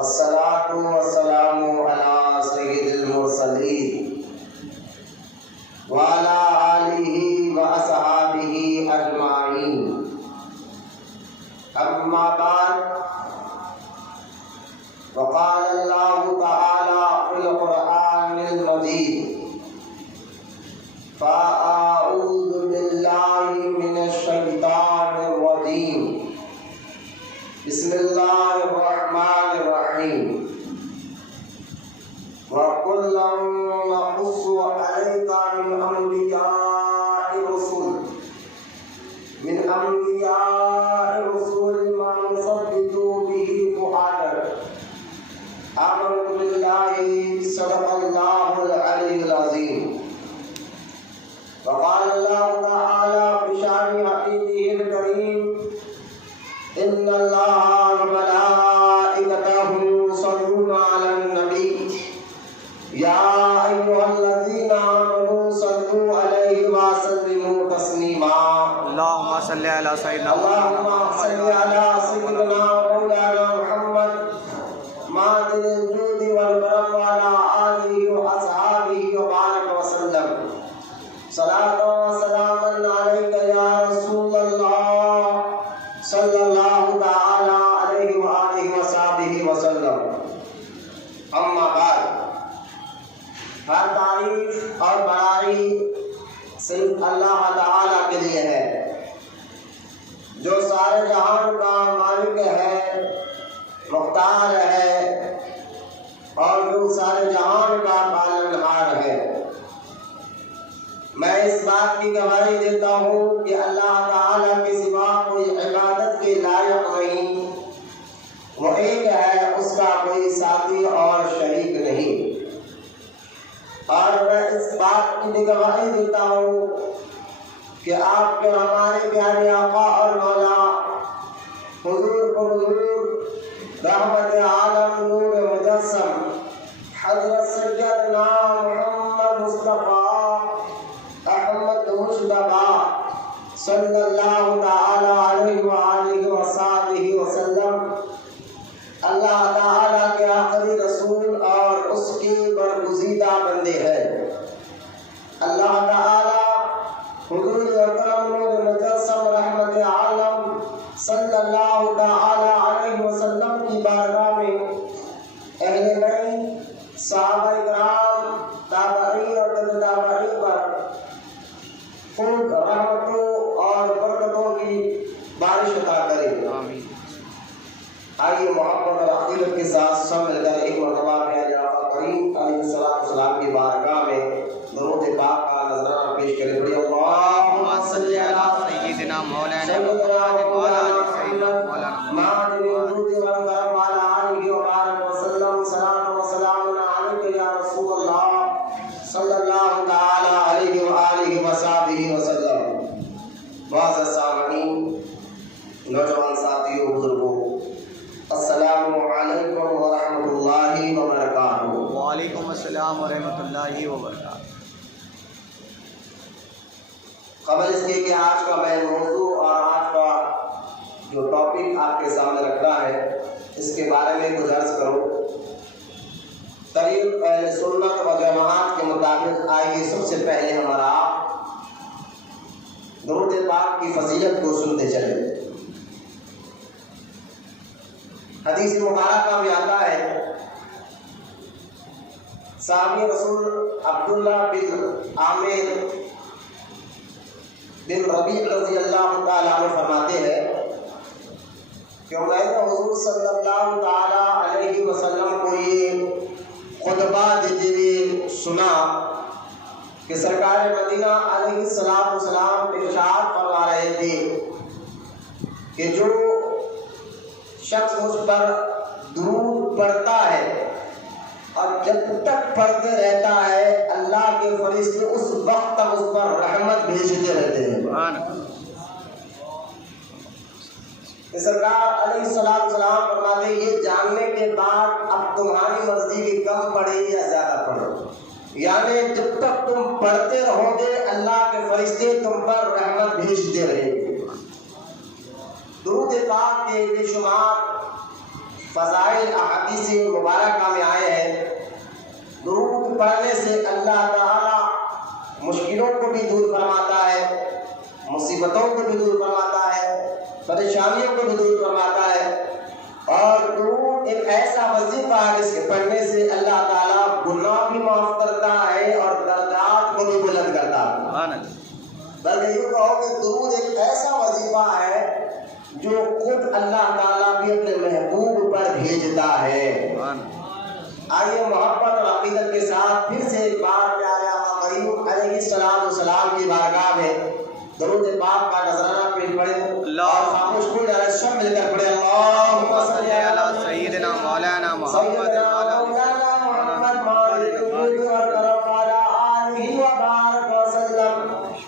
والصلاة والسلام على سيد المرسلين وعلى آله وأصحابه أجمعين. أما بعد، وقال الله تعالى في القرآن المجيد: فأعوذ بالله من الشيطان الرجيم، بسم الله الرحمن الرحيم. وَكُلًّا نَقُصُّ عَلَيْكَ مِنْ أَنْبِيَاءِ الرُّسُلِ مَا نُثَبِّتُ بِهِ فُؤَادَكَ. آمنت بالله صدق الله العلي العظيم. وقال الله تعالى بشأن حبيبه الكريم: إن الله وملائكته يصلون على النبي يا أيها الذين آمنوا صلوا عليه وسلموا تسليما. اللهم صل على سيدنا اللهم صل على سيدنا مولانا محمد ماضي الجود والكرم وعلى آله وأصحابه وبارك وسلم. صلاة وسلاما عليك يا رسول الله صلی اللہ تعالی علیہ وآلہ وصحبہ وسلم. اما بعد، ہر تعریف اور بڑائی صرف اللہ تعالی کے لیے ہے، جو سارے جہان کا مالک ہے، مختار ہے اور جو سارے جہان کا پالنہار ہے. میں اس بات کی گواہی دیتا ہوں کہ اللہ تعالیٰ کے سوا کوئی عبادت کے لائق نہیں، وہ ایک ہے، اس کا کوئی ساتھی اور شریک نہیں. اور میں اس بات کی بھی گواہی دیتا ہوں کہ آپ کے ہمارے پیارے آقا اور مولا حضور رحمت عالم نور مجسم حضرت سیدنا محمد مصطفیٰ احمد مصطفیٰ صلی اللہ تعالی علیہ وآلہ وصحبہ وسلم اللہ تعالی کے آخری رسول اور اس کے برگزیدہ بندے ہیں. اللہ تعالی حضور اکرم نور مجسم رحمت عالم صلی اللہ تعالی علیہ وسلم کی بارگاہ میں اہل بیت، صحابہ کرام، تابعین اور تابعین پر خوب رحمتوں اور برکتوں کی بارش عطا کرے. آمین. آئیے محبت اور عقیدت کے ساتھ سب مل کر ایک مرتبہ پیارے آقا کریم علیہ السلام کی بارگاہ میں درود پاک کا نذرانہ پیش کریں. بڑی اللہم صلی علی سیدنا مولانا محمد وعلی آلہ وسلم. صلاۃ و سلام علیک یا رسول اللہ صلی اللہ تعالی علیہ وآلہ وصحبہ وسلم. معزز سامعین، نوجوان ساتھیوں، بزرگوں، السلام علیکم ورحمۃ اللہ وبرکاتہ. وعلیکم السلام ورحمۃ اللہ وبرکاتہ. قبل اس کے کہ آج کا میں موضوع اور آج کا جو ٹاپک آپ کے سامنے رکھنا ہے اس کے بارے میں کچھ عرض کروں. طریق اہل سنت و جماعت کے مطابق آئیے سب سے پہلے ہمارا درود پاک کی فضیلت کو سنتے چلیں. حدیث مبارکہ میں آتا ہے، صحابی رسول عبداللہ بن عامر بن ربیع رضی اللہ تعالیٰ عنہ فرماتے ہیں کہ میں نے حضور صلی اللہ تعالیٰ علیہ وسلم کو یہ خطبہ دیتے ہوئے سنا کہ سرکار مدینہ علیہ السلام ارشاد فرما رہے تھے کہ جو شخص مجھ پر درود پڑھتا ہے اور جب تک پڑھتے رہتا ہے اللہ کے فرشتے اس وقت تک اس پر رحمت بھیجتے رہتے ہیں. سرکار علیہ السلام فرماتے ہیں یہ جاننے کے بعد اب تمہاری مرضی کی کم پڑے یا زیادہ پڑے، یعنی جب تک تم پڑھتے رہو گے اللہ کے فرشتے تم پر رحمت بھیجتے رہیں گے. درود پاک کے بے شمار فضائل احادیث مبارکہ میں آئے ہیں، درود پڑھنے سے اللہ تعالی مشکلوں کو بھی دور فرماتا ہے، مصیبتوں کو بھی دور فرماتا ہے، پریشانیوں کو بھی دور فرماتا ہے۔ اور درود ایک ایسا وظیفہ ہے جس کے پڑھنے سے اللہ تعالیٰ گناہ بھی معاف کرتا ہے اور درجات کو بھی بلند کرتا ہے۔ بلکہ یوں کہو کہ درود ایک ایسا وظیفہ ہے جو خود اللہ تعالیٰ بھی اپنے محبوب پر بھیجتا ہے۔ آئیے محبت اور عقیدت کے ساتھ پھر سے ایک بار پیارے آقا کریم علیہ السلام کی بارگاہ میں درود پاک کا نذرانہ پیش پڑھیں اور خاموش کھل جائے، سب مل کر پڑھیں اللہم صلی علی سیدنا مولانا محمد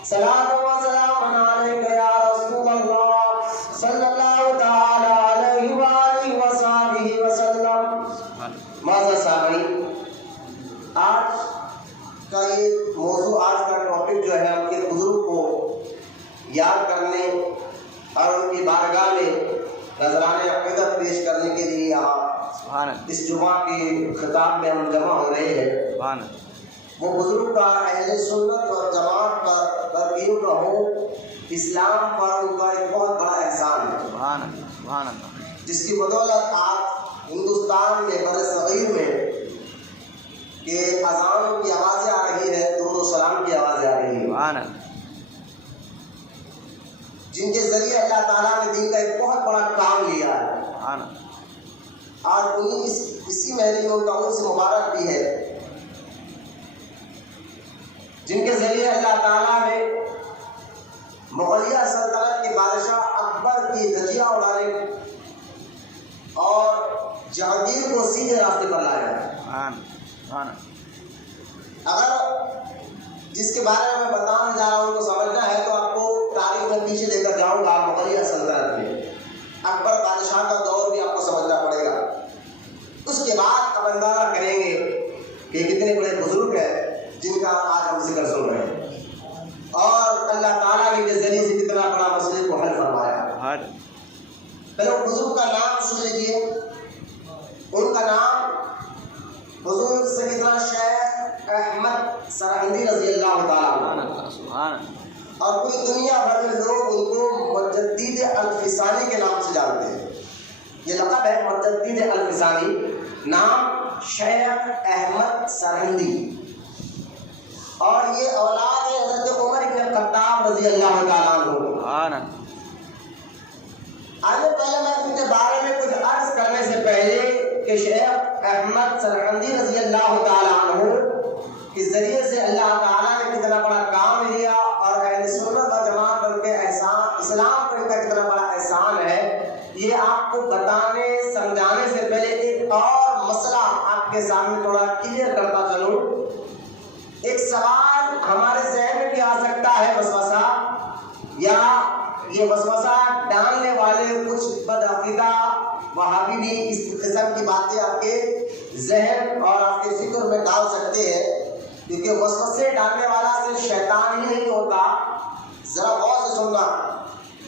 صلاۃ و سلام علیک یا رسول اللہ صلی اللہ تعالی علیہ وآلہ وصحبہ وسلم۔ معزز سامعین، آج کا یہ موضوع، آج کا ٹاپک جو ہے ہم کے بزرگ کو یاد کرنے اور ان کی بارگاہ میں نذرانہ عقیدت پیش کرنے کے لیے یہاں اس جمعہ کے خطاب میں ہم جمع ہو رہے ہیں۔ وہ بزرگ کا اہل سنت اور جماعت پر یوں کہوں اسلام پر ان کا ایک بہت بڑا احسان ہے، جس کی بدولت آج ہندوستان میں بر صغیر میں کہ اذان کی آوازیں آ رہی ہے، درود و سلام کی آوازیں آ رہی ہیں، جن کے ذریعے اللہ تعالیٰ نے دین کا ایک بہت بڑا کام لیا ہے۔ آج اسی مہینے میں ان کا عرس مبارک بھی ہے، جن کے ذریعے اللہ تعالیٰ نے مغلیہ سلطنت کے بادشاہ اکبر کی دھجیاں اڑانے اور جہانگیر کو سیدھے راستے پر لایا۔ اگر جس کے بارے میں بتانے جا رہا ہوں ان کو سمجھنا ہے تو آپ کو تاریخ میں پیچھے لے کر جاؤں گا، مغلیہ سلطنت میں اکبر بادشاہ کا دور بھی آپ کو سمجھنا پڑے گا۔ اس کے بعد اب اندازہ کریں گے کہ کتنے بڑے بزرگ ہیں جن کا آج ہم ذکر سن رہے ہیں، اور اللہ تعالیٰ نے کے ذریعے سے کتنا بڑا مسئلے کو حل فرمایا۔ پہلے بزرگ کا نام سن لیجیے، ان کا نام حضور سیدنا شیخ احمد سرہندی رضی اللہ تعالیٰ عنہ، اور پوری دنیا بھر میں لوگ ان کو مجدد الفسانی کے نام سے جانتے ہیں۔ یہ لقب ہے مجدد الفسانی، نام شیخ احمد سرہندی، اور یہ اولاد ہے حضرت عمر بن خطاب رضی اللہ تعالیٰ عنہ۔ آئیے پہلے میں ان کے بارے میں کچھ عرض کرنے سے پہلے کہ شیخ احمد سرہندی رضی اللہ تعالیٰ عنہ کے ذریعے سے اللہ تعالیٰ نے کتنا بڑا کام لیا اور اہل سنت و جماعت پر کے احسان، اسلام پر کا کتنا بڑا احسان ہے، یہ آپ کو بتانے سمجھانے سے پہلے ایک اور مسئلہ آپ کے سامنے تھوڑا کلیئر کرتا چلوں۔ ایک سوال ہمارے ذہن میں بھی آ سکتا ہے، وسوسہ، یا یہ وسوسہ ڈالنے والے کچھ بدعقیدہ وہابی بھی اس قسم کی باتیں آپ کے ذہن اور آپ کے فکر میں ڈال سکتے ہیں، کیونکہ وسوسے ڈالنے والا صرف شیطان ہی نہیں ہوتا۔ ذرا غور سے سننا،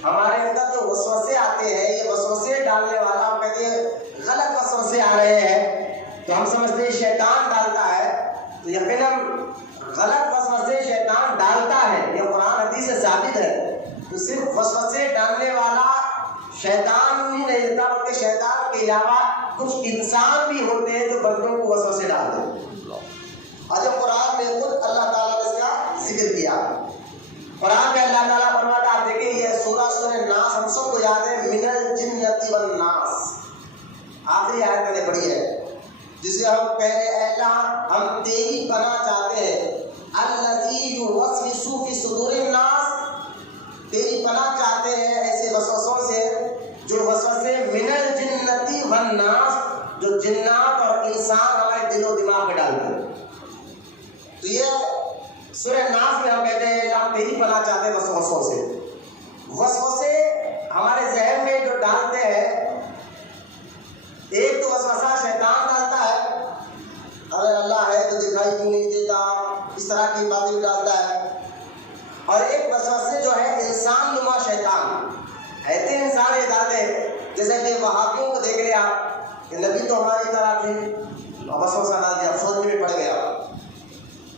ہمارے اندر جو وسوسے آتے ہیں، یہ وسوسے ڈالنے والا، ہم کہتے ہیں غلط وسوسے آ رہے ہیں تو ہم سمجھتے ہیں شیطان ڈالتا ہے، تو یقیناً غلط وسوسے شیطان ڈالتا ہے، یہ قرآن حدیث سے ثابت ہے۔ تو صرف وسوسے ڈالنے والا شیطان ہی نہیں دیتا، بلکہ شیطان کے علاوہ کچھ انسان بھی ہوتے ہیں جو بندوں کو وسوسے ڈالتے ہیں، اور جب قرآن میں خود اللہ تعالیٰ نے اس کا ذکر کیا، قرآن میں اللہ تعالیٰ فرماتا ہے، آپ دیکھیں یہ سورہ ناس ہم سب کو یاد ہے، من الجنۃ والناس، آخری آیت میں نے پڑھی ہے، جسے ہم کہہ رہے ہیں اے اللہ ہم تیری پناہ چاہتے ہیں، الذی یوسوس فی صدور الناس، تیری پناہ چاہتے ہیں ایسے وسوسوں سے جو وسوسے من الجنۃ والناس، جو جنات اور انسان ہمارے دل و دماغ میں ڈالتے ہیں۔ تو یہ سورہ ناس میں ہم کہتے ہیں اللہ ہم تیری پناہ چاہتے ہیں وسوسوں سے۔ وسوسے ہمارے ذہن میں جو ڈالتے ہیں، ایک تو وسوسہ شیطان ڈالتا ہے، ارے اللہ ہے تو دکھائی کیوں نہیں دیتا، اس طرح کی باتیں بھی ڈالتا ہے، اور ایک وسوسے جو ہے انسان نما شیطان، ایسے انسان یہ ڈالتے ہیں، جیسے کہ وہابیوں کو دیکھ رہے آپ، کہ نبی تو ہماری طرح تھے، وسوسہ ڈال دیا، سوچنے میں پڑ گیا۔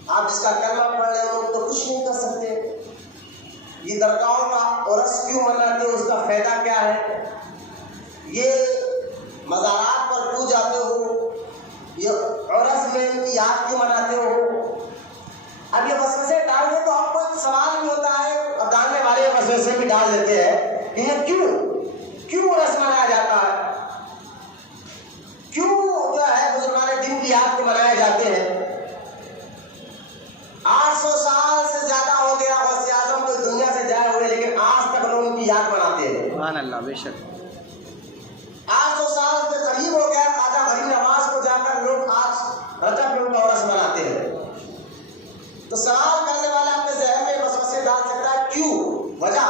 آپ جس کا کلمہ پڑھ رہے ہو تو کچھ نہیں کر سکتے۔ یہ درگاہوں کا عرس کیوں مناتے ہو، اس کا فائدہ کیا ہے؟ یہ مزارات پر کیوں جاتے ہو؟ یہ عرس میں ان کی یاد کیوں مناتے ہو؟ اب یہ وسوسے ڈال دے تو آپ کو ایک سوال بھی ہوتا ہے، اور ڈالنے والے وسوسے بھی ڈال دیتے ہیں کہ یہ کیوں عرس منایا جاتا ہے، کیوں جو ہے بزرگان دین کی یاد کو منائے جاتے ہیں؟ 800 سال سے زیادہ ہو گیا غوث اعظم کو دنیا سے جائے ہوئے، لیکن آج تک لوگ ان کی یاد مناتے ہیں۔ سبحان اللہ، بے شک 800 سال کے قریب ہو گیا خواجہ غریب نواز کو جا کر لوگ آج رجب میں ان کا عرس مناتے ہیں۔ تو سوال کرنے والا اپنے ذہن میں وسوسے ڈال سکتا ہے، کیوں؟ وجہ،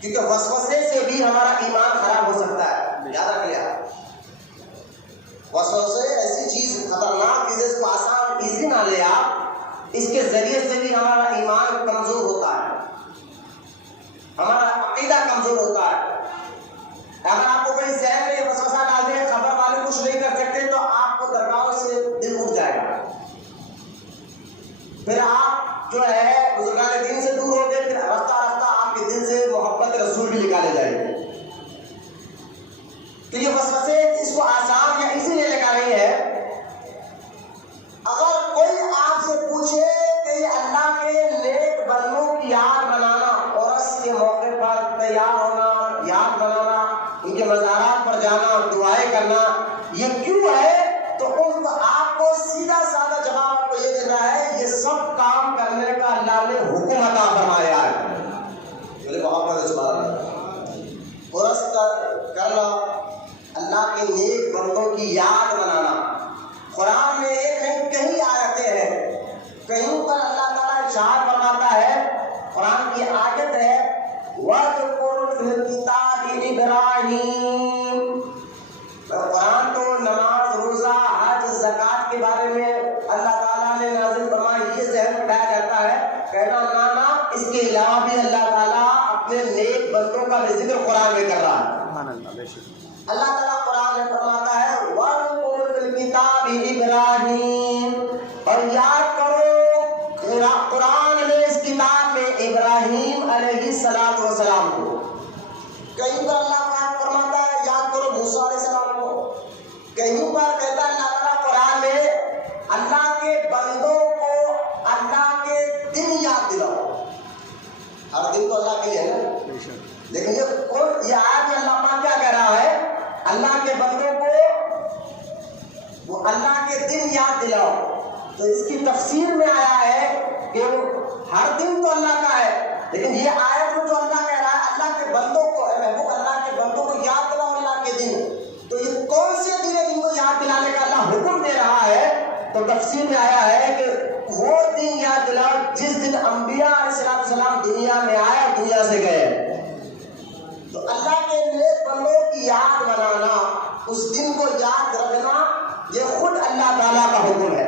کیونکہ وسوسے سے بھی ہمارا ایمان خراب ہو سکتا ہے، یاد رکھ لیا۔ وسوسے ایسی چیز خطرناک چیز ہے، اس کو آسان ایزی نہ لے آپ، اس کے ذریعے سے بھی ہمارا ایمان کمزور ہوتا ہے، ہمارا عقیدہ کمزور ہوتا ہے۔ اگر آپ کو کوئی ذہن میں یہ وسوسہ ڈال دے خبر والے کچھ نہیں کر سکتے تو آپ کو درگاہوں سے دل اٹھ جائے گا، پھر آپ جو ہے بزرگان دین سے دور ہو گئے، پھر رفتہ رفتہ آپ کے دل سے محبت رسول بھی نکالے جائے گے۔ تو یہ وسوسے اس کو آسان یا اسی لیے لکھا نہیں ہے۔ اگر کوئی آپ سے پوچھے کہ یہ اللہ کے نیک بندوں کی یاد منانا، عرس کے موقع پر تیار ہونا، یاد منانا، ان کے مزارات پر جانا، دعائیں کرنا، یہ کیوں ہے؟ تو آپ کو سیدھا سادہ جواب آپ کو یہ دینا ہے، یہ سب کام کرنے کا اللہ نے حکم عطا فرمایا ہے۔ میرے محبت عرس کرنا، اللہ کے نیک بندوں کی یاد منانا، قرآن میں ایک نہیں کئی آیتیں ہیں، کہیں پر اللہ تعالیٰ ارشاد فرماتا ہے، قرآن کی آیت ہے وَاذْكُرْ فِي الْكِتَابِ إِبْرَاهِيمَ۔ قرآن تو نماز، روزہ، حج، زکوٰۃ کے بارے میں اللہ تعالیٰ نے نازل فرمایا، یہ ذہن میں لایا جاتا ہے، کہنا نانا اس کے علاوہ بھی اللہ تعالیٰ اپنے نیک بندوں کا بھی ذکر قرآن میں کر رہا ہے۔ سبحان اللہ، بے شک اللہ تعالیٰ قرآن میں فرماتا ہے وَاذْكُرْ فِي الْكِتَابِ إِبْرَاهِيمَ، اور یاد کرو قرآن میں، اس کتاب میں ابراہیم علیہ السلام کو۔ کہیں پر اللہ پاک فرماتا ہے یاد کرو موسیٰ علیہ السلام کو، کہیں پر کہتا ہے اللہ تعالیٰ قرآن میں اللہ کے بندوں کو اللہ کے دن یاد دلاؤ۔ ہر دن تو اللہ کے لیے ہے نا، لیکن یہ آیت میں اللہ پاک کیا کہہ رہا ہے؟ اللہ کے بندوں کو وہ اللہ کے دن یاد دلاؤ۔ تو اس کی تفسیر میں آیا ہے کہ وہ ہر دن تو اللہ کا ہے، لیکن یہ آیت میں جو اللہ کہہ رہا ہے اللہ کے بندوں کو، اے محبوب اللہ کے بندوں کو یاد دلاؤ اللہ کے دن، تو یہ کون سے دن ہے جن کو یاد دلانے کا اللہ حکم دے رہا ہے؟ تو تفسیر میں آیا ہے کہ وہ دن یاد دلاؤ جس دن انبیاء علیہ السلام دنیا میں آئے اور دنیا سے گئے۔ تو اللہ کے نیک بندوں کی یاد منانا، اس دن کو یاد رکھنا، یہ خود اللہ تعالیٰ کا حکم ہے۔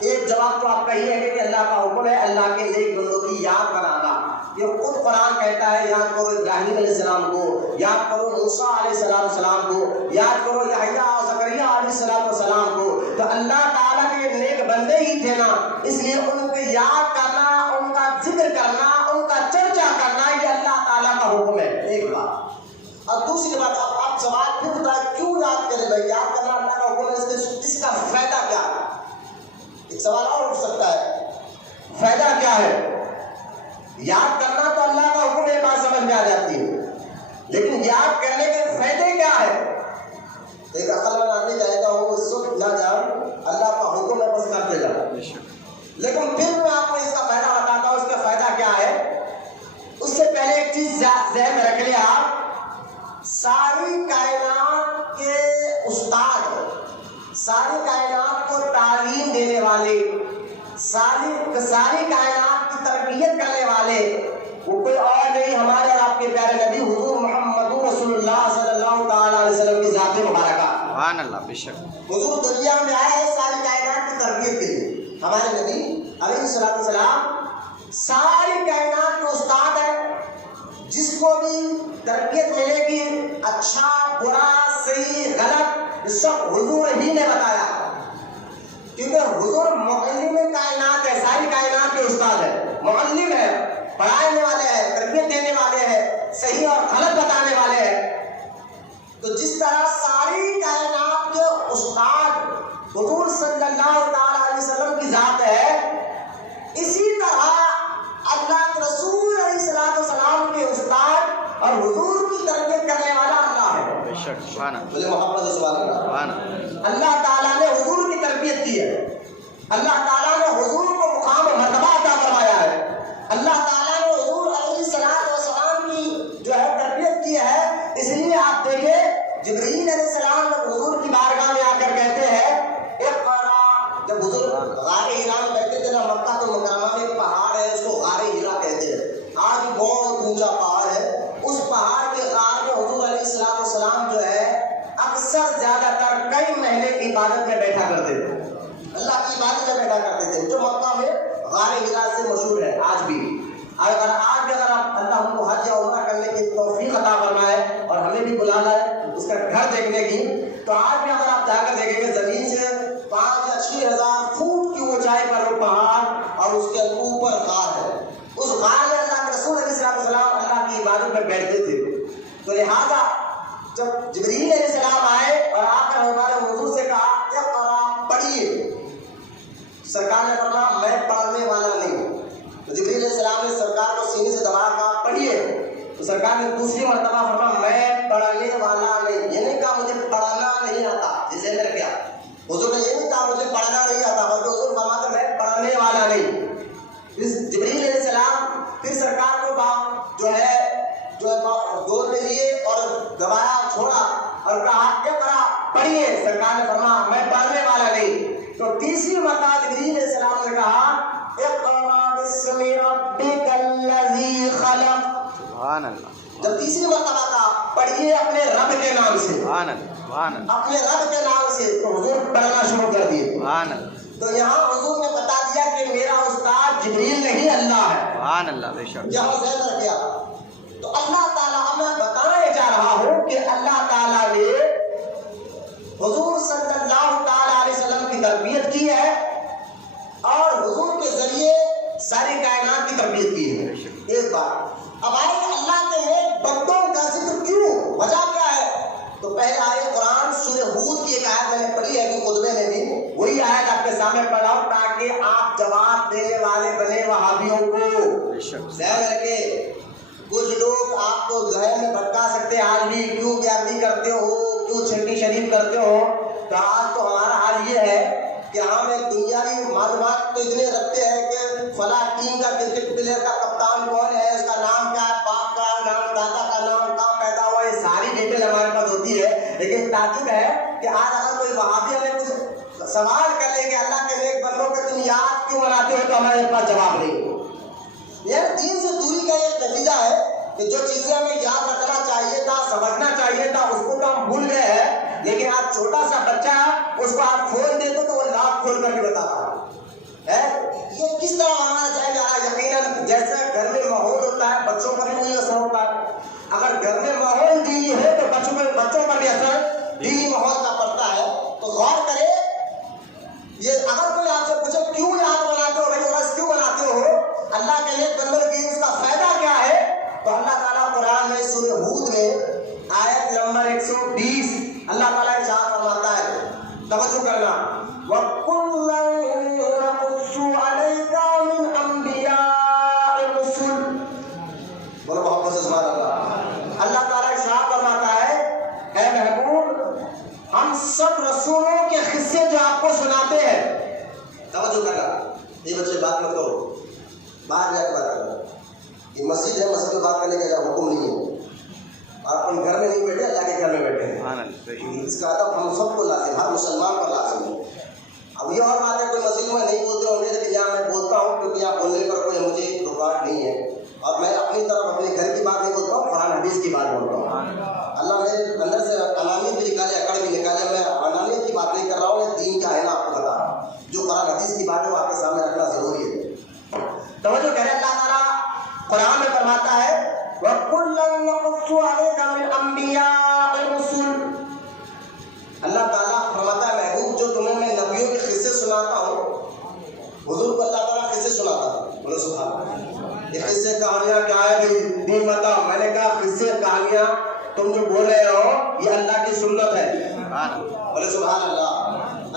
ایک جواب تو آپ کا یہ ہے کہ اللہ کا حکم ہے اللہ کے نیک بندوں کی یاد منانا، یہ خود قرآن کہتا ہے یاد کرو ابراہیم علیہ السلام کو، یاد کرو موسیٰ علیہ السلام کو، یاد کرو یحییٰ اور زکریا علیہ السلام کو۔ تو اللہ تعالیٰ کے نیک بندے ہی تھے نا، اس لیے ان کو یاد کرنا، ان کا ذکر کرنا، ان کا چرچا کرنا، یہ اللہ تعالیٰ کا حکم ہے۔ ایک بات، اور دوسری بات آپ سوال پھر بتائیں کیوں یاد کریں بھائی؟ یاد کرنا اللہ کا حکم ہے، اس کا فائدہ کیا ہے؟ ایک سوال اور اٹھ سکتا ہے، فائدہ کیا ہے؟ یاد کرنا تو اللہ کا حکم ہے، بات سمجھ میں آ جاتی ہے، لیکن یاد کرنے کے فائدے کیا ہے؟ ایک عقل مند آدمی کہے گا وہ اس وقت نہ جان اللہ کا حکم ہے بس کرتے جاؤ، لیکن پھر میں آپ کو اس کا فائدہ بتاتا ہوں، اس کا فائدہ کیا ہے۔ اس سے پہلے ایک چیز ذہن میں رکھ لیں آپ، ساری کائنات کے استاد، ساری کائنات کو تعلیم دینے والے، ساری کائنات کی تربیت کرنے والے وہ کوئی اور نہیں، ہمارے اور آپ کے پیارے نبی حضور محمد رسول اللہ صلی اللہ تعالی علیہ وسلم کی ذات مبارکہ۔ سبحان اللہ، بے شک حضور دنیا میں آئے ہیں ساری کائنات کی تربیت کے لیے۔ ہمارے نبی علیہ السلام ساری کائنات کے استاد ہیں، جس کو بھی تربیت ملے گی اچھا برا صحیح غلط سب حضور ہی نے بتایا، کیونکہ حضور معلم کائنات ہے، ساری کائنات کے استاد ہے، معلم ہے، پڑھانے والے ہیں، تربیت دینے والے ہیں، صحیح اور غلط بتانے والے ہیں۔ تو جس طرح ساری کائنات کے استاد حضور صلی اللہ تعالی علیہ وسلم کی ذات ہے، اسی طرح اللہ کے رسول علیہ السلام کے استاد اور حضور کی تربیت کرنے والا اللہ ہے۔ بے شک سبحان اللہ، بولے محمد سبحان اللہ۔ سبحان اللہ۔ اللہ تعالیٰ نے حضور کی تربیت کی ہے، اللہ تعالیٰ نے حضور کو مقام و مرتبہ عطا فرمایا ہے، اللہ تعالیٰ نے حضور علیہ السلام کی جو ہے تربیت کی ہے۔ اس لیے آپ دیکھیں جبرائیل علیہ السلام جب حضور کی بارگاہ میں آ کر کہتے ہیں اقرا، جب حضور غار ہرا میں بیٹھتے تھے نا، مکہ تو مکرمہ میں ایک پہاڑ ہے، اس کو غار ہرا کہتے ہیں، آج بہت اونچا پہاڑ ہے، اس پہاڑ کے غار میں حضور علیہ السلام جو ہے اکثر زیادہ تر کئی مہینے عبادت میں بیٹھا کرتے تھے، اللہ کی عبادت میں بیٹھا کرتے تھے، جو مکہ میں غار ہرا سے مشہور ہے آج بھی۔ اگر آج بھی اگر اللہ ہم کو حج یا عمرہ کرنے کی توفیق عطا فرمائے اور ہمیں بھی بلا لائے اس کا گھر دیکھنے کی، تو آج بھی اگر آپ جا کر دیکھیں گے زمین سے 5 یا 6 ہزار فٹ کی اونچائی پر وہ پہاڑ اور اس کے اوپر غار ہے، اس غار میں اللہ کے رسول علیہ السلام اللہ کی عبادت میں بیٹھتے تھے۔ تو لہٰذا جب جبرائیل علیہ السلام آئے اور آ کر ہمارے حضور سے کہا اقرا پڑھیے، سرکار نے فرمایا میں پڑھنے والا نہیں ہوں، تو جبرائیل علیہ السلام نے سرکار کو سینے سے دبا کہا پڑھیے، تو سرکار نے دوسری مرتبہ فرمایا میں پڑھنے والا نہیں، یہ نہیں کہا مجھے پڑھنا نہیں آتا، جسے میں کیا حضور نے یہ نہیں کہا مجھے پڑھنا نہیں آتا، بلکہ حضور فرماتے میں پڑھنے والا نہیں۔ جبرائیل علیہ السلام پھر سرکار کو جو ہے گود میں لیے اور دبایا چھوڑا اور کہا اقرا پڑھیے، سرکار نے فرمایا میں پڑھنے والا نہیں۔ تو تیسری مرتبہ جبرائیل علیہ السلام نے کہا اقرا باسم ربک الذی خلق، سبحان اللہ۔ جب تیسری مرتبہ کہا پڑھیے اپنے رب کے نام سے، سبحان اللہ، سبحان اللہ، اپنے رب کے نام سے، تو حضور پڑھنا شروع کر دیے۔ سبحان اللہ، تو یہاں حضور نے بتا دیا کہ میرا استاد جبرائیل نہیں اللہ ہے، سبحان اللہ، بے شک۔ یہاں ذہن رکھ گیا۔ تو اللہ تعالیٰ میں بتانے جا رہا ہوں کہ اللہ تعالیٰ نے حضور صلی اللہ تعالیٰ علیہ وسلم کی تربیت کی ہے اور حضور کے ذریعے ساری کائنات کی تربیت کی ہے۔ ایک بات اب آئے اللہ کے نیک بندوں کا ذکر کیوں، وجہ کیا ہے؟ تو پہلے آئے قرآن سورہ ہود کی ایک آیت میں نے پڑھی ہے کہ خطبے میں بھی وہی آیت آپ کے سامنے پڑھاؤ تاکہ آپ جواب دینے والے بنے وہابیوں کو۔ ذہن رکھے کچھ لوگ آپ کو ذہن میں بھٹکا سکتے ہیں آج بھی، کیوں بیعتی کرتے ہو، کیوں چھٹی شریف کرتے ہو، تو آج تو ہمارا حال یہ ہے کہ ہم ایک دنیاوی معلومات تو اتنے رکھتے ہیں کہ فلاں ٹیم کا کرکٹ پلیئر کا کپتان کون ہے، اس کا نام کیا ہے، باپ کا نام، دادا کا نام، کہاں پیدا ہوا، یہ ساری ڈیٹیل ہمارے پاس ہوتی ہے۔ لیکن تعجب ہے کہ آج اگر کوئی وہابی ہمیں کچھ سوال کر لے کہ اللہ کے نیک بندوں کو تم یاد کیوں مناتے ہو، تو ہمارے پاس جواب نہیں۔ یہ دین سے دوری کا ایک نتیجہ ہے کہ جو چیزیں ہمیں یاد رکھنا چاہیے تھا، سمجھنا چاہیے تھا، اس کو تو ہم بھول گئے ہیں۔ لیکن آج چھوٹا سا بچہ اس کو آپ کھول دے تو وہ لاکھ کھول کر بھی بتاتا ہے۔ یہ کس طرح ہمارا جائے جا رہا ہے؟ یقیناً جیسے گھر میں ماحول ہوتا ہے بچوں پر بھی وہی اثر ہوتا ہے۔ اگر گھر میں ماحول دینی ہے تو بچوں پر بھی اثر دینی ماحول کا پڑتا ہے۔ تو غور کرے، یہ اگر کوئی آپ سے پوچھے کیوں یاد بناتے ہو، بھائی ورس کیوں بناتے ہو، اللہ کے نیک بندوں کی اس کا فائدہ کیا ہے؟ تو اللہ تعالیٰ قرآن میں سورہ ہود میں آیت نمبر 120 اللہ تعالیٰ ارشاد فرماتا ہے، توجہ کرنا، وَكُلًّا نَقُصُّ عَلَيْكَ مِنْ أَنْبِيَاءِ الرُّسُلِ، بولو محبت سے سبحان اللہ۔ اللہ تعالیٰ ارشاد فرماتا ہے اے محبوب ہم سب رسولوں کے قصے جو آپ کو سناتے ہیں، توجہ کرنا، یہ بچے بات مت کرو، باہر جا کے بات کرنا، یہ مسجد ہے، مسجد میں بات کرنے کا حکم نہیں ہے، اور اپنے گھر میں نہیں بیٹھے، اللہ کے گھر میں بیٹھے ہیں، اس کا ادب ہم سب کو لازم، ہر مسلمان پر لازم ہے۔ اب یہ اور بات ہے کوئی مسجد میں نہیں بولتے ہوں گے، لیکن یہاں میں بولتا ہوں کیونکہ یہاں بولنے پر کوئی مجھے رکاوٹ نہیں ہے، اور میں اپنی طرف اپنے گھر کی بات نہیں بولتا ہوں، قرآن حدیث کی بات بولتا ہوں۔ اللہ میرے اندر سے انانیت بھی نکالے، اکڑ بھی نکالے، میں انانیت کی بات نہیں کر رہا ہوں، یہ دین کا ہے نا، آپ کو بتا رہا ہوں، جو قرآن حدیث کی بات ہے وہ آپ کے سامنے رکھنا ضروری ہے۔ توجہ کریں، اللہ تعالیٰ قرآن میں فرماتا ہے وَقُلْ تم جو بول رہے ہو یہ اللہ کی سنت ہے. بولے سبحان اللہ.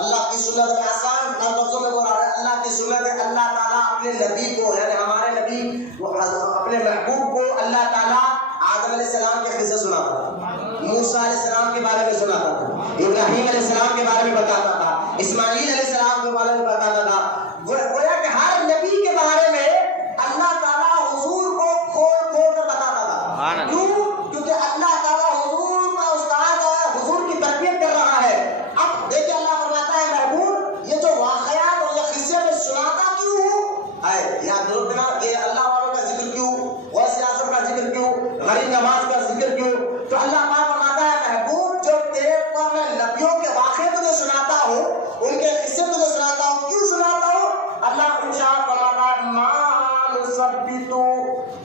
اللہ کی سنت ہے. آسان لفظوں میں بول رہا ہے اللہ کی سنت ہے. اللہ تعالیٰ اپنے نبی کو یعنی ہمارے نبی اپنے محبوب کو اللہ تعالیٰ آدم علیہ السلام کے قصے سناتا تھا, موسیٰ علیہ السلام کے بارے میں سناتا تھا, ابراہیم علیہ السلام کے بارے میں بتاتا تھا, اسماعیل علیہ السلام کے بارے میں بتاتا تھا. گویا کہ ہر نبی کے بارے میں اللہ تعالیٰ حضور کو کھول کھول کر بتاتا تھا. کیوں؟ کیونکہ اللہ تعالیٰ حضور کا استاد ہے, حضور کی تربیت کر رہا ہے. اب دیکھیں اللہ فرماتا ہے محبوب یہ جو واقعات اور یہ قصے میں سناتا کیوں ہوں ہے, یاد رکھنا کہ اللہ والوں کا ذکر کیوں, غوث اعظم کا ذکر کیوں, غریب نواز کا ذکر کیوں. تو اللہ پاک فرماتا ہے محبوب جو تیرے پر میں نبیوں کے واقعے تجھے سناتا ہوں, ان کے قصے تجھے سناتا ہوں, کیوں سناتا ہوں؟ اللہ ارشاد فرماتا ہے ما نثبت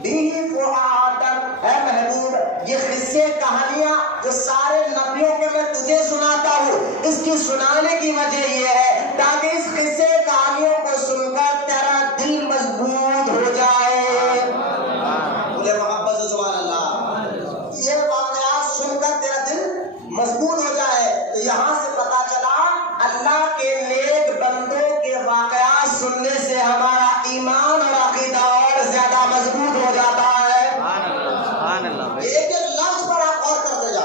به فؤادک, اے محبوب یہ قصے کہانیاں جو سارے نبیوں کے میں تجھے سناتا ہوں, اس کی سنانے کی وجہ یہ ہے تاکہ اس قصے کہانیوں کو سن کر تیرا دل مضبوط ہو جائے. بولے محبت سے سبحان اللہ. یہ واقعات سن کر تیرا دل مضبوط ہو جائے. تو یہاں سے پتا چلا اللہ کے نیک بندوں کے واقعات سننے سے ہمارا ایمان اور عقیدہ اور زیادہ مضبوط ہو جاتا ہے. ایک ایک لفظ پر آپ غور کرتے جا.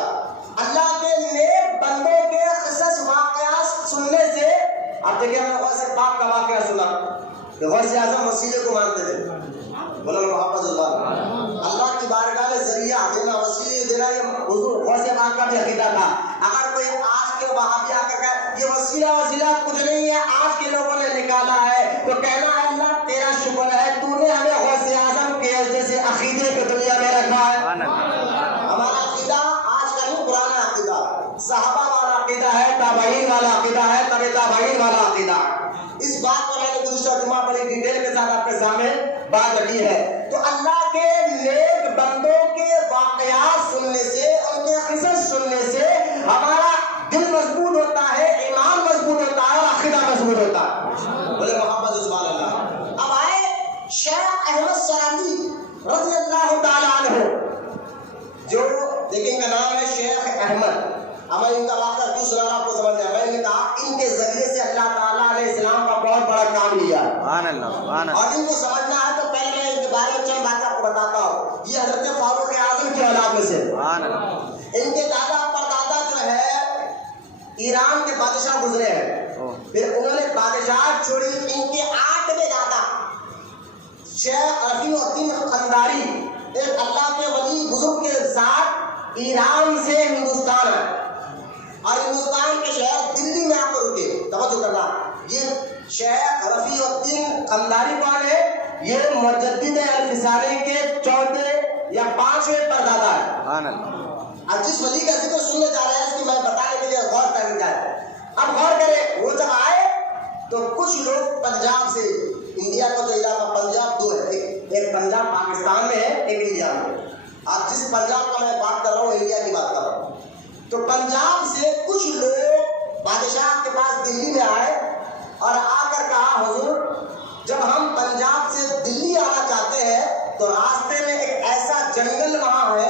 اللہ کے نیک بندوں کے قصص واقعات سننے سے, آپ دیکھیں ہم نے غوث پاک کا واقعہ سنا, غوث اعظم وسیلے کو مانتے تھے. بولو محبت اللہ. اللہ کی بارگاہ میں ذریعہ دینا, وسیلے دینا, یہ حضور غوث پاک کا بھی عقیدہ تھا. اگر کوئی آج کے وہابی آ کر کہ یہ وسیلہ کچھ نہیں ہے, آج کے لوگوں نے نکالا ہے, تو کہنا ہے اللہ تیرا شکر ہے تو نے ہمیں غوث اعظم کے جیسے عقیدے کو دنیا میں رکھا ہے. ہمارا عقیدہ آج کا نہیں, پرانا عقیدہ, صحابہ والا عقیدہ ہے, تابعین والا عقیدہ ہے, تبع تابعین والا عقیدہ. اس بات پر میں نے گزشتہ جمعہ بڑی ڈیٹیل کے ساتھ آپ کے سامنے بات رکھی ہے. تو اللہ کے نیک بندوں کے واقعات سننے سے, ان کے قصص سننے سے ہمارا دل مضبوط ہوتا ہے, ایمان مضبوط ہوتا ہے اور عقیدہ مضبوط ہوتا ہے. بولے محمد سبحان اللہ. اب آئے شیخ احمد سراندی رضی اللہ تعالی عنہ, جو دیکھیں کا نام ہے شیخ احمد. اب میں ان کا واقعہ کیوں سنا رہا آپ کو سمجھ آیا. میں نے کہا ان کے ذریعے سے اللہ تعالیٰ علیہ السلام کا بہت بڑا کام لیا, اور ان کو سمجھنا ہے تو پہلے میں ان کے بارے میں چند باتیں آپ کو بتاتا ہوں. یہ حضرت فاروق اعظم کی اولاد میں سے. ان کے دادا پردادا جو ہے ایران کے بادشاہ گزرے ہیں, پھر انہوں نے بادشاہ چھوڑی. ان کے 8ویں دادا شیخ رفیع الدین قنداری ایک اللہ کے ولی بزرگ کے ساتھ ایران سے ہندوستان آئے, اور ہندوستان کے شہر دلی میں آ کر رکے. توجہ کرنا, یہ شیخ رفیع الدین قنداری کون ہے؟ یہ مجدد الفسانی کے 4 یا 5ویں پردادا ہے. اب جس ولی کا ذکر سننے جا رہے ہیں اس کی میں بتانے کے لیے غور کرنے جائے. اب غور کریں, وہ جب آئے تو کچھ لوگ پنجاب سے, انڈیا کا جو علاقہ پنجاب 2 ہے, ایک پنجاب پاکستان میں ہے, ایک انڈیا میں. آپ جس پنجاب کا میں بات کر رہا ہوں انڈیا کی بات کر رہا ہوں. تو پنجاب سے کچھ لوگ بادشاہ کے پاس دلی میں آئے اور آ کر کہا حضور جب ہم پنجاب سے دلی آنا چاہتے ہیں تو راستے میں ایک ایسا جنگل وہاں ہے,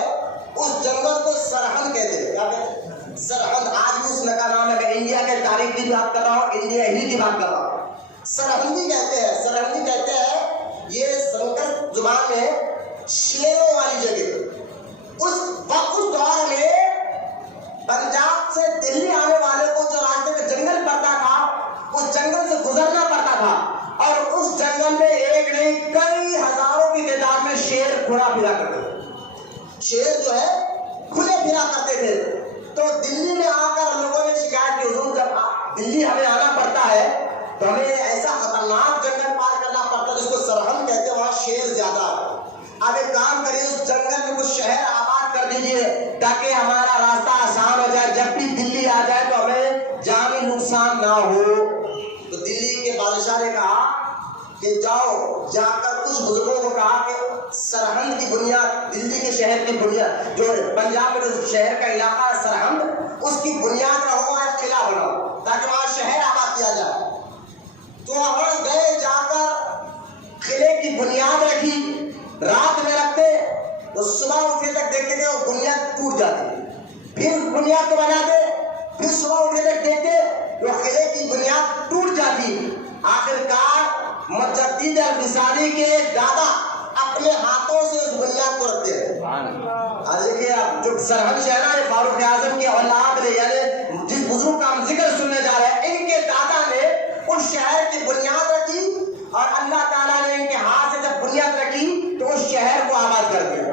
اس جنگل کو سرحد کہتے ہیں. کیا کہتے ہیں؟ سرحد. آج بھی اس کا نام ہے. انڈیا کے تاریخ کی بات کر رہا ہوں, انڈیا ہی کی بات کر رہا ہوں. سرحدی کہتے ہیں. سرحدی کہتے ہیں یہ سنسکرت زبان میں شیروں والی جگہ. اس دور میں پنجاب سے دلی آنے والے کو جو راستے میں جنگل پڑتا تھا, اس جنگل سے گزرنا پڑتا تھا, اور اس جنگل میں ایک نہیں کئی ہزاروں کی تعداد میں شیر کھلا پھرا کرتے تھے. شیر جو ہے کھلے پھرا کرتے تھے. تو دلی میں آ کر لوگوں نے شکایت کی حضور جب دلی ہمیں آنا پڑتا ہے تو ہمیں ایسا خطرناک جنگل پار کرنا پڑتا ہے جس کو سرحد کہتے ہیں, وہاں شیر زیادہ ہے. اب ایک کام کریے, اس جنگل میں کچھ شہر آباد کر دیجئے تاکہ ہمارا راستہ آسان ہو جائے, جب بھی دلی آ جائے تو ہمیں جانی نقصان نہ ہو. تو دلی کے بادشاہ نے کہا کہ جاؤ, جا کر کچھ بزرگوں کو کہا کہ سرحد کی بنیاد, دلی کے شہر کی بنیاد, جو پنجاب میں جو شہر کا علاقہ ہے سرحد, اس کی بنیاد رہو, وہاں قلعہ بناؤ تاکہ وہاں شہر آباد کیا جائے. تو ہم گئے, جا کر قلعے کی بنیاد رکھی. رات میں رکھتے تو صبح اٹھنے تک دیکھتے کہ وہ بنیاد ٹوٹ جاتی. بنیاد کو بناتے، پھر صبح اٹھے دیکھتے وہ قلعے کی بنیاد ٹوٹ جاتی۔ آخرکار مجدد الفسانی کے دادا اپنے ہاتھوں سے اس بنیاد کو رکھتے ہیں۔ اور دیکھیے آپ جو سرہنش ہے نا، یہ فاروق اعظم کی اولاد نے، یعنی جس بزرگ کا ہم ذکر سننے جا رہے ہیں، ان کے دادا نے اس شہر کی بنیاد رکھی، اور اللہ تعالیٰ نے ان کے ہاتھ سے جب بنیاد رکھی تو اس شہر کو آباد کر دیا۔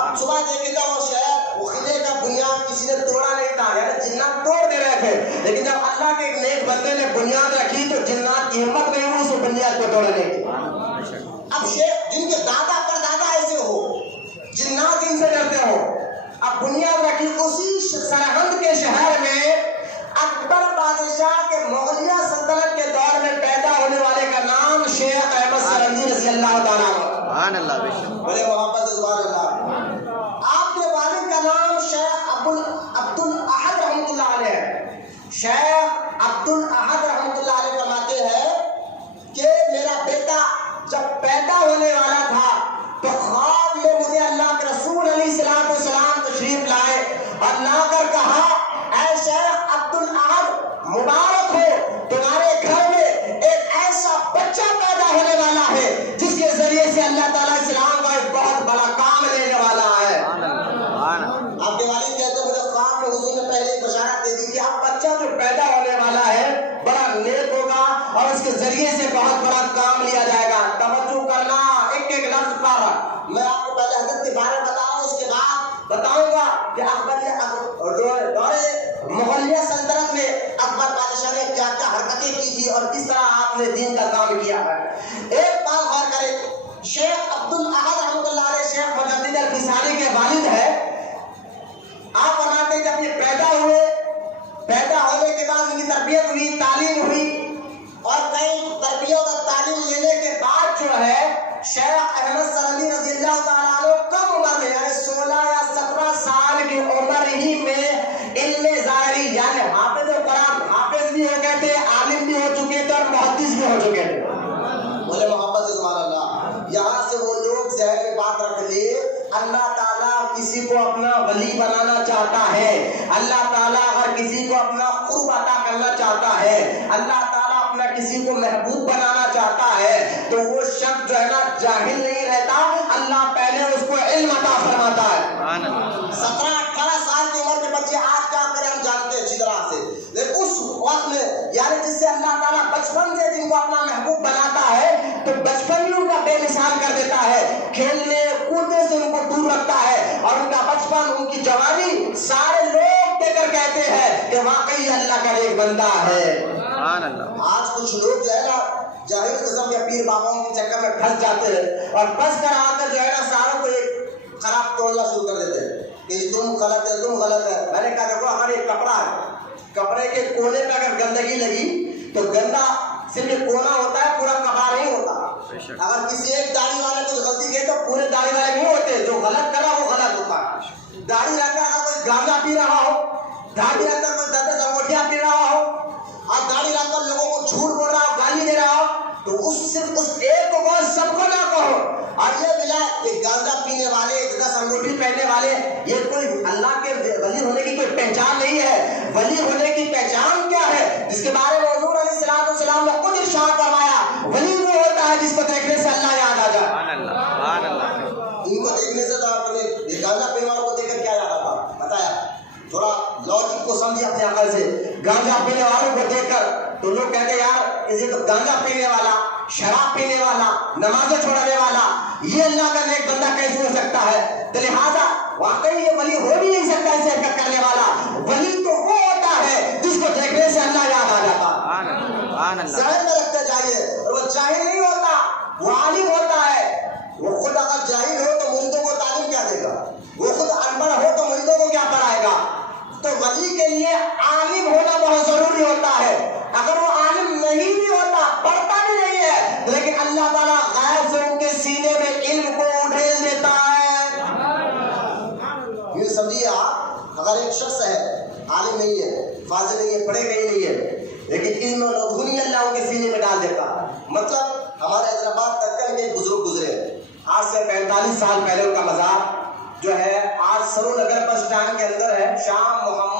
اب صبح دیکھے تو وہ شہر، وہ قلعے کا بنیاد کسی نے توڑا نہیں تھا، یعنی جنات توڑ دے رہے تھے، لیکن جب اللہ کے ایک نیک بندے نے بنیاد رکھی تو جنات کی ہمت نہیں ہوئی اس بنیاد کو توڑنے کی۔ اب شیخ جن کے دادا پر دادا ایسے ہو، جنات ان سے ڈرتے ہو، اب بنیاد رکھی اسی سرہند کے شہر میں اکبر بادشاہ کے مغلیہ سلطنت کے دور میں پیدا ہونے والے کا نام شیخ احمد سرندی رضی اللہ تعالیٰ عنہ۔ بڑے محبت سے سبحان اللہ۔ آپ کے والد کا نام شیخ عبد الاحد رحمۃ اللہ علیہ ہے۔ شیخ عبد الاحد رحمۃ اللہ علیہ فرماتے ہیں کہ میرا بیٹا جب پیدا ہونے والا تھا تو خواب میں مجھے اللہ کے رسول علیہ السلام تشریف لائے اور لا کر کہا، اے شیخ عبد الاحد، مبارک ہو، تمہارے گھر میں ایک ایسا بچہ پیدا ہونے والا ہے جس کے ذریعے سے اللہ تعالیٰ اسلام کا ایک بہت بڑا کام لینے والا ہے۔ آپ کے والد کہتے ہیں مجھے خواب میں حضور نے پہلے ایک بشارت دے دی کہ اب بچہ جو پیدا ہونے والا ہے بڑا نیک ہوگا اور اس کے ذریعے سے بہت بڑا کام لیا جائے گا۔ توجہ کرنا ایک ایک لفظ پر، میں آپ کو پہلے حضرت کے بارے میں بتاؤں، اس کے بعد بتاؤں گا کہ دور مغلیہ سلطنت میں اکبر بادشاہ نے کیا کیا حرکتیں کی تھی اور کس طرح آپ نے دین کا کام کیا ہے۔ ایک بات غور کریں، شیخ عبد الاحد رحمۃ اللہ علیہ شیخ مجدد الفسانی کے والد ہے۔ آپ فرماتے ہیں جب یہ پیدا ہوئے، پیدا ہونے کے بعد ان کی تربیت ہوئی، تعلیم ہوئی، اور کئی تربیت اور تعلیم لینے کے بعد جو ہے شیخ احمد سرندی رضی اللہ تعالیٰ عنہ کم عمر میں، یعنی 16 یا 17 سال کی عمر ہی میں علم ظاہری یعنی حافظ قرآن، حافظ بھی ہو گئے تھے، عالم بھی ہو چکے تھے اور محدث بھی ہو چکے تھے۔ بولے محمد سے سبحان اللہ۔ یہاں سے وہ لوگ ذہن میں بات رکھ لیے، اللہ تعالیٰ کسی کو اپنا ولی بنانا چاہتا ہے، اللہ تعالیٰ اگر کسی کو اپنا قرب عطا کرنا چاہتا ہے، اللہ تعالیٰ اپنا کسی کو محبوب بنانا چاہتا ہے تو وہ شخص جو ہے نا جاہل نہیں رہتا، اللہ پہلے اس کو علم عطا فرماتا ہے۔ 17-18 سال کی عمر کے بچے آج کیا کریں ہم جانتے ہیں اچھی طرح سے، لیکن اس وقت میں یعنی جس سے اللہ تعالیٰ بچپن سے جن کو اپنا محبوب بناتا ہے تو بچپن ہی ان کا بے مثال کر دیتا ہے، کھیلنے کودنے سے ان کو دور رکھتا ہے، اور ان کا بچپن، ان کی جوانی سارے لوگ دیکھ کر کہتے ہیں کہ واقعی اللہ کا ایک بندہ ہے۔ آج کچھ لوگ جو ہے نا جاہل قسم کے پیر باباؤں کے چکر میں پھنس جاتے ہیں اور پھنس کر آ کر جو ہے نا ساروں کو ایک خراب توڑنا شروع کر دیتے ہیں کہ تم غلط ہے، تم غلط ہے۔ میں نے کہا دیکھو اگر ایک کپڑا ہے، کپڑے کے کونے پہ اگر گندگی لگی تو گندا صرف ایک کونا ہوتا ہے، پورا کپڑا نہیں ہوتا۔ اگر کسی ایک داڑھی والے کو غلطی کی تو پورے داڑھی والے نہیں ہوتے، جو غلط کرا وہ غلط ہوتا ہے۔ داڑھی رکھ کر اگر کوئی گانجا پی رہا ہو، داڑھی رکھ کر کوئی 10 انگوٹھیاں پی رہا ہو، اور داڑھی رکھ کر لوگوں کو جھوٹ بول رہا ہو، گالی دے رہا ہو، تو صرف اس ایک کو سب کو نہ کہو۔ اور یہ ملا کہ گانجا پینے والے، 10 انگوٹھی پہننے والے، یہ کوئی اللہ کے ولی ہونے کی کوئی پہچان نہیں ہے۔ ولی ہونے کی پہچان کیا ہے؟ جس کے بارے میں حضور علیہ السلام نے خود ارشاد فرمایا، ولی وہ ہوتا ہے جس کو دیکھنے سے اللہ یاد آ جائے۔ ان کو دیکھنے سے یہ گانجا پینے والوں کو دیکھ کر کیا یاد آتا؟ بتایا تھوڑا لاجک کو سمجھے اپنے عقل سے۔ گانجا پینے والوں کو دیکھ کر تو لوگ کہتے ہیں یار یہ تو گانجا پینے والا، شراب پینے والا، نمازیں چھوڑنے والا، یہ اللہ کا نیک بندہ کیسے ہو سکتا ہے؟ تو لہٰذا واقعی یہ ولی ہو بھی نہیں سکتا ایسے حرکت کرنے والا۔ ولی تو وہ ہوتا ہے جس کو دیکھنے سے اللہ یاد آ جاتا۔ ذہن میں رکھتے جائیے، اور وہ جاہل نہیں ہوتا، وہ عالم ہوتا ہے۔ وہ خود اگر جاہل ہو تو مریدوں کو تعلیم کیا دے گا؟ وہ خود انپڑھ ہو تو مریدوں کو کیا پڑھائے گا؟ تو ولی کے لیے عالم ہونا بہت ضروری ہوتا ہے۔ اگر وہ عالم نہیں بھی ہوتا، پڑھتا بھی نہیں ہے، لیکن اللہ تعالیٰ غیب سے ان کے سینے میں علم کو اڈھیل دیتا ہے۔ یہ سمجھیے آپ، اگر ایک شخص ہے عالم نہیں ہے، فاضل نہیں ہے، پڑھے گئے نہیں ہے، لیکن علم اور دنیا اللہ ان کے سینے میں ڈال دیتا ہے۔ مطلب ہمارے حیدرآباد تک میں ایک بزرگ گزرے، آج سے 45 سال پہلے ان کا مزار جو ہے آج سرو نگر بس اسٹینڈ کے اندر ہے، شاہ محمد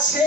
6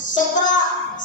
17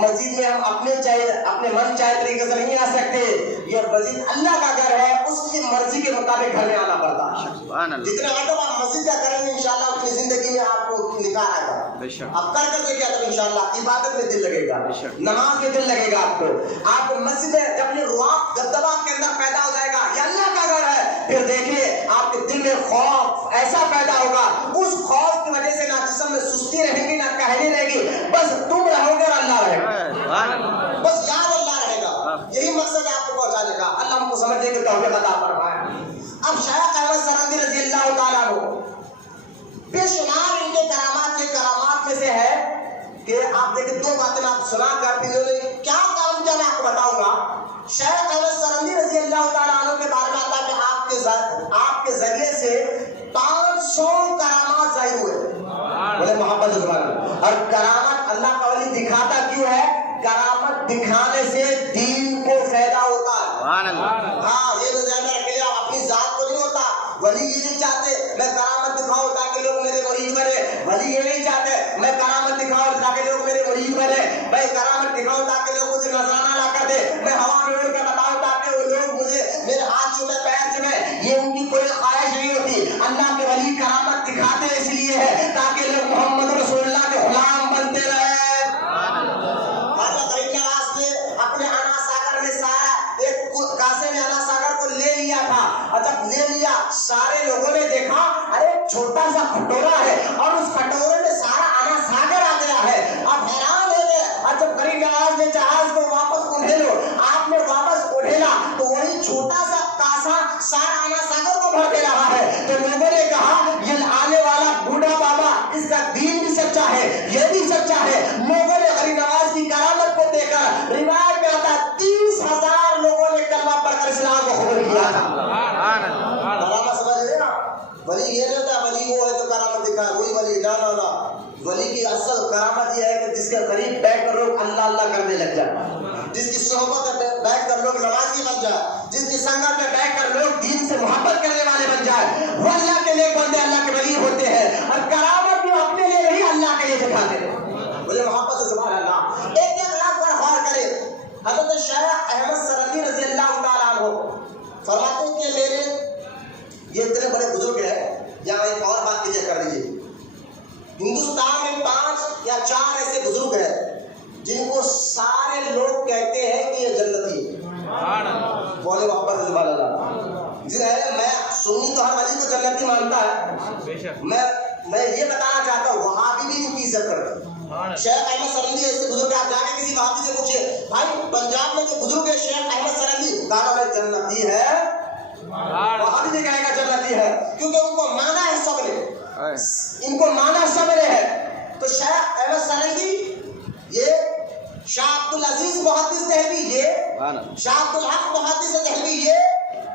مسجد میں ہم اپنے من چاہے طریقے سے نہیں آ سکتے. یہ مسجد اللہ کا گھر ہے, اس کی مرضی کے مطابق گھر میں آنا پڑتا ہے. جتنے ادب آپ مسجد کا کریں گے انشاءاللہ اپنی زندگی میں آپ کو نکال آئے گا. آپ کر کے کیا تو انشاءاللہ عبادت میں دل لگے گا, نماز میں دل لگے گا. آپ کو مسجد میں جب یہ رعب دبدبہ آپ کے اندر پیدا ہو جائے گا, یہ اللہ کا گھر ہے, پھر دیکھیے آپ کے دل میں خوف ایسا پیدا ہوگا, اس خوف کی وجہ سے نہ جسم میں سستی رہے گی نہ کہنی رہے گی, بس تم رہو گے اور اللہ رہے گا, بس یاد اللہ رہے گا. یہی مقصد ہے آپ کو پہنچانے کا. اللہ ہم کو سمجھنے کی توفیق عطا فرمائے. اب شیخ احمد سرندی رضی اللہ تعالیٰ عنہ بے شمار ان کے کرامات میں سے ہے کہ آپ دیکھیں دو باتیں آپ سنا کر انہوں نے کیا کام کیا میں آپ کو بتاؤں گا. شیخ احمد سرندی رضی اللہ تعالیٰ عنہ کے بارے میں آتا ہے کہ آپ کے ذریعے سے 500 کرامات ظاہر ہوئے. بولے محبت زبان. اور کرامت اللہ کا ولی دکھاتا کیوں ہے؟ کرامت دکھانے سے دین کو فائدہ ہوتا ہے. ہاں یہ تو ذہن میں رکھ لیا, اپنی ذات کو نہیں ہوتا. ولی یہ نہیں چاہتے میں کرامت دکھاؤں تاکہ لوگ میرے مرید بنے. ولی یہ نہیں چاہتے میں کرامت دکھاؤں تاکہ لوگ میرے مرید بنے. میں کرامت دکھاؤں تاکہ لوگ مجھے نذرانہ لا کر دے. میں ہوا میں اڑ کر بتاؤں تاکہ وہ لوگ مجھے میرے ہاتھ چومے پیر چومے. یہ ان کی کوئی خواہش نہیں ہوتی. اللہ کے ولی کرامت دکھاتے اس لیے ہے تاکہ لوگ محمد رسول اللہ کے غلام بنتے رہے. اپنے انا ساگر میں سارا ایک کاسے میں انا ساگر کو لے لیا تھا, اور جب لے لیا سارے لوگوں نے دیکھا ارے چھوٹا سا کھٹورا ہے اور اس کھٹورے میں سارا انا ساگر آ گیا ہے. اب حیران ہو گئے, اور جب غریب نواز نے چاہا اس کو واپس اٹھیلو, آپ نے واپس اٹھیلا تو وہی چھوٹا سا کاسا سارا انا ساگر کو بھر دے رہا ہے. تو لوگوں نے کہا یہ آنے والا بوڑھا بابا اس کا دین بھی سچا ہے, یہ بھی سچا ہے. لوگوں نے غریب نواز کی کرامت کو دیکھ کر روایت میں آتا 30,000 لوگوں نے کلمہ پڑھ کر اسلام کو قبول کیا تھا. کرامت سمجھ رہے نا, ولی یہ نہیں ہوتا ولی وہ ہے تو کرامت دکھائے وہی ولی. نہ نہ نہ, ولی کی اصل کرامت یہ ہے کہ جس کے قریب بیٹھ کر لوگ اللہ اللہ کرنے لگ جائے, جس کی صحبت میں بیٹھ کر لوگ نمازی بن جائے, جس کی سنگت میں بیٹھ کر لوگ دین سے محبت کرنے والے بن جائے, وہ اللہ کے نیک بندے اللہ کے ولی ہوتے ہیں. اور کرامت بھی اپنے لیے نہیں اللہ کے لیے دکھاتے ہیں. بولے محبت سے سبحان اللہ. ایک لاکھ پر غور کرے. حضرت شیخ احمد سرندی رضی اللہ تعالیٰ عنہ فرماتے ہیں کہ میرے یہ اتنے بڑے بزرگ ہیں. یہاں ایک اور بات کلیئر کر لیجیے, ہندوستان میں 5 یا 4 ایسے بزرگ ہیں جن کو سارے لوگ کہتے ہیں کہ یہ جنتی ہے. بولے محبت سے سبحان اللہ. میں سنی تو ہر ولی کو جنتی مانتا ہے. میں یہ بتانا چاہتا ہوں وہابی بھی ان کی عزت کرتے ہیں. شیخ احمد سرندی ایسے بزرگ, آپ جا کے کسی وہابی سے پوچھے بھائی پنجاب میں جو بزرگ ہے شیخ احمد سرندی, کہا میں جنتی ہے, وہابی بھی کہے گا جنتی ہے, کیونکہ ان کو مانا ہے سب نے, ان کو مانا سب نے ہے. تو شیخ احمد سرندی یہ, شاہ عبد العزیز محدث دہلوی یہ, شاہ عبد الحق محدث دہلوی یہ,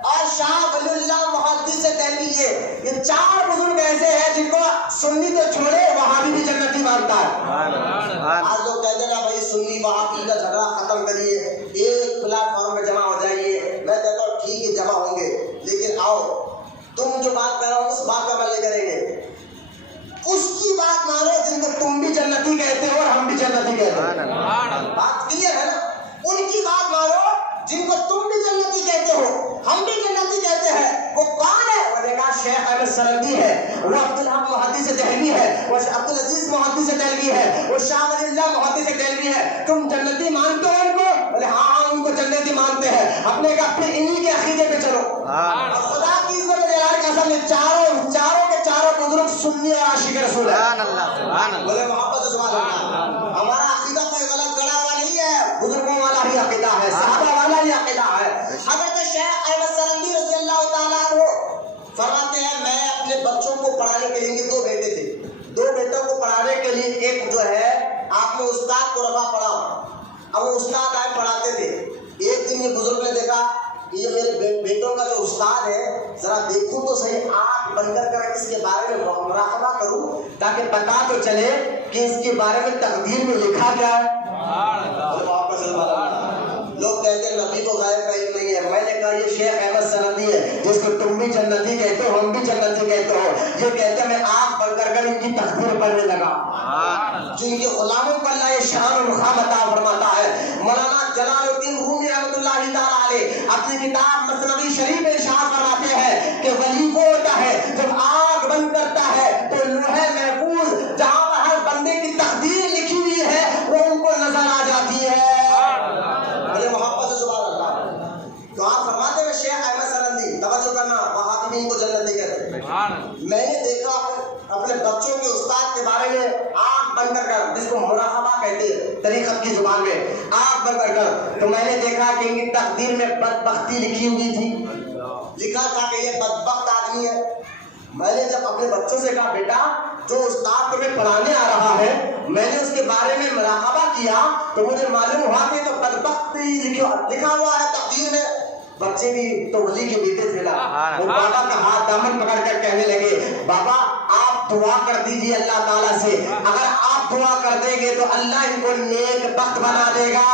اور شاہ ولی اللہ محدث دہلوی یہ 4 بزرگ ایسے ہیں جن کو سنی تو چھوڑے وہابی بھی جنتی مانتا ہے. آج لوگ کہتے ہیں نا بھائی سنی وہابی کا جھگڑا ختم کریے, ایک پلیٹ فارم پہ جمع ہو جائیے. میں کہتا ہوں ٹھیک ہے جمع ہوں گے, لیکن آؤ تم جو بات کر رہا ہوں اس بات کا عمل کریں گے. اس کی بات مانو جن کو تم بھی جنتی کہتے ہو اور ہم بھی جنتی کہتے ہیں. بات کلیئر ہے نا. ان کی بات مانو جن کو تم بھی جنتی کہتے ہو ہم بھی جنتی کہتے ہیں. وہ کون ہے؟ وہ نے کہا شیخ احمد سرندی ہے, وہ عبد الحق محدث دہلوی ہے, وہ عبد العزیز محدث دہلوی ہے, وہ شاہ ولی اللہ محدث دہلوی ہے. تم جنتی مانتے ہو ان کو؟ بولے ہاں ان کو جنتی مانتے ہیں. اپنے کا پھر انہی کے عقیدے پہ چلو. خدا کی عزت و جلال کی قسم, چاروں کے چاروں بزرگ سنی اور عاشق رسول ہے. بولے محبت سے سبحان اللہ. ہمارا عقیدہ کوئی غلط گڑا ہوا نہیں ہے, بزرگوں والا ہی عقیدہ ہے, صحابہ والا ہی عقیدہ ہے. حضرت شیخ احمد سرندی رضی اللہ تعالیٰ عنہ فرماتے ہیں میں اپنے بچوں کو پڑھانے کے لیے, 2 بیٹے تھے, 2 بیٹوں کو پڑھانے کے لیے ایک جو ہے آپ نے استاد کو رکھا پڑھا. اب وہ استاد آئے پڑھاتے تھے. ایک دن یہ بزرگ نے دیکھا یہ میرے بیٹوں کا جو استاد ہے ذرا دیکھوں تو صحیح, آنکھ بند کر اس کے بارے میں مراقبہ کروں تاکہ پتا تو چلے کہ اس کے بارے میں تقدیر میں لکھا کیا ہے. لوگ کہتے ہیں نبی کو غائب کا علم نہیں ہے. میں نے کہا یہ شیخ احمد سرندی ہے جس کو تم بھی جنتی کہتے ہو ہم بھی جنتی کہتے ہو. یہ کہتے ہیں میں آنکھ بند کر ان کی تقدیر پڑھنے لگا. جن کے غلاموں کو اللہ یہ شان و مقام عطا فرماتا ہے. مولانا جلال الدین رومی رحمۃ اللہ تعالیٰ علیہ اپنی کتاب مثنوی شریف میں ارشاد فرماتے ہیں کہ ولی وہ ہوتا ہے جب آنکھ بند کرتا ہے تو لوح محفوظ جہاں پر ہر بندے کی تقدیر لکھی ہوئی ہے وہ ان کو نظر آ جاتی ہے. بڑے محبت سے سبحان اللہ. تو آپ فرماتے ہیں شیخ احمد سرندی, توجہ کرنا, وہابین کو جنت دے کہتے ہیں. میں نے دیکھا اپنے بچوں کے استاد کے بارے میں آنکھ بند کر جس کو مراقبہ کہتے ہیں طریقت کی زبان میں, آنکھ بند کر تو میں نے دیکھا کہ ان کی تقدیر میں بدبختی لکھی ہوئی تھی. لکھا تھا کہ یہ بدبخت آدمی ہے. میں نے جب اپنے بچوں سے کہا بیٹا جو استاد تمہیں پڑھانے آ رہا ہے میں نے اس کے بارے میں مراقبہ کیا تو مجھے معلوم ہوا کہ تو بدبختی لکھا ہوا ہے تقدیر میں. بچے بھی تو ولی کے بیٹے تھے نا, وہ بابا کا ہاتھ دامن پکڑ کر کہنے لگے بابا آپ دعا کر دیجیے اللہ تعالیٰ سے, اگر آپ دعا کر دیں گے تو اللہ ان کو نیک بخت بنا دے گا.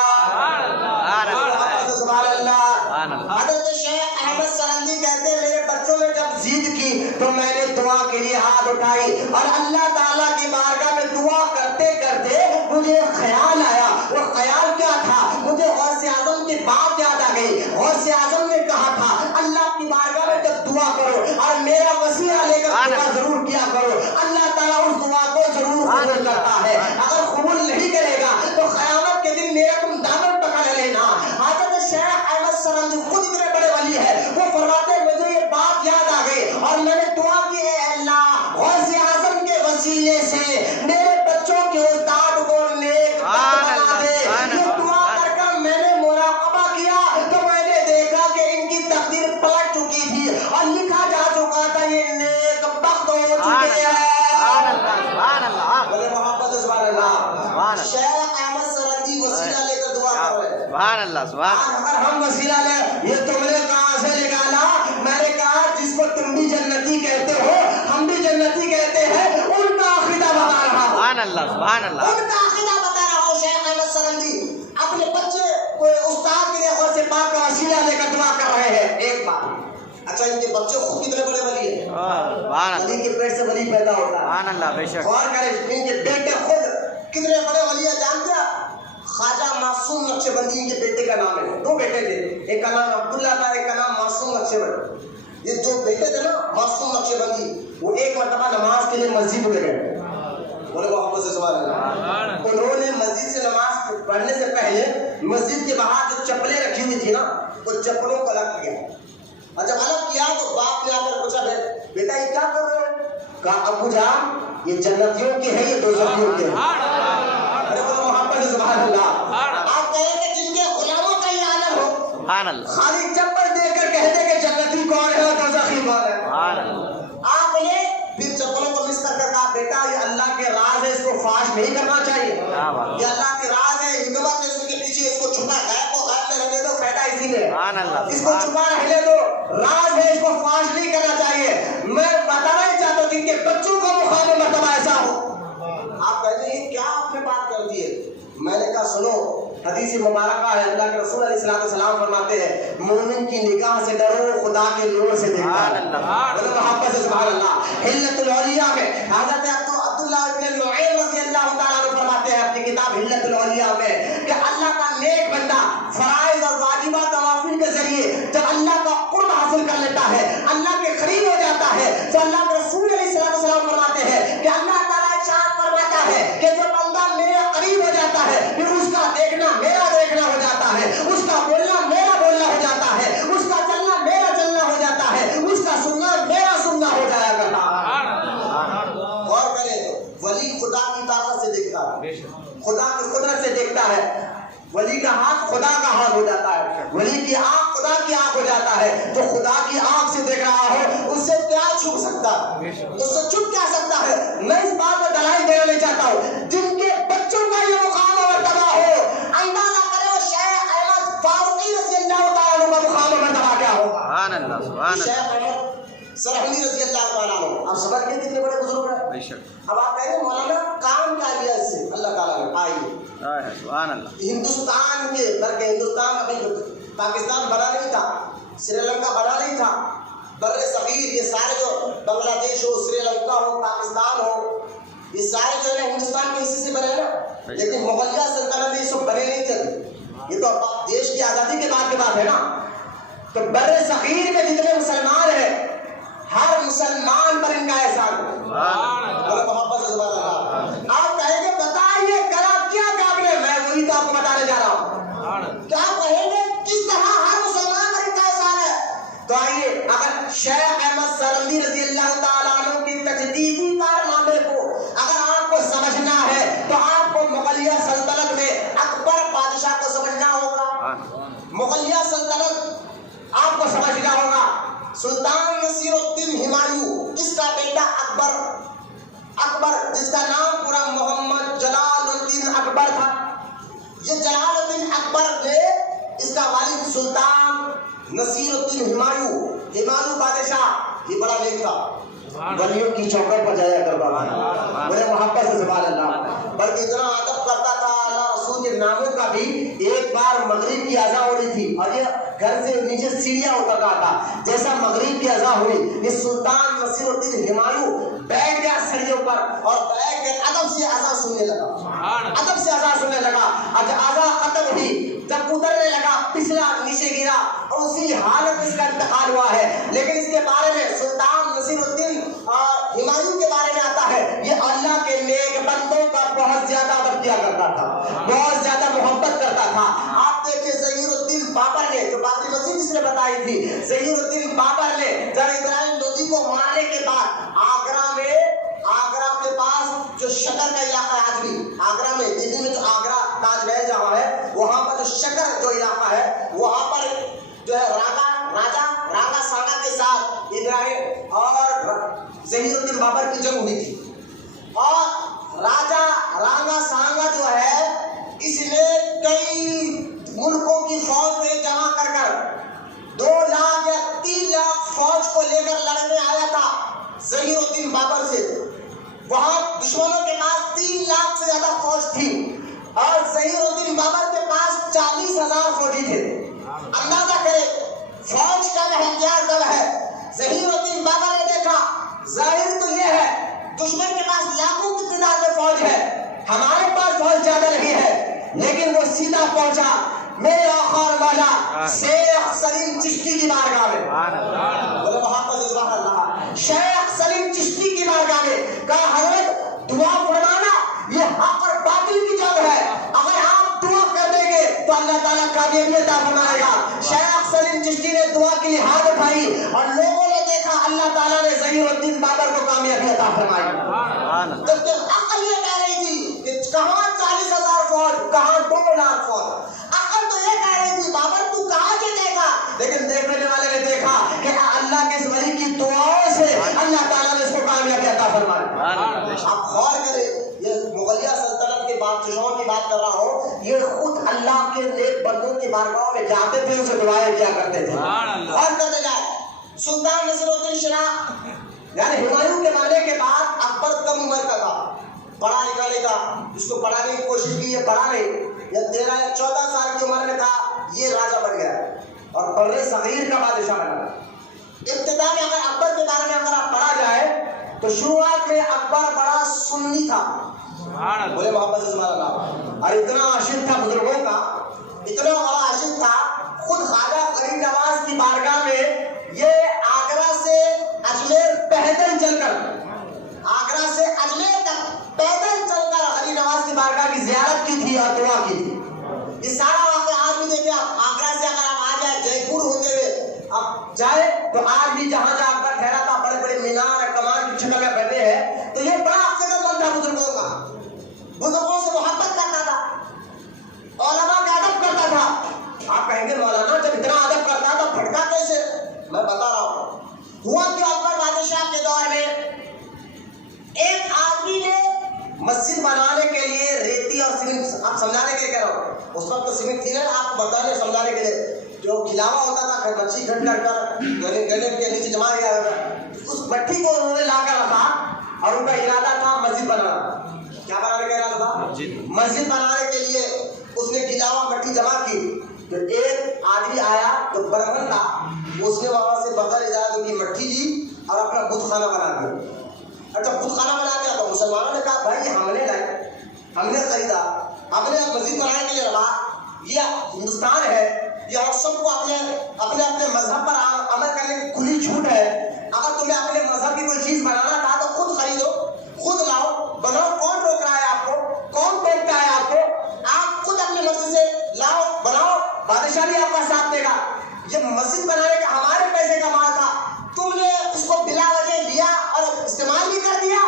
سبحان اللہ. حضرت شیخ احمد سرندی کہتے ہیں میرے بچوں نے جب ضد کی تو میں نے دعا کے لیے ہاتھ اٹھائی اور اللہ تعالیٰ کی بارگاہ میں دعا کرتے کرتے مجھے خیال آیا. وہ خیال کیا تھا, مجھے غوث اعظم کی بات یاد آ گئی. غوث اعظم نے کہا تھا اللہ کی بارگاہ میں جب دعا کرو اور میرا وسیلہ لے کر دعا ضرور کیا کرو, اللہ تعالیٰ اس دعا کو ضرور قبول کرتا ہے. اگر قبول نہیں کرے گا تو قیامت کے دن میرا تم دامن پکڑ لینا. حضرت شیخ احمد سرندی خود اتنے بڑے ولی ہے, وہ فرماتے ہیں مجھے یہ بات یاد آ گئی اور میں نے دعا کی اے اللہ غوث اعظم کے وسیلے سے میرے بچوں کے استاد کو نیک بنا دے. یہ دعا کر کر میں نے مراقبہ کیا تو میں نے دیکھا کہ ان کی تقدیر پلٹ چکی تھی اور لکھا جا چکا تھا یہ نیک بخت ہو چکے ہیں. بڑے محبت سبحان اللہ. شیخ احمد سرندی وسیلہ لے کر دعا کر رہے ہیں. سبحان اللہ. سبحان اللہ. اگر ہم وسیلہ لیں یہ تم نے کہاں سے نکالا, میں نے کہا جس کو تم بھی جنتی کہتے ہو ہم بھی جنتی کہتے ہیں ان کا عقیدہ بتا رہا ہوں. سبحان اللہ. سبحان اللہ. ان کا عقیدہ بتا رہا ہوں. شیخ احمد سرندی اپنے بچے کو استاد کے لیے غوث پاک کا وسیلہ لے کر دعا کر رہے ہیں. ایک بات اچھا ان کے بچے خود کتنے بڑے ولی ہیں. سبحان اللہ. ولی کے پیٹ سے ولی پیدا ہوتا ہے. سبحان اللہ. بے شک. غور کریں ان کے بیٹے خود کتنے بڑے ولی ہیں جانتے ہیں. خواجہ معصوم نقشبندی کے بیٹے کا نام ہے. دو بیٹے تھے, ایک کا نام عبداللہ تھا, ایک کا نام معصوم نقشبندی. یہ جو بیٹے تھے نا معصوم نقشبندی وہ ایک مرتبہ نماز کے لیے مسجد میں گئے. بولے محبت سے سبحان اللہ. انہوں نے مسجد سے نماز پڑھنے سے پہلے مسجد کے باہر جو چپلیں رکھی ہوئی تھی نا وہ چپلوں کو الگ کیا, اور جب الگ کیا تو باپ نے آ کر پوچھا بیٹا یہ کیا کر رہے ہیں. کہا ابو جان یہ جنتیوں کے ہیں یہ دوزخیوں کے ہیں. ارے بولے محبت سے سبحان اللہ. آپ کہیں کہ جن کے غلاموں کا یہ عالم ہو سبحان اللہ. خالی چپل دے کر کہہ دے کہ جنتی کون ہے اور دوزخی کون ہے. سبحان اللہ. آپ نے پھر چپلوں کو مس کر کہا بیٹا یہ اللہ کے راز ہے اس کو فاش نہیں کرنا چاہیے. یہ اللہ کے راز ہے حکمت ہے اس کے پیچھے اس کو چھپا غیب کو غیب میں رہنے دو فائدہ اسی میں. سبحان اللہ. اس کو چھپا رہنے دو, راز ہے اس کو فاش نہیں کرنا چاہیے. میں بتانا ہی چاہتا ہوں کہ ان کے بچوں کو مقام مرتبہ ایسا ہو. آپ کہتے ہیں کیا آپ نے بات کر دی ہے. میں نے کہا سنو حدیث مبارکہ ہے اللہ کے رسول علیہ السلام فرماتے ہیں مومن کی نگاہ سے ڈرو خدا کے نور سے دیکھتا ہے. محبت سے سبحان اللہ. حلت الاولیاء میں حضرت عبداللہ ابن نعیم رضی اللہ تعالیٰ عنہ فرماتے ہیں اپنی کتاب حلت الاولیاء میں کہ اللہ کا نیک بندہ فرائض اور واجبات نوافل کے ذریعے جب اللہ کا قرب حاصل کر لیتا ہے اللہ کے قریب ہو جاتا ہے تو اللہ کے رسول علیہ السلام فرماتے ہیں کہ اللہ تعالیٰ ارشاد فرماتا ہے کہ جو بندہ میرے قریب ہو جاتا ہے پھر اس کا دیکھنا میرا دیکھنا ہو جاتا ہے, اس کا بولنا میرا بولنا ہو جاتا ہے, اس کا چلنا میرا چلنا ہو جاتا ہے, اس کا سننا میرا سننا ہو جایا کرتا ہے. غور کریں ولی خدا کی طاقت سے دیکھتا ہے, خدا کی قدرت سے دیکھتا ہے. ولی کا ہاتھ خدا کا ہاتھ ہو جاتا ہے, ولی کی آنکھ خدا کی آنکھ ہو جاتا ہے. جو خدا کی آنکھ سے دیکھ رہا ہو اس سے کیا چھپ سکتا ہے, اس سے چھپ کیا سکتا ہے. میں اس بات میں دلائل دینا نہیں چاہتا ہوں جن کے بچوں کا یہ مقام و مرتبہ ہو اندازہ کرے وہ شیخ احمد فاروقی رضی اللہ تعالیٰ عنہ کا مقام و مرتبہ کیا ہو. سبحان اللہ. سبحان اللہ. شیخ احمد سرحلی رضی اللہ تعالیٰ عنہ آپ سمجھ گئے کتنے بڑے بزرگ ہیں. اب آپ کہیں گے مولانا کام کیا لیا اس سے اللہ تعالیٰ نے. آئیے سبحان اللہ. ہندوستان کے بلکہ ہندوستان ابھی پاکستان بنا نہیں تھا, سری لنکا بنا نہیں تھا, بر صغیر یہ سارے جو بنگلہ دیش ہو, سری لنکا ہو, پاکستان ہو, یہ سارے جو ہے نا ہندوستان کے حصے سے بنے نا، لیکن مغلیہ سلطنت میں یہ سب بنے نہیں تھے، یہ تو دیش کی آزادی کے بعد کی بات ہے نا۔ تو بر صغیر میں جتنے مسلمان ہیں ہر مسلمان پر ان کا احسان ہے۔ بولے محبت سے سبحان اللہ۔ آپ کہیں گے بتائیے کرا کیا آپ نے، میں وہی تو آپ کو بتانے جا رہا ہوں۔ کیا کہیں گے کس طرح ہر مسلمان پر ان کا احسان ہے؟ تو آئیے، اگر شیخ احمد سرندی رضی اللہ تعالیٰ عنہ کی تجدیدی کارنامے کو اگر آپ کو سمجھنا ہے تو آپ کو مغلیہ سلطنت میں اکبر بادشاہ کو سمجھنا ہوگا۔ مغلیہ سلطنت آپ کو سمجھنا ہوگا۔ سلطان نصیر الدین ہمایوں، اس کا بیٹا اکبر جس کا نام پورا محمد جلال الدین اکبر تھا، یہ جلال الدین اکبر نے اس کا والد سلطان نصیر الدین ہمایوں بادشاہ، یہ بڑا نیک تھا، ولیوں کی چوکٹ پر جایا کرتا تھا، بڑے محبت سے سبحان اللہ، بلکہ اتنا ادب کرتا تھا اللہ رسول کے ناموں کا بھی۔ ایک بار مغرب کی اذان ہو رہی تھی اور یہ گھر سے نیچے سیڑھیاں اتر رہا تھا، جیسا مغرب کی اذان ہوئی یہ سلطان نصیر الدین ہمایوں بیٹھ گیا سیڑھیوں پر اور بیٹھ کر ادب سے اذان سننے لگا، اور جب اذان ختم ہوئی، جب اترنے لگا پچھلا نیچے گرا اور اسی حالت اس کا انتقال ہوا ہے۔ لیکن اس کے بارے میں سلطان نصیر الدین ہمایوں کے بارے میں آتا ہے، یہ اللہ کے نیک بندوں کا بہت زیادہ ادب کیا کرتا تھا، بہت زیادہ محبت کرتا تھا۔ آپ دیکھیں ظہیر الدین بابر نے، جو بابری مسجد جس نے بتائی تھی، ظہیر الدین بابر نے جب ابراہیم لودھی کو مارنے کے بعد آگرہ کے پاس جو شکر کا علاقہ ہے، آج بھی آگرہ میں، دہلی میں جو آگرہ تاج محل جہاں ہے، وہاں پر جو شکر جو علاقہ ہے، وہاں پر جو ہے راجا رانگا سانگا کے ساتھ ابراہیم اور ظہیر الدین بابر کی جنگ ہوئی تھی، اور راجا رانگا سانگا جو ہے اس نے کئی ملکوں کی فوج کو جمع کر 2 لاکھ یا 3 لاکھ فوج کو لے کر لڑنے آیا تھا ظہیر الدین بابر سے۔ وہاں دشمنوں کے پاس 3 لاکھ سے زیادہ فوج تھی اور ظہیر الدین بابر کے پاس 40,000 فوجی تھے۔ اندازہ کرے فوج کم ہے، کیا کم ہے۔ ظہیر الدین بابر نے دیکھا ظاہر تو یہ ہے دشمن کے پاس لاکھوں کی تعداد میں فوج ہے، ہمارے پاس فوج زیادہ نہیں ہے، لیکن وہ سیدھا پہنچا میرے آقا اور مولا شیخ سلیم چشتی کی بارگاہ میں، بولے محمد سبحان اللہ، شیخ سلیم چشتی کی بارگاہ میں، کہا حضرت دعا فرمانا، یہ حق اور باطل کی جنگ ہے، اگر آپ دعا کر دیں گے تو اللہ تعالیٰ کامیابی عطا فرمائے گا۔ شیخ سلیم چشتی نے دعا کے لیے ہاتھ اٹھائی اور لوگوں نے دیکھا اللہ تعالیٰ نے ظہیر الدین بابر کو کامیابی عطا فرمائی۔ جبکہ عقل یہ کہہ رہی تھی کہ کہاں 40,000 فوج، کہاں 2 لاکھ فوج، عقل تو یہ کہہ رہی تھی بابر تو کہاں سے دیکھا، لیکن دیکھنے والے نے دیکھا کہ اللہ کے اس ولی کی دعاؤں سے اللہ تعالیٰ نے اس کو کامیابی عطا فرمائی۔ آپ غور کریں، یہ مغلیہ سلطنت کے بادشاہوں کی بات کر رہا ہوں، یہ خود اللہ کے نیک بندوں کی بارگاہوں میں جاتے تھے، ان سے دعائیں کیا کرتے تھے۔ غور کرتے جائے، سلطان نصیر الدین شاہ یعنی ہمایوں کے مرنے کے بعد اکبر کم عمر کا تھا، پڑھا لکھا نہیں تھا، اس کو پڑھانے کی کوشش کی، یہ پڑھا نہیں، یا 13 یا 14 سال کی عمر میں تھا، یہ راجہ بن گیا اور بر صغیر کا بادشاہ بنا۔ ابتدا میں اگر اکبر کے بارے میں اگر آپ پڑھا جائے تو شروعات میں اکبر بڑا سنی تھا، بولے محمد صلی اللہ علیہ وسلم، اور اتنا عاشق تھا بزرگوں کا، اتنا بڑا عاشق تھا، خود خواجہ غریب نواز کی بارگاہ میں یہ آگرہ سے اجمیر پیدل چل کر، آگرہ سے اجمیر تک پیدل چل کر غریب نواز کی بارگاہ کی زیارت کی تھی اور دعا کی تھی۔ یہ سارا واقعہ آج بھی دیکھیں، آگرہ سے اگر آپ آ جائے جے پور ہوتے ہوئے آپ جائے تو آج بھی جہاں جہاں اکبر ٹھہرا تھا بڑے بڑے مینار کمان کی شکل میں بنے ہیں، تو یہ بڑا عقیدت مند تھا بزرگوں کا، بزرگوں سے محبت کرتا تھا، علماء کا ادب کرتا تھا۔ آپ کہیں گے مولانا جب اتنا ادب کرتا تو پھٹکا کیسے؟ میں بتا رہا ہوں، ہوا کہ اکبر بادشاہ کے دور میں ایک آدمی نے مسجد بنانے کے لیے ریتی اور سیمنٹ، آپ سمجھانے کے لیے کہہ رہا ہوں، اس وقت تو سیمنٹ تھی نا، آپ بتانے سمجھانے کے لیے جو کھلاوا ہوتا تھا مچھی کھٹ کر گلے کے نیچے جما دیا جاتا، اس مٹی کو انہوں نے لا کر رکھا اور ان کا ارادہ تھا مسجد بنانا۔ کیا بنانے کا ارادہ تھا؟ مسجد بنانے کے لیے اس نے کھلاوا مٹی جمع کی، تو ایک آدمی آیا جو برہمن تھا، اس نے وہاں سے بغیر اجازت کی مٹی لی اور اپنا بت خانہ بنا دیا۔ اچھا خود خانہ بنا دیا تو مسلمانوں نے کہا بھائی ہم نے لائے، ہم نے خریدا، ہم نے مسجد بنانے کے لیے روا، یہ ہندوستان ہے، یہ سب کو اپنے اپنے مذہب پر عمل کرنے کی کھلی چھوٹ ہے، اگر تمہیں اپنے مذہب کی کوئی چیز بنانا تھا تو خود خریدو، خود لاؤ، بناؤ، کون روک رہا ہے آپ کو؟ کون ٹوکتا ہے آپ کو؟ آپ خود اپنی مرضی سے لاؤ، بناؤ، بادشاہ بھی آپ کا ساتھ دے گا۔ یہ مسجد بنانے کا ہمارے پیسے کا مال تھا، تم نے اس کو بلا وجہ لیا اور استعمال بھی کر دیا۔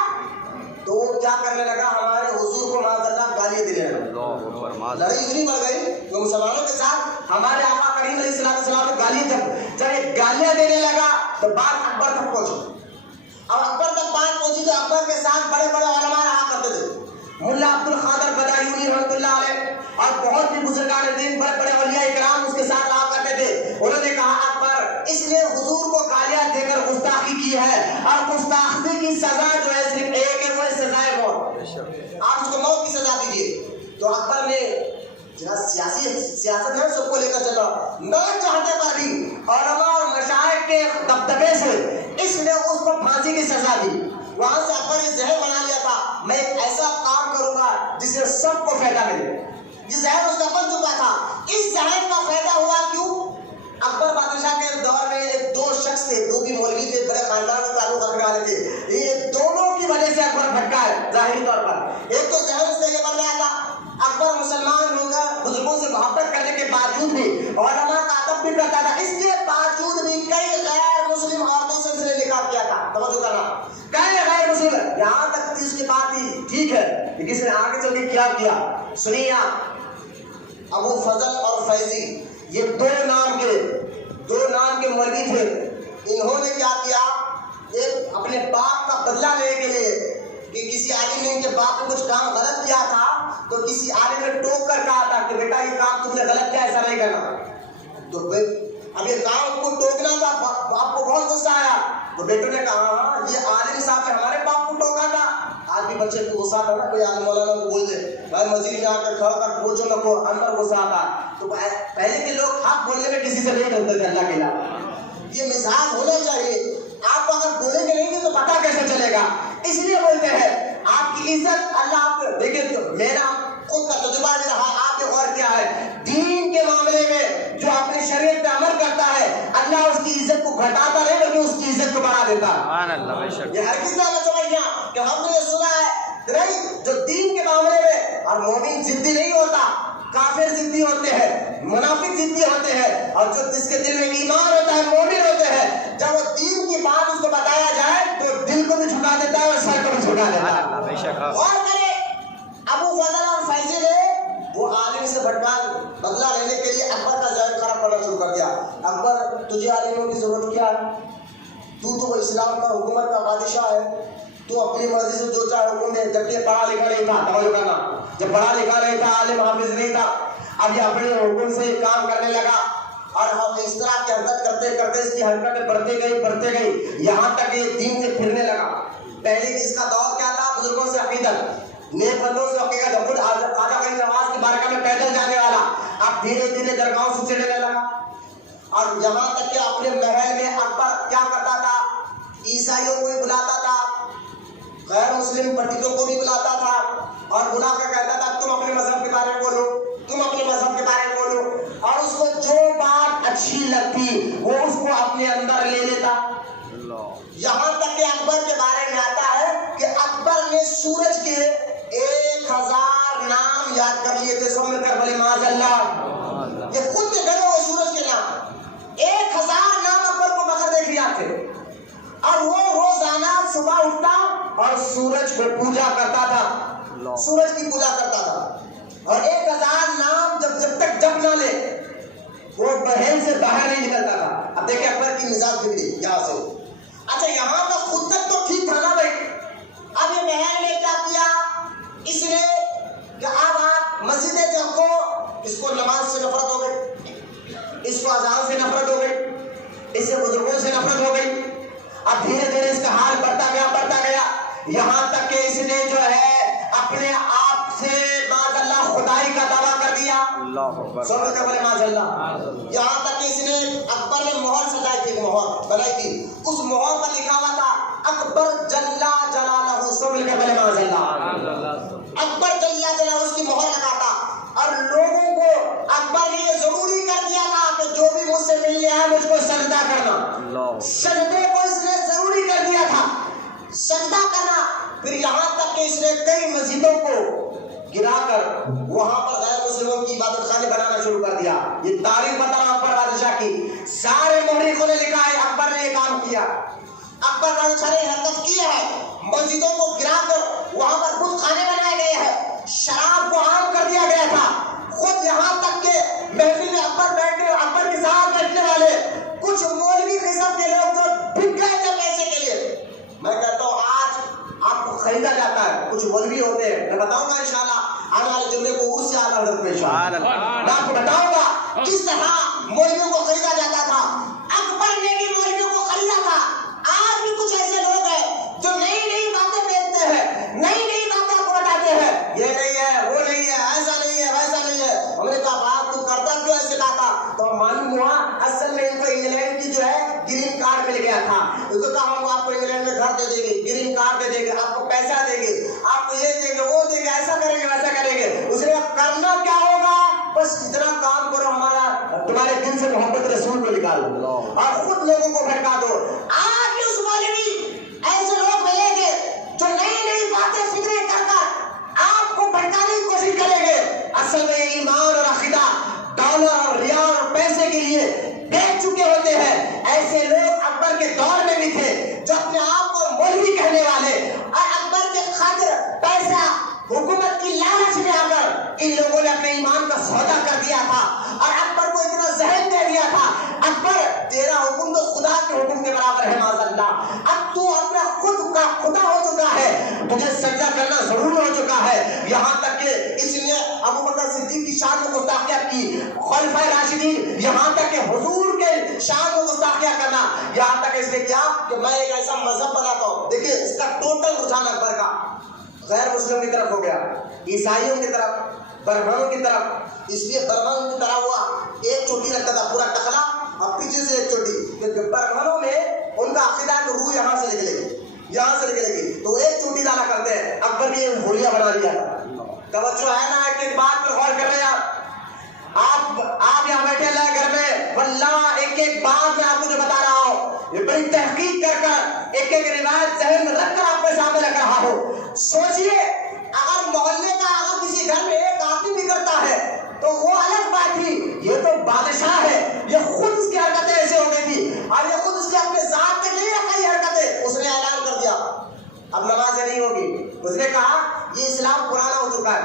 تو وہ کیا کرنے لگا؟ ہمارے حضور کو معاذ اللہ گالیاں دینے لگا۔ لڑائی اتنی بڑھ گئی کہ مسلمانوں کے ساتھ ہمارے آقا کریم علیہ السلام کو گالیاں دینے لگا تو بات اکبر تک پہنچی۔ اب اکبر تک بات پہنچی تو اکبر کے ساتھ بڑے بڑے علماء رہا کرتے تھے، ملا عبد القادر بدایونی رحمۃ اللہ علیہ اور بہت ہی بزرگان دین، بڑے بڑے اولیاء کرام اس کے ساتھ رہا کرتے تھے۔ انہوں نے کہا اکبر اس نے حضور کو گالیاں دے کر گستاخی کی ہے، اور گستاخی کی سزا جو ہے صرف ایک ہے، وہ سزائے موت، آپ اس کو موت کی سزا دیجیے۔ تو اکبر نے سیاست ہے سب کو لے کر چلا، نہ چاہتے پر بھی علماء اور مشائخ کے دبدبے سے اس نے اس کو پھانسی کی سزا دی۔ وہاں سے اکبر نے ذہن بنا لیا تھا میں ایک ایسا کام کروں گا جس سے سب کو فائدہ ملے۔ یہ ذہن اس کا بن چکا تھا۔ اس ذہن کا فائدہ ہوا کیوں؟ اکبر بادشاہ کے دور میں ایک دو شخص تھے، دو بھی مولوی تھے، بڑے خاندان سے تعلق رکھنے والے تھے، یہ دونوں کی وجہ سے اکبر بھٹکا ہے ظاہری طور پر۔ ایک تو ذہن اس سے یہ بن گیا تھا اکبر مسلمان ہو کر بزرگوں سے محبت کرنے کے باوجود بھی علماء کا ادب بھی کرتا تھا، اس کے باوجود بھی کئی غیر مسلم عورتوں سے اس نے نکاح کیا تھا۔ توجہ کرنا، کئی غیر مسلم، یہاں تک کہ اس کی بات ہی ٹھیک ہے کہ کس نے آگے چل کے کیا سنیے آپ۔ ابو فضل اور فیضی یہ دو نام کے مولوی تھے، انہوں نے کیا کیا؟ ایک اپنے باپ کا بدلہ لینے کے لیے کہ کسی عالم نے ان کے باپ نے کچھ کام غلط کیا تھا تو کسی عالم نے ٹوک کر کہا تھا کہ بیٹا یہ کام تم نے غلط کیا، ایسا نہیں کرنا۔ تو اب یہ کام کو ٹوکنا تھا، باپ کو بہت غصہ آیا تو بیٹوں نے کہا ہاں یہ عالم صاحب نے ہمارے باپ کو ٹوکا تھا۔ آج بھی بچے کو غصہ آتا نا، کوئی عالم مولانا کو بول دے بھائی مسجد میں آ کر کھڑا کر پوچھو نہ کو، اندر غصہ آتا۔ تو پہلے کے لوگ حق بولنے میں کسی سے نہیں ڈرتے تھے اللہ کے علاوہ۔ یہ مزاج ہونا چاہیے، آپ اگر بولیں گے نہیں تو پتا کیسے چلے گا؟ اس لیے بولتے ہیں آپ کی عزت اللہ آپ دیکھیں، میرا خود کا تجربہ بھی رہا، آپ نے غور کیا ہے دین کے معاملے میں جو اپنی شریعت پہ عمل کرتا ہے اللہ اس کی عزت کو گھٹاتا نہیں بلکہ اس کی عزت کو بڑھا دیتا ہے۔ سبحان اللہ، بے شک۔ یہ ہر کسی نے سمجھنا کہ ہم نے یہ سنا ہے نہیں، جو دین کے معاملے میں، اور مومن ضدی نہیں ہوتا، کافر ضدی ہوتے ہیں، منافق ضدی ہوتے ہیں، اور جو جس کے دل میں ایمان ہوتا ہے مومن ہوتے ہیں، جب وہ دین کی بات اس کو بتایا جائے تو دل کو بھی جھکا دیتا ہے اور سر کو بھی جھکا دیتا ہے۔ اور کرے ابو فضل اور فیضی نے وہ عالم سے بدلہ لینے کے لیے اکبر کا ذہن خراب کرنا شروع کر دیا۔ اکبر تجھے عالموں کی ضرورت کیا ہے؟ تو اسلام کا حکومت کا بادشاہ ہے، تو اپنی مرضی سے جو چاہے حکم دے، جب یہ پڑھا لکھا نہیں تھا، توجہ کرنا، جب پڑھا لکھا نہیں تھا، عالم حافظ نہیں تھا، اب یہ اپنے حکم سے کام کرنے لگا اور ہم اس طرح کی حرکت کرتے کرتے اس کی حرکتیں بڑھتے گئی یہاں تک یہ دین سے پھرنے لگا۔ پہلے اس کا دور کیا تھا؟ بزرگوں سے عقیدت، نیک بندوں سے عقیدت، خود خواجہ غریب نواز کی بارگاہ میں پیدل جانے والا، اب دھیرے دھیرے درگاہوں سے چڑھنے لگا، اور یہاں تک کہ اپنے محل میں اکبر کیا کرتا تھا؟ عیسائیوں کو بھی بلاتا تھا، غیر مسلم پنڈتوں کو بھی بلاتا تھا، اور بلا کر کہتا تھا تم اپنے مذہب کے بارے میں بولو، تم اپنے مذہب کے بارے میں بولو، اور اس کو جو بات اچھی لگتی وہ اس کو اپنے اندر لے لیتا۔ یہاں تک کہ اکبر کے بارے میں آتا ہے کہ اکبر نے سورج کے 1000 نام یاد کر لیے تھے، سب مل کر بولے معاذ اللہ، یہ خود کے گھروں سورج کے نام 1000 نام اکبر کو بغیر دیکھ یاد تھے، اور وہ روزانہ صبح اٹھتا اور سورج کو پوجا کرتا تھا، سورج کی پوجا کرتا تھا، اور 1000 نام جب تک جپ نہ لے وہ بہن سے باہر نہیں نکلتا تھا۔ اب دیکھیں اکبر کی مزاج بگڑی یہاں سے۔ اچھا یہاں تک خود تک تو ٹھیک تھا نا بھائی، اب یہ بہن نے کیا کیا؟ اس نے کہ اب آپ مسجد کو، اس کو نماز سے نفرت ہو گئی، اس کو اذان سے نفرت ہو گئی، اس سے بزرگوں سے نفرت ہو گئی، اب دھیرے دھیرے اس کا حال بڑھتا گیا، یہاں تک کہ اس نے جو ہے اپنے آپ سے معاذ اللہ خدائی کا دعویٰ کر دیا. اللہ اکبر. سن کے بولے معاذ اللہ. یہاں تک کہ اس نے اکبر نے مہر سجائی تھی, مہر بنائی تھی, اس مہر پر لکھا ہوا تھا اکبر جلا جلالہ. سن کے بولے معاذ اللہ. اکبر جلا جلالہ اس کی مہر لگا تھا. اور لوگوں کو اکبر نے یہ ضروری کر دیا تھا کہ جو بھی مجھ سے ملنے آئے مجھ کو سجدہ کرنا. سجدے کو اس نے ضروری کر دیا تھا, سجدہ کرنا. پھر یہاں تک کہ اس نے کئی مسجدوں کو گرا کر وہاں پر غیر مسلموں کی عبادت خانے بنانا شروع کر دیا. یہ تاریخ بتا رہا اکبر بادشاہ کی. سارے مورخوں نے لکھا ہے اکبر نے یہ کام کیا. اکبر بادشاہ نے حرکت کی ہے, مسجدوں کو گرا کر وہاں پر بت خانے بنائے گئے ہیں, شراب کو عام کر دیا گیا تھا. خود یہاں تک کہ محفل میں اکبر کے ساتھ بیٹھنے والے کچھ مولوی قسم کے لوگ جو بک گئے تھے پیسے کے لیے. میں کہتا ہوں آج آپ کو خریدا جاتا ہے. کچھ مولوی ہوتے ہیں, میں بتاؤں گا انشاءاللہ آنے والے جمعے کو عرس سے آنا حضرت میں میں آپ کو بتاؤں گا کس طرح مولویوں کو خریدا جاتا تھا. اکبر نے بھی مولویوں کو خریدا تھا. آج بھی کچھ ایسے لوگ ہیں جو نئی نئی باتیں بیچتے ہیں, نئی نئی باتیں آپ کو بتاتے ہیں, یہ نہیں ہے, وہ نہیں ہے, ایسا نہیں ہے, ویسا نہیں ہے. ہم نے کہا بات تو کرتا کیوں ایسے کہا, تو معلوم ہوا اصل میں ان کو انگلینڈ کی جو ہے گرین کارڈ مل گیا تھا. اس کو کہا ہم آپ کو انگلینڈ میں گھر دے دیں گے, گرین کارڈ دے دیں گے, آپ کو پیسہ دیں گے, آپ کو یہ دیں گے, وہ دیں گے, ایسا کریں گے, ویسا کریں گے. اس نے کرنا کیا ہوگا, بس اتنا کام کرو, ہمارا تمہارے دل سے محبت رسول کو نکالو اور خود لوگوں کو بھٹکا دو. آج بھی اس مولوی ایسے لوگ ملیں گے جو نئی نئی باتیں فکریں کر کر آپ کو بھٹکانے کی کوشش کریں گے. اصل میں ایمان اور عقیدہ ڈالر اور ریال اور پیسے کے لیے بیچ چکے ہوتے ہیں. ایسے لوگ اکبر کے دور میں بھی تھے جو اپنے آپ کو مولوی کہنے والے اور اکبر کے خاطر پیسہ حکومت کی لالچ میں آ کر ان لوگوں نے اپنے ایمان کا سودا کر دیا تھا اور اکبر کو اتنا ذہن دے دیا تھا. اکبر تیرا حکم تو خدا کے حکم کے برابر ہے معاذ اللہ. اب تو اپنا خود کا خدا ہو چکا ہے, تجھے سجدہ کرنا ضرور ہو چکا ہے. یہاں تک کہ اس نے ابو بکر صدیق کی شان میں گستاخیاں کی, خلفائے راشدین, یہاں تک کہ حضور کے شان میں گستاخیاں کرنا. یہاں تک اس نے کیا کہ میں ایک ایسا مذہب بناتا ہوں. دیکھیے اس کا ٹوٹل رجحان اکبر کا غیر مسلم کی طرف ہو گیا, عیسائیوں کی طرف, برہمنوں کی طرف. اس لیے برہمن کی طرح ہوا ایک چوٹی رکھتا تھا, پورا ٹکلا اور پیچھے سے ایک چوٹی, کیونکہ برہمنوں میں ان کا عقیدہ ہے کہ روح یہاں سے نکلے گی, یہاں سے نکلے گی, تو ایک چوٹی ڈالا کرتے ہیں. اکبر نے یہ حلیہ بنا لیا تھا. توجہ ہے نا, ایک بات پر غور کر رہے ہیں آپ یہاں بیٹھے اللہ گھر میں, واللہ ایک ایک بات میں آپ کو جو بتا رہا ہوں یہ بڑی تحقیق کر کر ایک ایک روایت ذہن میں رکھ کر آپ کے سامنے رکھ رہا ہوں. سوچئے اگر محلے کا اگر کسی گھر میں ایک آدمی بھی کرتا ہے تو وہ الگ بات تھی, یہ تو بادشاہ ہے, یہ خود اس کی حرکتیں ایسے ہو گئی تھی اور یہ خود اس کے اپنے ذات کے نہیں رکھا یہ حرکتیں. اس نے اعلان کر دیا اب نمازیں نہیں ہوگی. اس نے کہا یہ اسلام پرانا ہو چکا ہے,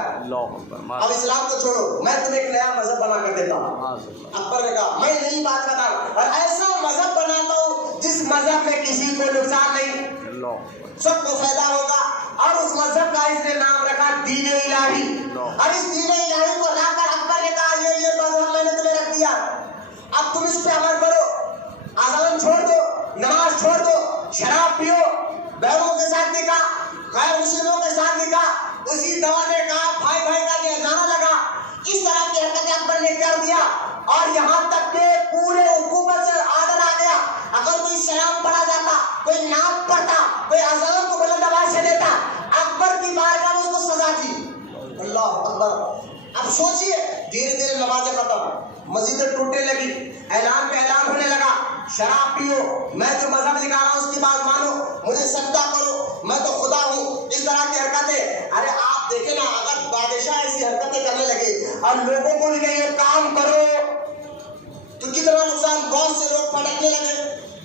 اب اسلام کو چھوڑو, میں تمہیں ایک نیا مذہب بنا کر دیتا ہوں. اکبر نے کہا میں نئی بات بتاؤں اور ایسا مذہب بناتا ہوں جس مذہب میں کسی کو نقصان نہیں, سب کو فائدہ ہوگا. اور اس مذہب کا اس نے نام رکھا دین الہی. اور اس دین الہی کو لا کر اکبر نے کہا یہ مذہب میں نے تمہیں رکھ دیا, اب تم اس پہ عمل کرو, اذان چھوڑ دو, نماز چھوڑ دو, شراب پیو, بیروں کے ساتھ نکاح, غیر مسلموں کے ساتھ نکاح. اسی دور میں کہا بھائی بھائی کا جانا لگا. اس طرح کی حرکتیں اکبر نے کر دیا اور یہاں تک کہ پورے حکومت سے آرڈر آ گیا اگر کوئی سلام پڑھا جاتا, کوئی نعت پڑھتا, کوئی اذان کو بلند آواز سے دیتا, اکبر کی بارگاہ میں اس کو سزا تھی. اللہ اکبر. اب سوچئے دھیرے دھیرے نمازیں ختم, مسجدیں ٹوٹنے لگی, اعلان پہ اعلان ہونے لگا, شراب پیو, میں جو مذہب نکال رہا ہوں اس کی بات مانو, مجھے سجدہ کرو, میں تو خدا ہوں, اس طرح کی حرکتیں. ارے آپ دیکھیں نا, اگر بادشاہ ایسی حرکتیں کرنے لگے اور لوگوں کو بھی یہ کام کرو تو کتنا نقصان. کون سے لوگ پھٹکنے لگے,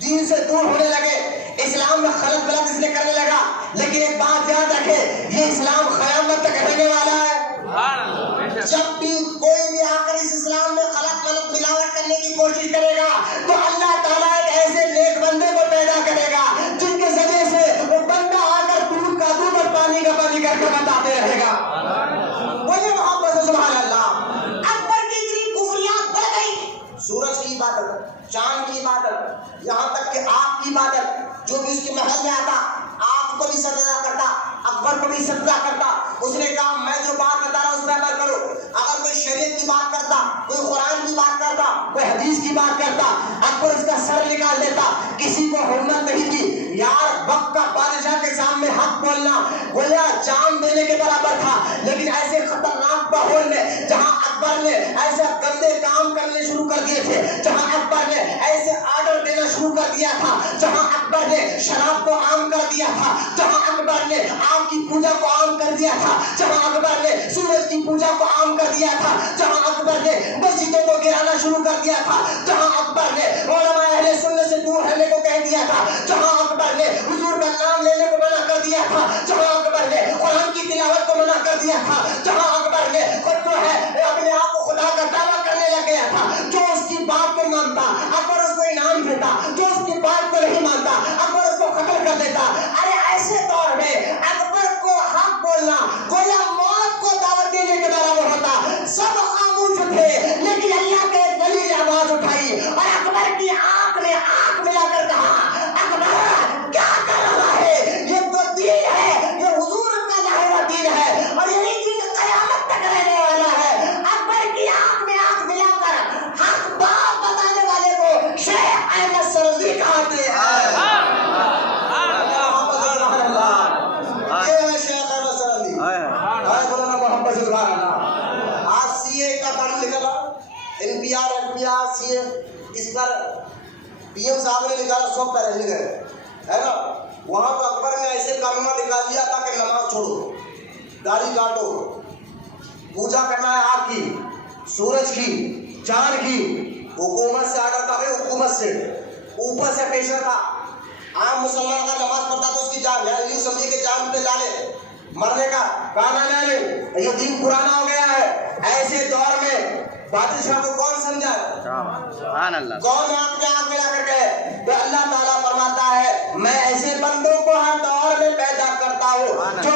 دین سے دور ہونے لگے, اسلام میں خلط غلط اس نے کرنے لگا. لیکن ایک بات یاد رکھے, یہ اسلام قیامت تک رہنے والا ہے. جب بھی کوئی بھی آ کر اس اسلام میں غلط ملاوٹ کرنے کی کوشش کرے گا تو اللہ تعالیٰ ایک ایسے نیک بندے کو پیدا کرے گا جن کے ذریعے سے وہ بندہ آ کر دودھ کا دودھ اور پانی کا پانی کر کے بتاتے رہے گا. بولے محمد سبحان اللہ. اکبر کی اتنی کفریات بڑھ گئی, سورج کی عبادت, چاند کی عبادت, یہاں تک کہ آگ کی عبادت, جو بھی اس کے محل میں آتا آگ کو بھی سجدہ کرتا, اکبر کو بھی سجدہ کرتا. اس نے کہا میں جو بات بتا رہا ہوں اس پہ عمل کرو. اگر کوئی شریعت کی بات کرتا, کوئی قرآن کی بات کرتا, کوئی حدیث کی بات کرتا, اکبر اس کا سر نکال دیتا. کسی کو حرمت نہیں تھی. یار وقت کا بادشاہ کے سامنے حق بولنا گویا جان دینے کے برابر تھا. لیکن ایسے خطرناک ماحول میں جہاں اکبر نے ایسے گندے کام کرنے شروع کر دیے تھے, جہاں اکبر نے ایسے آرڈر دینا شروع کر دیا تھا, جہاں اکبر نے شراب کو عام کر دیا تھا, جہاں اکبر نے آگ کی پوجا کو عام کر دیا تھا, جہاں اکبر نے سورج کی پوجا کو عام کر دیا تھا, جہاں اکبر نے مسجدوں کو گرانا شروع کر دیا تھا, جہاں اکبر نے علماء اہل سنت سے دور رہنے کو کہہ دیا تھا, جہاں اکبر نے حضور کا نام لینے کو منع کر دیا تھا, جہاں اکبر نے قرآن کی تلاوت کو منع کر دیا تھا, جہاں اکبر نے خود جو ہے اپنے آپ کو خدا کا دعویٰ کرنے لگ گیا تھا. جو اس کی بات کو مانتا اکبر اس کو انعام دیتا, جو اس کی بات کو نہیں مانتا اکبر اس کو قتل کر دیتا. ارے ایسے دور میں اکبر کو حق بولنا گویا موت کو دعوت دینے کے برابر ہوتا. سب خاموش تھے لیکن اللہ کے ایک ولی نے آواز اٹھائی اور اکبر کی آنکھ میں آنکھ ملا کر کہا اکبر کیا کر رہا ہے, یہ تو دین ہے, یہ حضور کا لایا ہوا دین ہے اور یہی دین قیامت تک رہنے والا ہے. اکبر کی آنکھ میں آنکھ ملا کر حق بات بتانے والے کو شیخ احمد سرندی کہتے ہیں. یہ ہے شیخ احمد سرندی. مولانا محمد سبحان اللہ. آج سی اے کا قانون نکلا, N P R F P R C A, اس پر پی ایم صاحب نے نکالا 100 پیرے گئے ہے نا. وہاں تو اکبر نے ایسے قانون نکال دیا تھا کہ نماز چھوڑو, داڑھی کاٹو, پوجا کرنا ہے آگ کی, سورج کی, چاند کی. حکومت سے آڈر تھا, حکومت سے اوپر سے پریشر تھا. عام مسلمان اگر نماز پڑھتا تو اس کی جان, یعنی یوں سمجھے کہ جان پہ ڈالے مرنے کا کہا نہیں, یہ دین پرانا ہو گیا ہے. ایسے دور میں بادشاہ کو کون سمجھا, سبحان اللہ, کون آپ کے آنکھ ملا کر گئے؟ تو اللہ تعالیٰ فرماتا ہے میں ایسے بندوں کو ہر دور میں پیدا کرتا ہوں جو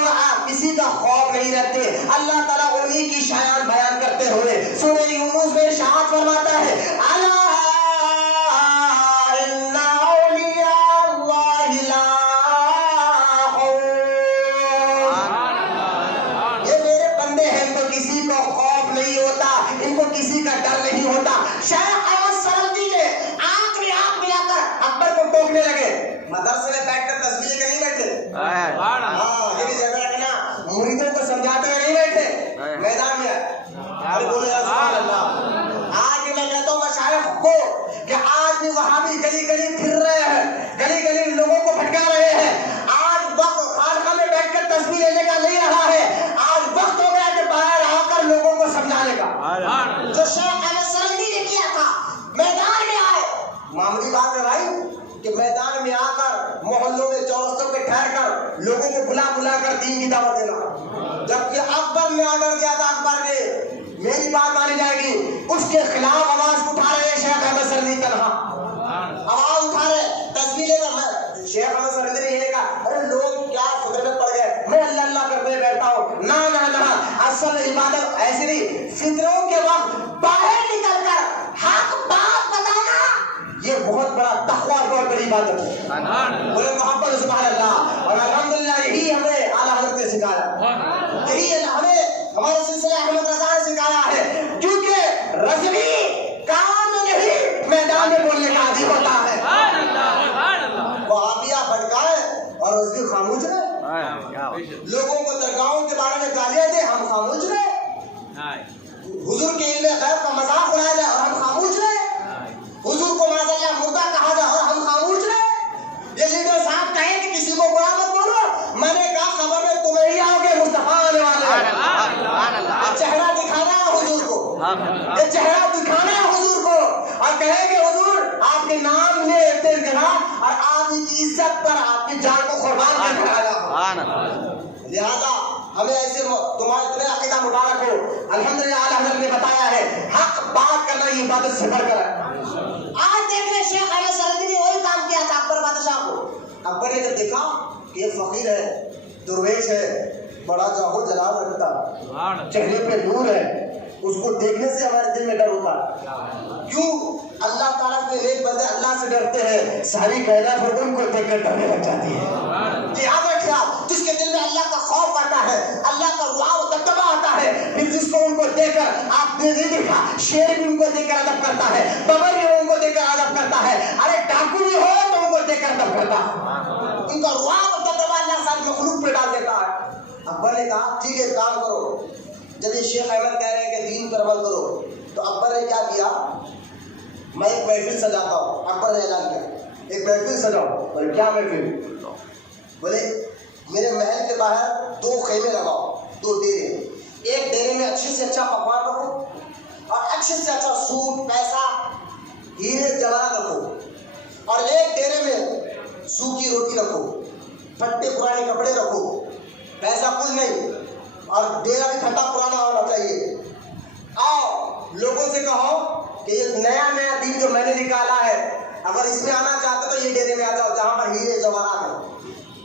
کسی کا خوف نہیں رکھتے. اللہ تعالیٰ انہی کی شان بیان کرتے ہوئے سورہ یونس میں ارشاد فرماتا ہے الا ان اولیاء اللہ لا خوف. یہ میرے بندے ہیں, ان کو کسی کو خوف نہیں ہوتا, ان کو کسی کا ڈر نہیں ہوتا. شیخ احمد سرندی نے آنکھ میں آنکھ ملا کر اکبر کو ٹوکنے لگے. مدرسے میں بیٹھ کر تصویریں کے نہیں بیٹھے, ہاں یہ بھی زیادہ رکھنا, مریدوں کو سمجھاتے ہوئے نہیں بیٹھے, میدان میں. بولے سبحان اللہ. آج میں کہتا ہوں مشائخ کو کہ آج بھی وہاں بھی گلی گلی پھر رہے ہیں, گلی گلی لوگوں کو بھٹکا رہے ہیں. آج وقت خانقاہ میں بیٹھ کر تصویر لینے کا نہیں رہا ہے, آج وقت ہو گیا کہ باہر آ کر لوگوں کو سمجھانے کا. جو شیخ احمد سرندی نے کیا تھا, میدان میں آئے. معمولی بات ہے بھائی کہ میدان میں آ کر محلوں میں چورستوں پہ ٹھہر کر لوگوں کو بلا بلا کر دین کی دعوت دینا. جبکہ اکبر نے آرڈر دیا تھا, اکبر نے میری بات مانی جائے گی, اس کے خلاف آواز اٹھا رہے ہیں شیخ احمد سرندی. تنہا آواز اٹھا رہے تصویریں کا. میں شیخ احمد سرندی نے یہ کہا ارے لوگ کیا فکر میں پڑ گئے, میں اللہ اللہ کرتے بیٹھتا ہوں. نہ نہ نہ, اصل عبادت ایسی نہیں. فطروں کے وقت باہر نکل کر حق بات بتانا یہ بہت بڑا تقویٰ اور بڑی عبادت ہے. بولے محمد سبحان اللہ. اور الحمدللہ یہی ہمیں اعلیٰ حضرت نے سکھایا, یہی ہمیں ہمارے سلسلے احمد رضا نے سکھایا ہے. کیونکہ رضوی کام نہیں میدان میں بولنے کا عادی ہوتا ہے. وہابیہ بھٹکائے اور رضوی خاموش رہے. لوگوں کو درگاہوں کے بارے میں گالیاں دے, ہم خاموش رہے. حضور کے علم غیب کا مذاق اڑایا جائے اور ہم خاموش رہے. حضور کو معذاللہ مردہ کہا جائے اور ہم خاموش رہے. یہ لیڈر صاحب کہیں کہ کسی کو برا مت بولو, میں نے کہا خبر میں تمہیں ہی آؤ گے مصطفیٰ آنے والے. چہرہ دکھانا ہے حضور کو, یہ چہرہ دکھانا ہے حضور کو اور کہیں گے حضور آپ کے نام لے تیرگنا اور آپ کی عزت پر آپ کی جان کو قربان کر کے آیا. لہذا ہمیں ایسے تمہیں عقیدہ مبارک ہو. الحمدللہ اعلیٰ حضرت نے بتایا ہے حق بات کرنا یہ عبادت سے بڑھ کر ہے. آج دیکھ رہے شیخ احمد سرندی نے وہی کام کیا تھا اکبر بادشاہ کو. اکبر نے جب دیکھا کہ یہ فقیر ہے, درویش ہے, بڑا جاہو جلال رکھتا, چہرے پہ نور ہے, اس کو دیکھنے سے ہمارے دل میں ڈر ہوتا ہے. کیوں؟ اللہ تعالیٰ کے نیک بندے اللہ سے ڈرتے ہیں، ساری کائنات پر ان کو دیکھ کر ڈرنے لگ جاتی ہے. یاد رکھنا، جس کے دل میں اللہ کا خوف آتا ہے، اللہ کا رعب و دبدبہ آتا ہے، پھر جس کو ان کو دیکھ کر آپ نے نہیں دیکھا، شیر بھی ان کو دیکھ کر ادب کرتا ہے، ببر بھی ان کو دیکھ کر ادب کرتا ہے، ارے ڈاکو بھی ہو تو ان کو دیکھ کر ادب کرتا ہے. ان کا رعب و دبدبہ اللہ ساری مخلوق پہ ڈال دیتا ہے. اکبر نے کہا ٹھیک ہے کام کرو. جب یہ شیخ احمد کہہ رہے ہیں کہ دین پر عمل کرو، تو اکبر نے کیا کیا؟ میں ایک محفل سجاتا ہوں. اکبر نے اعلان کیا ایک محفل سجاؤ. بولے کیا محفل؟ بولے میرے محل کے باہر 2 خیمے لگاؤ، 2 ڈیرے. ایک ڈیرے میں اچھے سے اچھا پکوان رکھو اور اچھے سے اچھا سوٹ پیسہ ہیرے جواہرات رکھو، اور ایک ڈیرے میں سوکھی روٹی رکھو، پھٹے پرانے کپڑے رکھو، پیسہ کچھ نہیں، اور ڈیرا بھی پھٹا پرانا ہونا چاہیے. آؤ لوگوں سے کہو کہ یہ نیا دین جو میں نے نکالا ہے، اگر اس میں آنا چاہتے تو یہ ڈیرے میں آ جاؤ جہاں پر ہیرے جواہرات ہیں.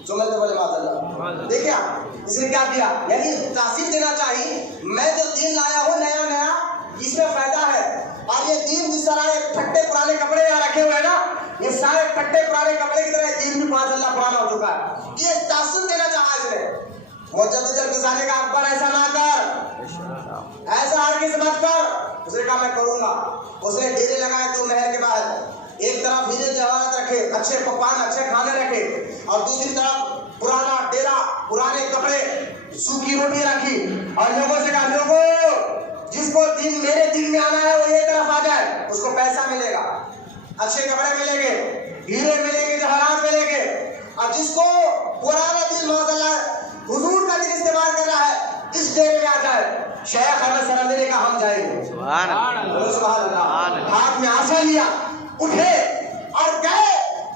سمجھتے بولے ماشاء اللہ. دیکھیں اس نے کیا کیا، یعنی تاثیر دینا چاہیے میں جو دین لایا ہوں نیا اس میں فائدہ ہے. اور یہ دین جس طرح یہ پھٹے پرانے کپڑے یہاں رکھے ہوئے ہیں نا، یہ سارے پھٹے پرانے کپڑے کی طرح دین بھی ماشاء اللہ پرانا ہو چکا ہے. یہ تاثیر دینا چاہا اس نے. مجدد کسانے کا اکبر ایسا نہ کر، ایسا ہرگز مت کر. اس نے کہا میں کروں گا. اس نے ڈیرے لگائے 2 محل کے باہر، ایک طرف ہیرے جواہرات رکھے، اچھے پکوان اچھے کھانے رکھے، اور دوسری طرف پرانا ڈیرا پرانے کپڑے سوکھی روٹی رکھی، اور لوگوں سے کہا لوگوں جس کو دین میرے دین میں آنا ہے وہ یہ طرف آ جائے، اس کو پیسہ ملے گا، اچھے کپڑے ملیں گے، ہیرے ملیں گے، جواہرات ملیں گے. اور جس کو پرانا دین ماشاء اللہ حضور کا دین استعمال کر رہا ہے اس ڈیرے میں آ جائے. شیخ احمد سرندی نے کہا ہم جائیں گے. سبحان اللہ. ہاتھ میں آسا لیا، اٹھے اور گئے.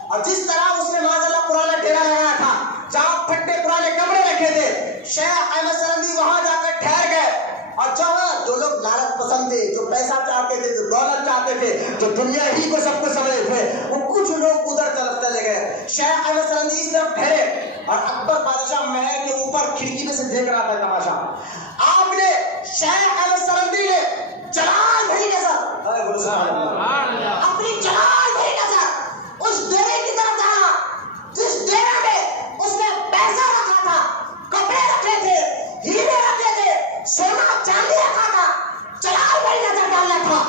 اور جس طرح اس نے ماشاء اللہ پرانا ڈیرا لگایا تھا جہاں پھٹے پرانے کپڑے رکھے تھے، شیخ احمد سرندی وہاں جا کر ٹھہر گئے. اور جہاں جو لوگ لالچ پسند تھے، جو پیسہ چاہتے تھے، جو دولت چاہتے تھے، جو دنیا ہی کو سب کو سمجھتے تھے، وہ کچھ لوگ ادھر طرف چلے گئے. شیخ احمد سرندی اس طرف ٹھہرے، اور اکبر بادشاہ محل کے اوپر کھڑکی میں سے دیکھ رہا تھا تماشا. آپ نے شیخ احمد سرندی نے جلال بھری نظر اپنی جلال بھری نظر اس ڈیرے کی طرف ڈالا جس ڈیرے میں اس نے پیسہ رکھا تھا، کپڑے رکھے تھے، ہیرے رکھے تھے، سونا چاندی رکھا تھا. جلال بھری نظر ڈالنا تھا.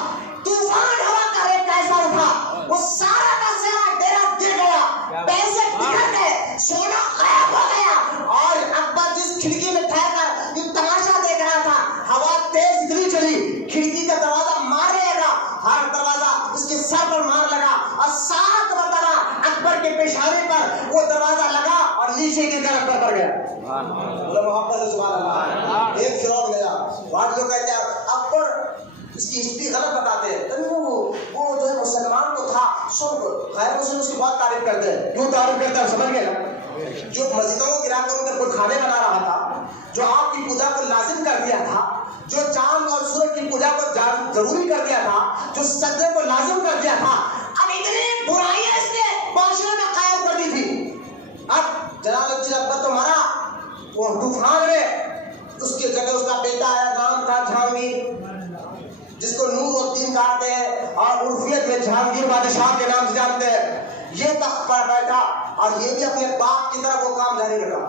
طوفان ہوا کا ریت کیسا اٹھا، وہ سارا کا سارا ڈیرا گر گیا، پیسے بکھر گئے، سونا غائب ہو گیا. اور اکبر جس کھڑکی میں ٹھہر کر یہ تماشا دیکھ رہا تھا، ہوا تیز اتنی چلی، کھڑکی کا دروازہ مارے گا، ہر دروازہ اس کے سر پر مار لگا، اور 7 مرتبہ اکبر کے پیشانے پر وہ دروازہ لگا اور نیچے گر کر اکبر پر گیا. محبت سے سبحان اللہ. ایک فروغ گیا. بعض لوگ کہتے ہیں اکبر اس کی ہسٹری غلط بتاتے ہیں، وہ جو ہے مسلمان تو تھا، سب غیر مسلم اس کی بہت تعریف کرتے ہیں. کیوں تعریف کرتے ہیں سمجھ گئے نا؟ جو مسجدوں کو گرا کر ان پر کھانے بنا رہا تھا، جو آپ کی پوجا کو لازم کر دیا تھا، جو چاند اور سورج کی پوجا کو ضروری کر دیا تھا، جو سجدے کو لازم کر دیا تھا، اب اتنی برائیاں اس نے معاشرے میں قائم کر دی تھی. اب جلال الدین اکبر تو مرا وہ طوفان میں، اس کی جگہ اس کا بیٹا آیا، نام تھا جہانگیر، جس کو نور الدین کہتے ہیں اور عرفیت میں جہانگیر بادشاہ کے نام سے جانتے ہیں. یہ تخت پر بیٹھا اور یہ بھی اپنے باپ کی طرف وہ کام جاری رکھا.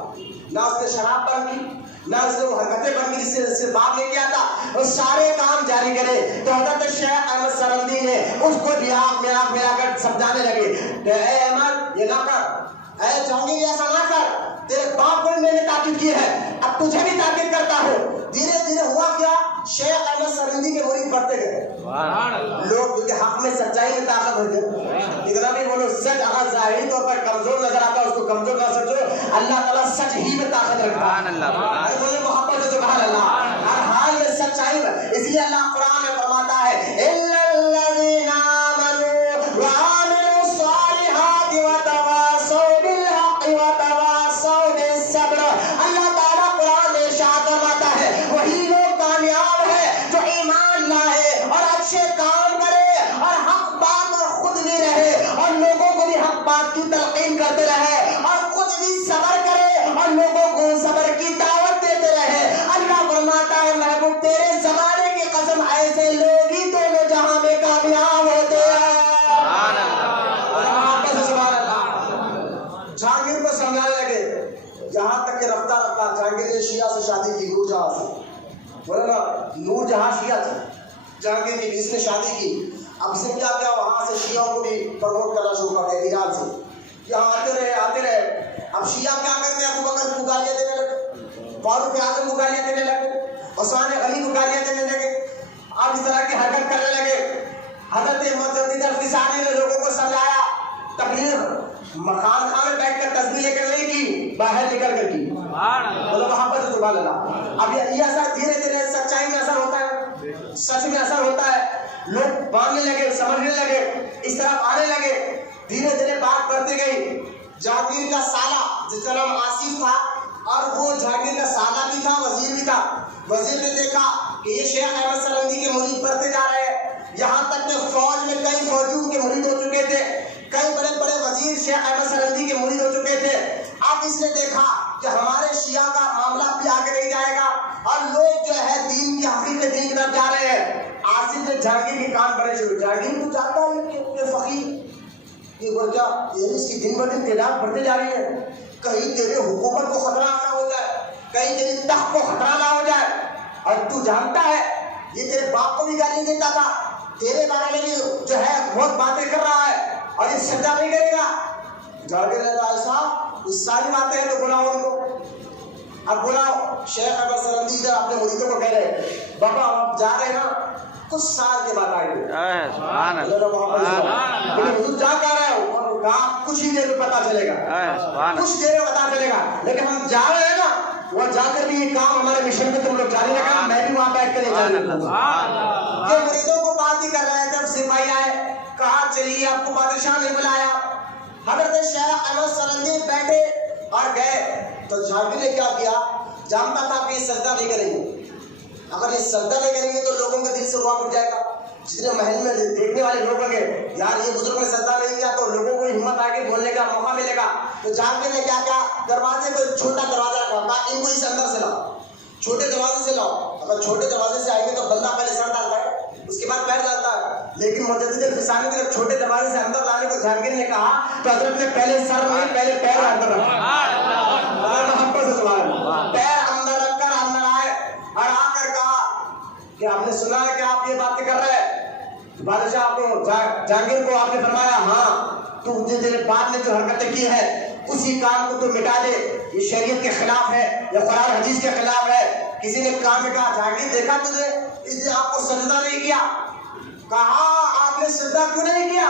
نہ اس نے شراب بند کی، نہ اس نے وہ حرکتیں بند کی جس سے باپ نے کیا تھا، وہ سارے کام جاری کرے. تو حضرت شیخ احمد سرندی نے اس کو بھی آنکھ میں آنکھ ملا کر سمجھانے لگے کہ اے احمد یہ نہ کر، اے جہانگیر ایسا نہ کر، تیرے باپ کو میں نے تاکید کی ہے، اب تجھے بھی تاکید کرتا ہوں. دھیرے دھیرے ہوا کیا، شیخ احمد سرندی کے مرید بڑھتے گئے. لوگ جو کہ حق میں سچائی میں طاقت ہو گئے. اتنا بھی بولو سچ اگر ظاہری طور پر کمزور نظر آتا ہے اس کو کمزور نہ سمجھو، اللہ تعالیٰ سچ ہی میں طاقت رکھتا ہے. بولے محبت سے سبحان اللہ. ہر حال میں سچائی میں، اس لیے اللہ قرآن میں فرماتا ہے الا الذین آمنوا وعملوا الصالحات وتواصوا بالحق وتواصوا بالصبر. اللہ تعالیٰ قرآن میں ارشاد فرماتا ہے وہی لوگ کامیاب ہیں جو ایمان لائے اور اچھے کام کرے اور حق بات اور خود بھی رہے اور لوگوں کو بھی حق بات کی تلقین کرتے رہے اور خود بھی صبر کرے اور لوگوں کو صبر کی دعوت دیتے رہے. اللہ فرماتا ہے محبوب تیرے زمانے کی قسم کہاں سے؟ بولے نا نور جہاں شیعہ تھا، جہانگیر کی اس نے شادی کی، اب اس نے کیا کیا وہاں سے شیعوں کو بھی پروموٹ کرنا شروع کر دیا ایران سے، یہاں آتے رہے، اب شیعہ کیا کرتے ہیں؟ ابو بکر کو گالیاں دینے لگے، فاروق اعظم کو گالیاں دینے لگے، عثمان غنی کو گالیاں دینے لگے، اب اس طرح کی حرکت کرنے لگے۔ حضرت مجدد الفسانی نے لوگوں کو سمجھایا، تبلیغ مکان خانے بیٹھ کر تسبیح لے کر نہیں کی، باہر نکل کر کی، بولو محبت سے سبحان اللہ۔ اب یہ اثر دھیرے دھیرے سچائی میں اثر ہوتا ہے، سچ میں اثر ہوتا ہے، لوگ ماننے لگے، سمجھنے لگے، اس طرف آنے لگے، دھیرے دھیرے بات بڑھتی گئی۔ جہانگیر کا سالہ جس کا نام آصف تھا، اور وہ جہانگیر کا سالہ بھی تھا، وزیر بھی تھا، وزیر نے دیکھا کہ یہ شیخ احمد سرہندی کے مرید بڑھتے جا رہے ہیں، یہاں تک کہ فوج میں کئی فوجیوں کے مرید ہو چکے تھے، کئی بڑے بڑے وزیر شیخ احمد سرہندی کے مرید ہو چکے تھے۔ اب اس نے دیکھا کہ ہمارے شیعہ کا معاملہ بھی آگے نہیں جائے گا، اور لوگ جو ہے دین کی حقیقت دین کی طرف جا رہے ہیں۔ آصف نے جہانگیر کے کان بڑے شروع، جہانگیر کو جانتا ہے کہ فقیر یہ بول کیا اس کی دن بدن تعداد بڑھتے جا رہی ہے، کہیں تیرے حکومت کو خطرہ نہ ہو جائے، کہیں تیری تخت کو خطرہ نہ ہو جائے، اور تو جانتا ہے یہ تیرے باپ کو بھی گالی دیتا تھا، تیرے بارے میں بھی جو ہے بہت باتیں کر رہا ہے، اور یہ سجدہ نہیں کرے گا۔ جہانگیر نے کہا صاحب یہ ساری باتیں ہیں تو بلاؤ ان کو، اب بلاؤ۔ شیخ احمد سرہندی ادھر اپنے مریدوں کو کہہ رہے بابا آپ جا رہے ہیں نا، کچھ سال کے بعد آئیں گے، حضور جا کر رہے ہو، کہاں کچھ ہی دیر میں پتا چلے گا، کچھ دیر میں پتا چلے گا، لیکن ہم جا رہے ہیں نا، وہ جا کر بھی یہ کام ہمارے مشن میں تم لوگ جاری رکھنا، میں بھی وہاں بیٹھ کر یہ جاری رکھوں۔ یہ مریدوں کو بات ہی کر رہے ہیں، جب سپاہی آئے کہا چلیے آپ کو بادشاہ نے بلایا۔ حضرت شیخ احمد سرہندی بیٹھے اور گئے، تو جہانگیر نے کیا کیا؟ جانتا تھا کہ یہ سجدہ نہیں کریں گے، اگر یہ سجدہ نہیں کریں گے تو لوگوں کے دل سے رعب اٹھ جائے گا، جتنے محل میں دیکھنے والے لوگ ہوں گے یار یہ بزرگ نے سجدہ نہیں کیا، تو لوگوں کو ہمت آ کے بولنے کا موقع ملے گا۔ تو جہانگیر نے کیا کیا؟ دروازے کو چھوٹا دروازہ رکھا، کہا ان کو اس اندر سے لاؤ، چھوٹے دروازے سے لاؤ۔ اگر چھوٹے دروازے سے آئیں گے تو بندہ پہلے سر ڈالتا ہے، اس کے بعد پیر ڈالتا ہے، لیکن مجدد الفسانی کو جب چھوٹے دروازے سے اندر لانے کو جہانگیر نے کہا تو حضرت نے پہلے سر نہیں پہلے پیر اندر رکھا، پیر اندر رکھ کر اندر آئے اور آ کر کہا کہ آپ نے سنا ہے کہ آپ یہ باتیں کر رہے ہیں؟ بادشاہ آپ کو جہانگیر کو آپ نے فرمایا ہاں تو تیرے باپ نے جو حرکتیں کی ہے اسی کام کو تو مٹا دے، یہ شریعت کے خلاف ہے، یہ قرآن حدیث کے خلاف ہے۔ کسی نے کام میں کہا جہانگیر دیکھا تجھے اس نے آپ کو سجدہ نہیں کیا، کہا آپ نے سجدہ کیوں نہیں کیا؟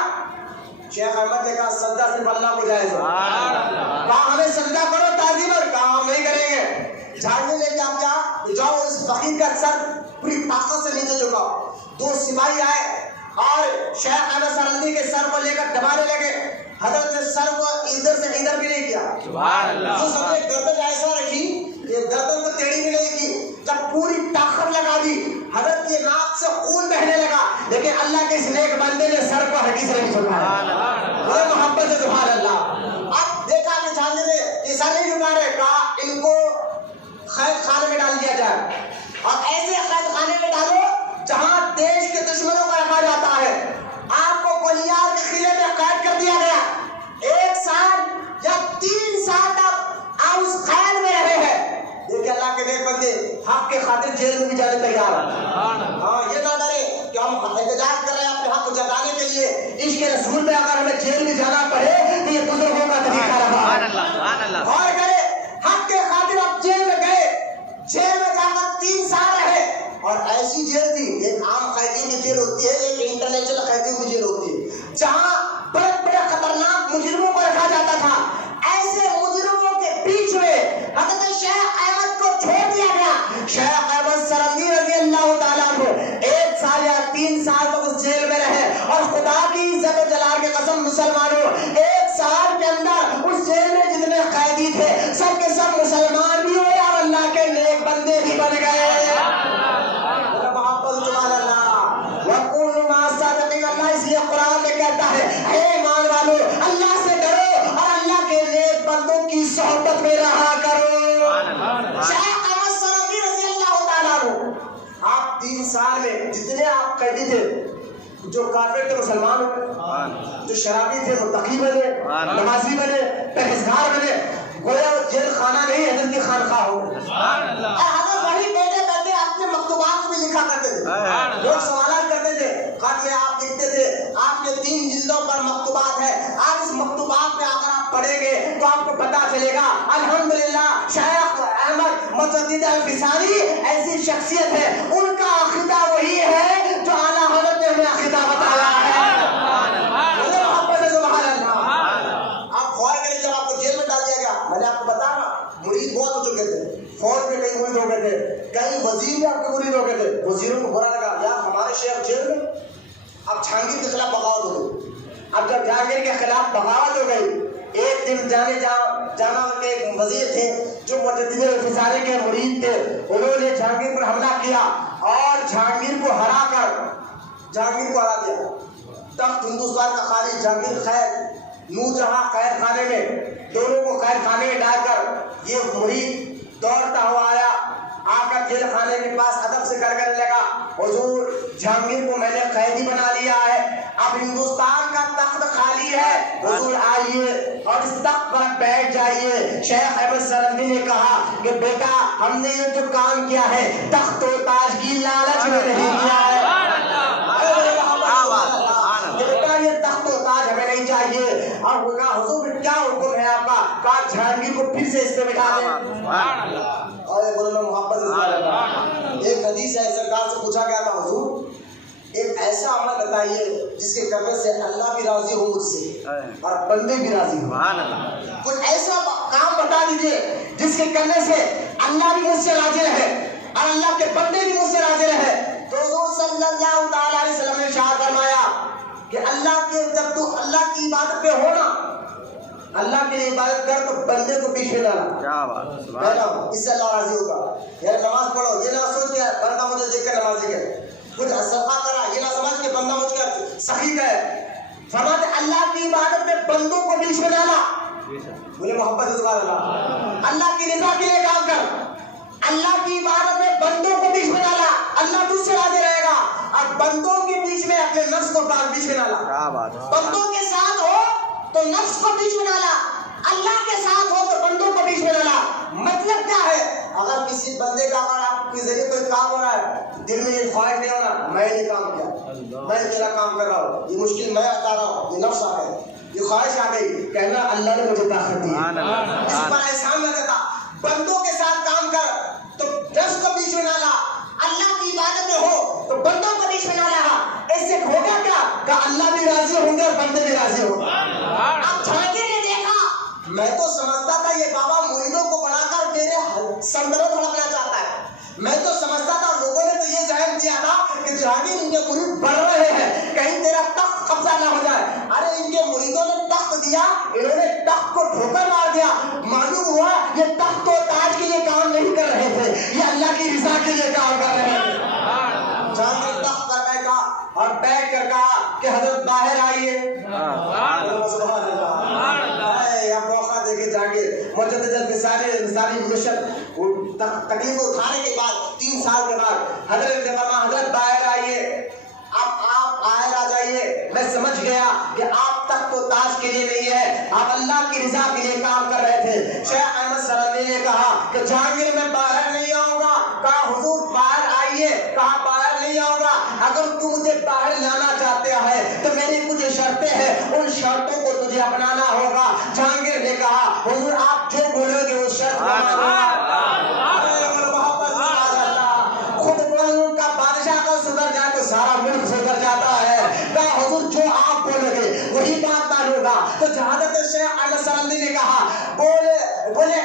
شیخ احمد نے کہا سجدہ صرف اللہ کو جائز ہے، کہا ہمیں سجدہ کرو تعظیم، کہا ہم نہیں کریں گے۔ جہانگیر نے کیا کیا؟ جاؤ اس فقیر کا سر پوری طاقت سے نیچے جھکاؤ۔ دو سپاہی آئے اور شیخ احمد سرہندی کے سر کو لے کر دبانے لگے، حضرت نے سر کو ادھر سے ادھر بھی نہیں کیا، جو سب نے گردن ایسا رکھی کہ گردن کو ٹیڑھی بھی نہیں کی، جب پوری طاقت لگا دی حضرت کے ناک سے خون بہنے لگا، لیکن اللہ کے اس نیک بندے نے سر کو ہرگز نہیں جھکایا، وہ محبت سے سبحان اللہ۔ اب دیکھا کہ جہانگیر نے یہ سر نہیں جھکا رہے، کہا ان کو قید خانے میں ڈال دیا جائے، اور ایسے قید خانے میں ڈالو جہاں دیش کے دشمنوں کو رکھا جاتا ہے۔ آپ کو گولیار کے قلعے میں قید کر دیا گیا، 1 سال یا 3 سال تک آپ اس قید میں رہے ہیں۔ دیکھیں اللہ کے نیک بندے حق کے خاطر جیل میں بھی جانے تیار ہیں، ہاں یہ نہ ڈرے کہ ہم احتجاج کر رہے ہیں اپنے حق کو جتانے کے لیے، عشق رسول میں اگر ہمیں جیل میں جانا پڑے تو یہ بزرگوں کا طریقہ رہا۔ اور کرے حق کے خاطر آپ جیل میں گئے، جیل میں جا کر 3 سال رہے، اور ایسی جیل تھی، ایک عام قیدیوں کی جیل ہوتی ہے، ایک انٹرنیشنل قیدیوں کی جیل ہوتی ہے، جہاں بڑے بڑے خطرناک مجرموں کو رکھا جاتا تھا۔ ایسے مجرموں کے بیچ میں حضرت شیخ احمد کو چھوڑ دیا گیا۔ شیخ احمد سرہندی رضی اللہ تعالیٰ عنہ 1 سال یا 3 سال تک اس جیل میں رہے، اور خدا کی عزت و جلال کی قسم مسلمانوں 1 سال کے اندر اس جیل میں جتنے قیدی تھے سب کے سب مسلمان بھی ہوئے اور اللہ کے نیک بندے بھی بن گئے۔ اللہ اس لیے قرآن میں کہتا ہے اے ایمان والو اللہ سے ڈرو اور اللہ کے نیک بندوں کی صحبت میں رہا کرو۔ شیخ احمد سرہندی رضی اللہ تعالیٰ عنہ آپ 3 سال میں جتنے آپ قیدی تھے، جو کافر تھے مسلمان ہوئے، جو شرابی تھے متقی بنے، نمازی بنے، پرہیزگار بنے، گویا جیل خانہ نہیں حضرت کی خانقاہ ہو۔ اور وہی بیٹے بیٹے اپنے مکتوبات بھی لکھا کرتے تھے. لوگ سوالات کرتے تھے, خط میں آپ لکھتے تھے, آپ کے 3 جلدوں پر مکتوبات ہے. آپ اس مکتوبات میں اگر آپ پڑھیں گے تو آپ کو پتا چلے گا الحمدللہ شیخ احمد مجدد الفسانی ایسی شخصیت ہے, ان کا عقیدہ وہی ہے جو اعلیٰ حضرت نے ہمیں عقیدہ بتایا ہے. جب آپ کو جیل میں ڈال دیا گیا, میں نے آپ کو بتایا نا, مرید بہت ہو چکے تھے, فوج میں کئی مرید ہو گئے تھے, کئی وزیر بھی آپ کے مرید ہو گئے تھے. وزیروں کو برا لگا, یار ہمارے شیخ جیل میں. اب جہانگیر کے خلاف بغاوت ہو گئی. اب جب جہانگیر کے خلاف بغاوت ہو گئی, ایک دن جانا کے ایک وزیر تھے جو مجدد الفسانی کے مرید تھے, انہوں نے جہانگیر پر حملہ کیا اور جہانگیر کو ہرا دیا. تخت ہندوستان کا خالد جہانگیر خیر نور جہاں قید خانے میں, دونوں کو قید خانے میں ڈال کر یہ مرید دوڑتا ہوا آیا, آ کر جیل خانے کے پاس ادب سے کرنے لگا, حضور جہانگیر کو میں نے قیدی بنا لیا ہے, اب ہندوستان کا تخت خالی ہے, حضور آئیے اور اس تخت پر بیٹھ جائیے. شیخ احمد سرندی نے کہا کہ بیٹا ہم نے یہ جو کام کیا ہے تخت و تاج کی لالچ میں نہیں کیا ہے. یہ تخت و تاج ہمیں نہیں چاہیے. اور وہ کہا حضور کیا حکم ہے آپ کا, کہا جہانگیر کو پھر سے اس پہ بٹھا دیں. اور بولو محبت سے. ایک حدیث ہے, سرکار سے پوچھا گیا تھا حضور ایک ایسا عمل بتائیے جس کے کرنے سے اللہ بھی راضی ہو مجھ سے اور بندے بھی راضی ہو. کچھ ایسا کام بتا دیجئے جس کے کرنے سے اللہ بھی مجھ سے راضی رہے اور اللہ کے بندے بھی مجھ سے راضی رہے. تو حضور صلی اللہ تعالی علیہ وسلم نے ارشاد فرمایا کہ جب تو اللہ کی عبادت پہ ہو نا, اللہ کی عبادت کر تو بندے کو پیچھے ڈالا. کیا بات, اس سے اللہ راضی ہوگا. یعنی نماز پڑھو, یہ نہ سوچ کے بندہ مجھے دیکھ کر نمازی ہے, کچھ صدقہ کرا, یہ نہ سمجھ کے بندہ مجھ کر سخی ہے. فرماتے اللہ کی عبادت میں بندوں کو بیچ میں ڈالا. مجھے محبت سے اللہ کی رضا کے لیے کام کر, اللہ کی عبادت میں بندوں کو بیچ میں ڈالا, اللہ تجھ سے راضی رہے گا. اور بندوں کے بیچ میں اپنے نفس کو بیچ میں ڈالا. بندوں کے ساتھ ہو تو نفس کو بیچ میں ڈالا, اللہ کے ساتھ ہو تو بندوں کو بیچ میں ڈالا. مطلب کیا ہے, اگر کسی بندے کا اگر آپ کے ذریعے کوئی کام ہو رہا ہے, دل میں یہ خواہش نہیں ہونا میں نے کام کیا, میں تیرا کام کر رہا ہوں, یہ مشکل میں ہٹا رہا ہوں, یہ نفس آ گئی, یہ خواہش آ گئی, کہنا اللہ نے مجھے طاقت دی, اس پر احسان نہ دیتا. بندوں کے ساتھ کام کر تو نفس کو بیچ میں ڈالا, اللہ کی عبادت میں ہو تو بندوں کو بیچ میں ڈالا. اس سے ہوگا کیا کہ اللہ بھی راضی ہوں گے اور بندے بھی راضی ہوں گے. اب جہانگیر نے دیکھا, میں تو سمجھتا تھا یہ بابا مریدوں کو بنا کر میرے سندرت ہڑپنا چاہتا ہے, میں تو سمجھتا تھا, لوگوں نے تو یہ ذہن دیا تھا کہ جہانگیر ان کے مرید بڑھ رہے ہیں, کہیں تیرا تخت قبضہ نہ ہو جائے. ارے ان کے مریدوں نے تخت دیا, انہوں نے تخت کو ٹھوکر مار دیا. معلوم ہوا یہ تخت و تاج کے لیے کام نہیں کر رہے تھے, یہ اللہ کی رضا کے لیے کام کر رہے تھے. جہانگیر تخت پر بیٹھا اور بیٹھ کر کہا کہ حضرت باہر آئیے. موقع دے کے جہانگیر مجدد الفسانی مشن تکلیف اٹھانے کے بعد 3 سال کے بعد حضرت نے فرمایا حضرت باہر آئیے, اب آپ باہر آ جائیے. میں سمجھ گیا کہ آپ تخت و تاج کے لیے نہیں ہے, آپ اللہ کی رضا کے لیے کام کر رہے تھے. شیخ احمد سرندی نے کہا کہ جہانگیر میں باہر نہیں آؤں گا. کہا حضور باہر آئیے. کہا باہر نہیں آؤں گا, اگر تو مجھے باہر لانا چاہتے ہے تو میری کچھ شرطیں ہیں, ان شرطوں کو تجھے اپنانا ہوگا. جہانگیر نے کہا حضور آپ جو بولو گے اس شرط خود ملک کا بادشاہ کا سدھر جائے تو سارا ملک سدھر جاتا ہے. کہا حضور جو آپ بولو گے وہی بات نہ ہوگا. تو حضرت شیخ احمد سرندی نے کہا بولے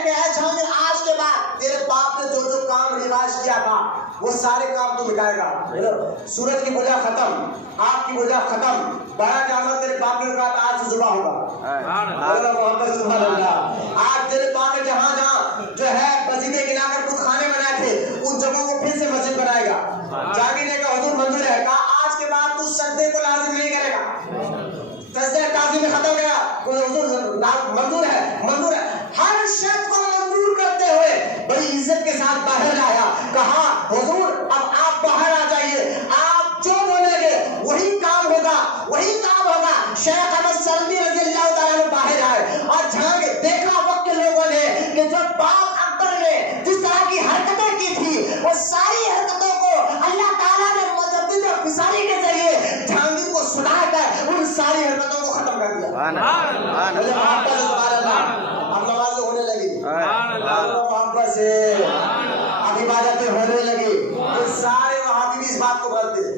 کہ اے جہانگیر آج کے بعد تیرے باپ نے جو کام رواج کیا تھا وہ سارے کام تو مٹائے گا. سورج کی وجہ ختم, آپ کی وجہ ختم, بڑا جانور تیرے باپ نے کہا آج سے ذبح ہوگا. محمد سبحان اللہ. آج تیرے باپ نے جہاں جہاں جو ہے مسجدیں گنا کر کچھ کھانے بنائے تھے ان جگہوں کو پھر سے مسجد بنائے گا. جہانگیر نے کہا حضور منظور ہے. کہا آج کے بعد تو سجدے کو لازم نہیں کرے گا, سجدہ تعظیم میں ختم گیا. حضور منظور ہے, منظور ہے. ہر شخص کو منظور کرتے ہوئے بڑی عزت کے ساتھ باہر لایا. کہا حضور اب آپ باہر آ جائیے, آپ جو بولیں گے وہی کام ہوگا, وہی کام ہوگا. شیخ احمد سرندی رضی اللہ تعالیٰ عنہ باہر آئے اور جہانگیر دیکھا وقت کے لوگوں نے کہ جو باپ اکبر نے جس طرح کی حرکتیں کی تھی مجھے محبت سے سبحان اللہ. اب نمازیں ہونے لگی, محبت سے اب عبادتیں ہونے لگی. یہ سارے وہابی بھی اس بات کو بولتے ہیں.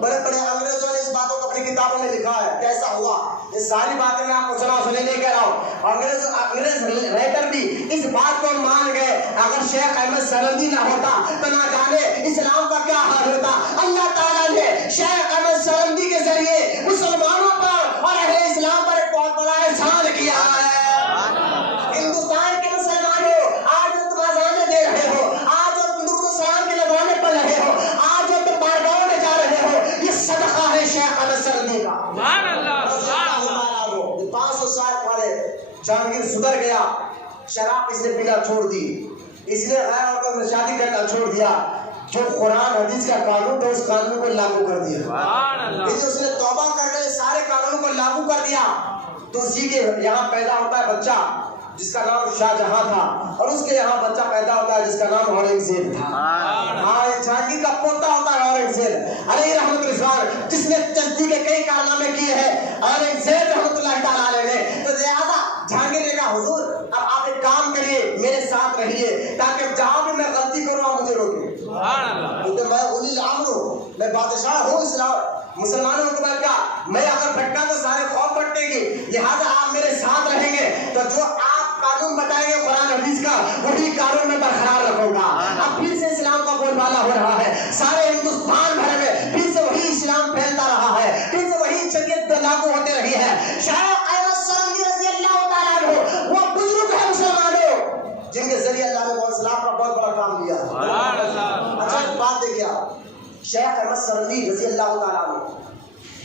بڑے بڑے انگریزوں نے اس باتوں کو اپنی کتابوں میں لکھا ہے. کیسا ہوا یہ ساری باتیں میں آپ کو سنا سنے نہیں کہہ رہا ہوں. انگریز رہ کر بھی اس بات کو مان گئے اگر شیخ احمد سرندی نہ ہوتا تو نہ جانے اسلام کا کیا حال ہوتا. اللہ تعالیٰ نے شیخ احمد سرندی کے ذریعے مسلمانوں پر اور اہل اسلام پر ایک بہت بڑا احسان کیا ہے. ہندوستان کے مسلمانوں آج جو تم اذانیں دے رہے ہو, آج جو تم درود و سلام کے نوالے پڑھ رہے ہو, آج جو تم بارگاہوں میں جا رہے ہو, یہ صدقہ ہے شیخ احمد سرندی کا. 500 سال پہلے جہانگیر سدھر گیا, شراب اس نے پینا چھوڑ دی, اس نے غیر عورتوں سے شادی کرنا چھوڑ دیا, جو قرآن حدیث کا قانون تھا اس قانون کو لاگو کر دیا. اس نے توبہ کر کے سارے قانون کو لاگو کر دیا تو اسی کے یہاں پیدا ہوتا ہے بچہ جس کا نام شاہ جہاں تھا, اور اس کے یہاں بچہ پیدا ہوتا ہے جس کا نام اورنگزیب تھا. ہاں, جہانگیر کا پوتا ہوتا ہے اورنگزیب علیہ رحمت رضوان, جس نے تصدیق کے کئی کارنامے کیے ہیں اورنگزیب رحمت اللہ تعالیٰ علیہ نے. تو لہٰذا جہانگیر نے کہا حضور اب آپ ایک کام کریے, میرے ساتھ رہیے تاکہ جہاں بھی میں غلطی کروں آپ مجھے روکیں. کیونکہ میں ولی الامر ہوں, میں بادشاہ ہوں اسلام مسلمانوں کو. میں کیا میں اگر بھٹکا تو سارے خوف بٹے گی, لہٰذا آپ میرے ساتھ رہیں گے تو جو آپ قانون بتائیں گے قرآن حدیث کا وہی قانون میں برقرار رکھوں گا. اب پھر سے اسلام کا بول بالا ہو رہا ہے سارے ہندوستان بھر میں, پھر سے وہی اسلام پھیلتا رہا ہے, پھر سے وہی شریعت لاگو ہوتے رہی ہے. شیخ احمد سرندی رضی اللہ تعالیٰ عنہ وہ بزرگ ہے مسلمانوں جن کے ذریعے اللہ نے اسلام کا بہت بڑا کام کیا. اچھا ایک بات دیکھیے آپ, شیخ احمد سرندی رضی اللہ تعالیٰ عنہ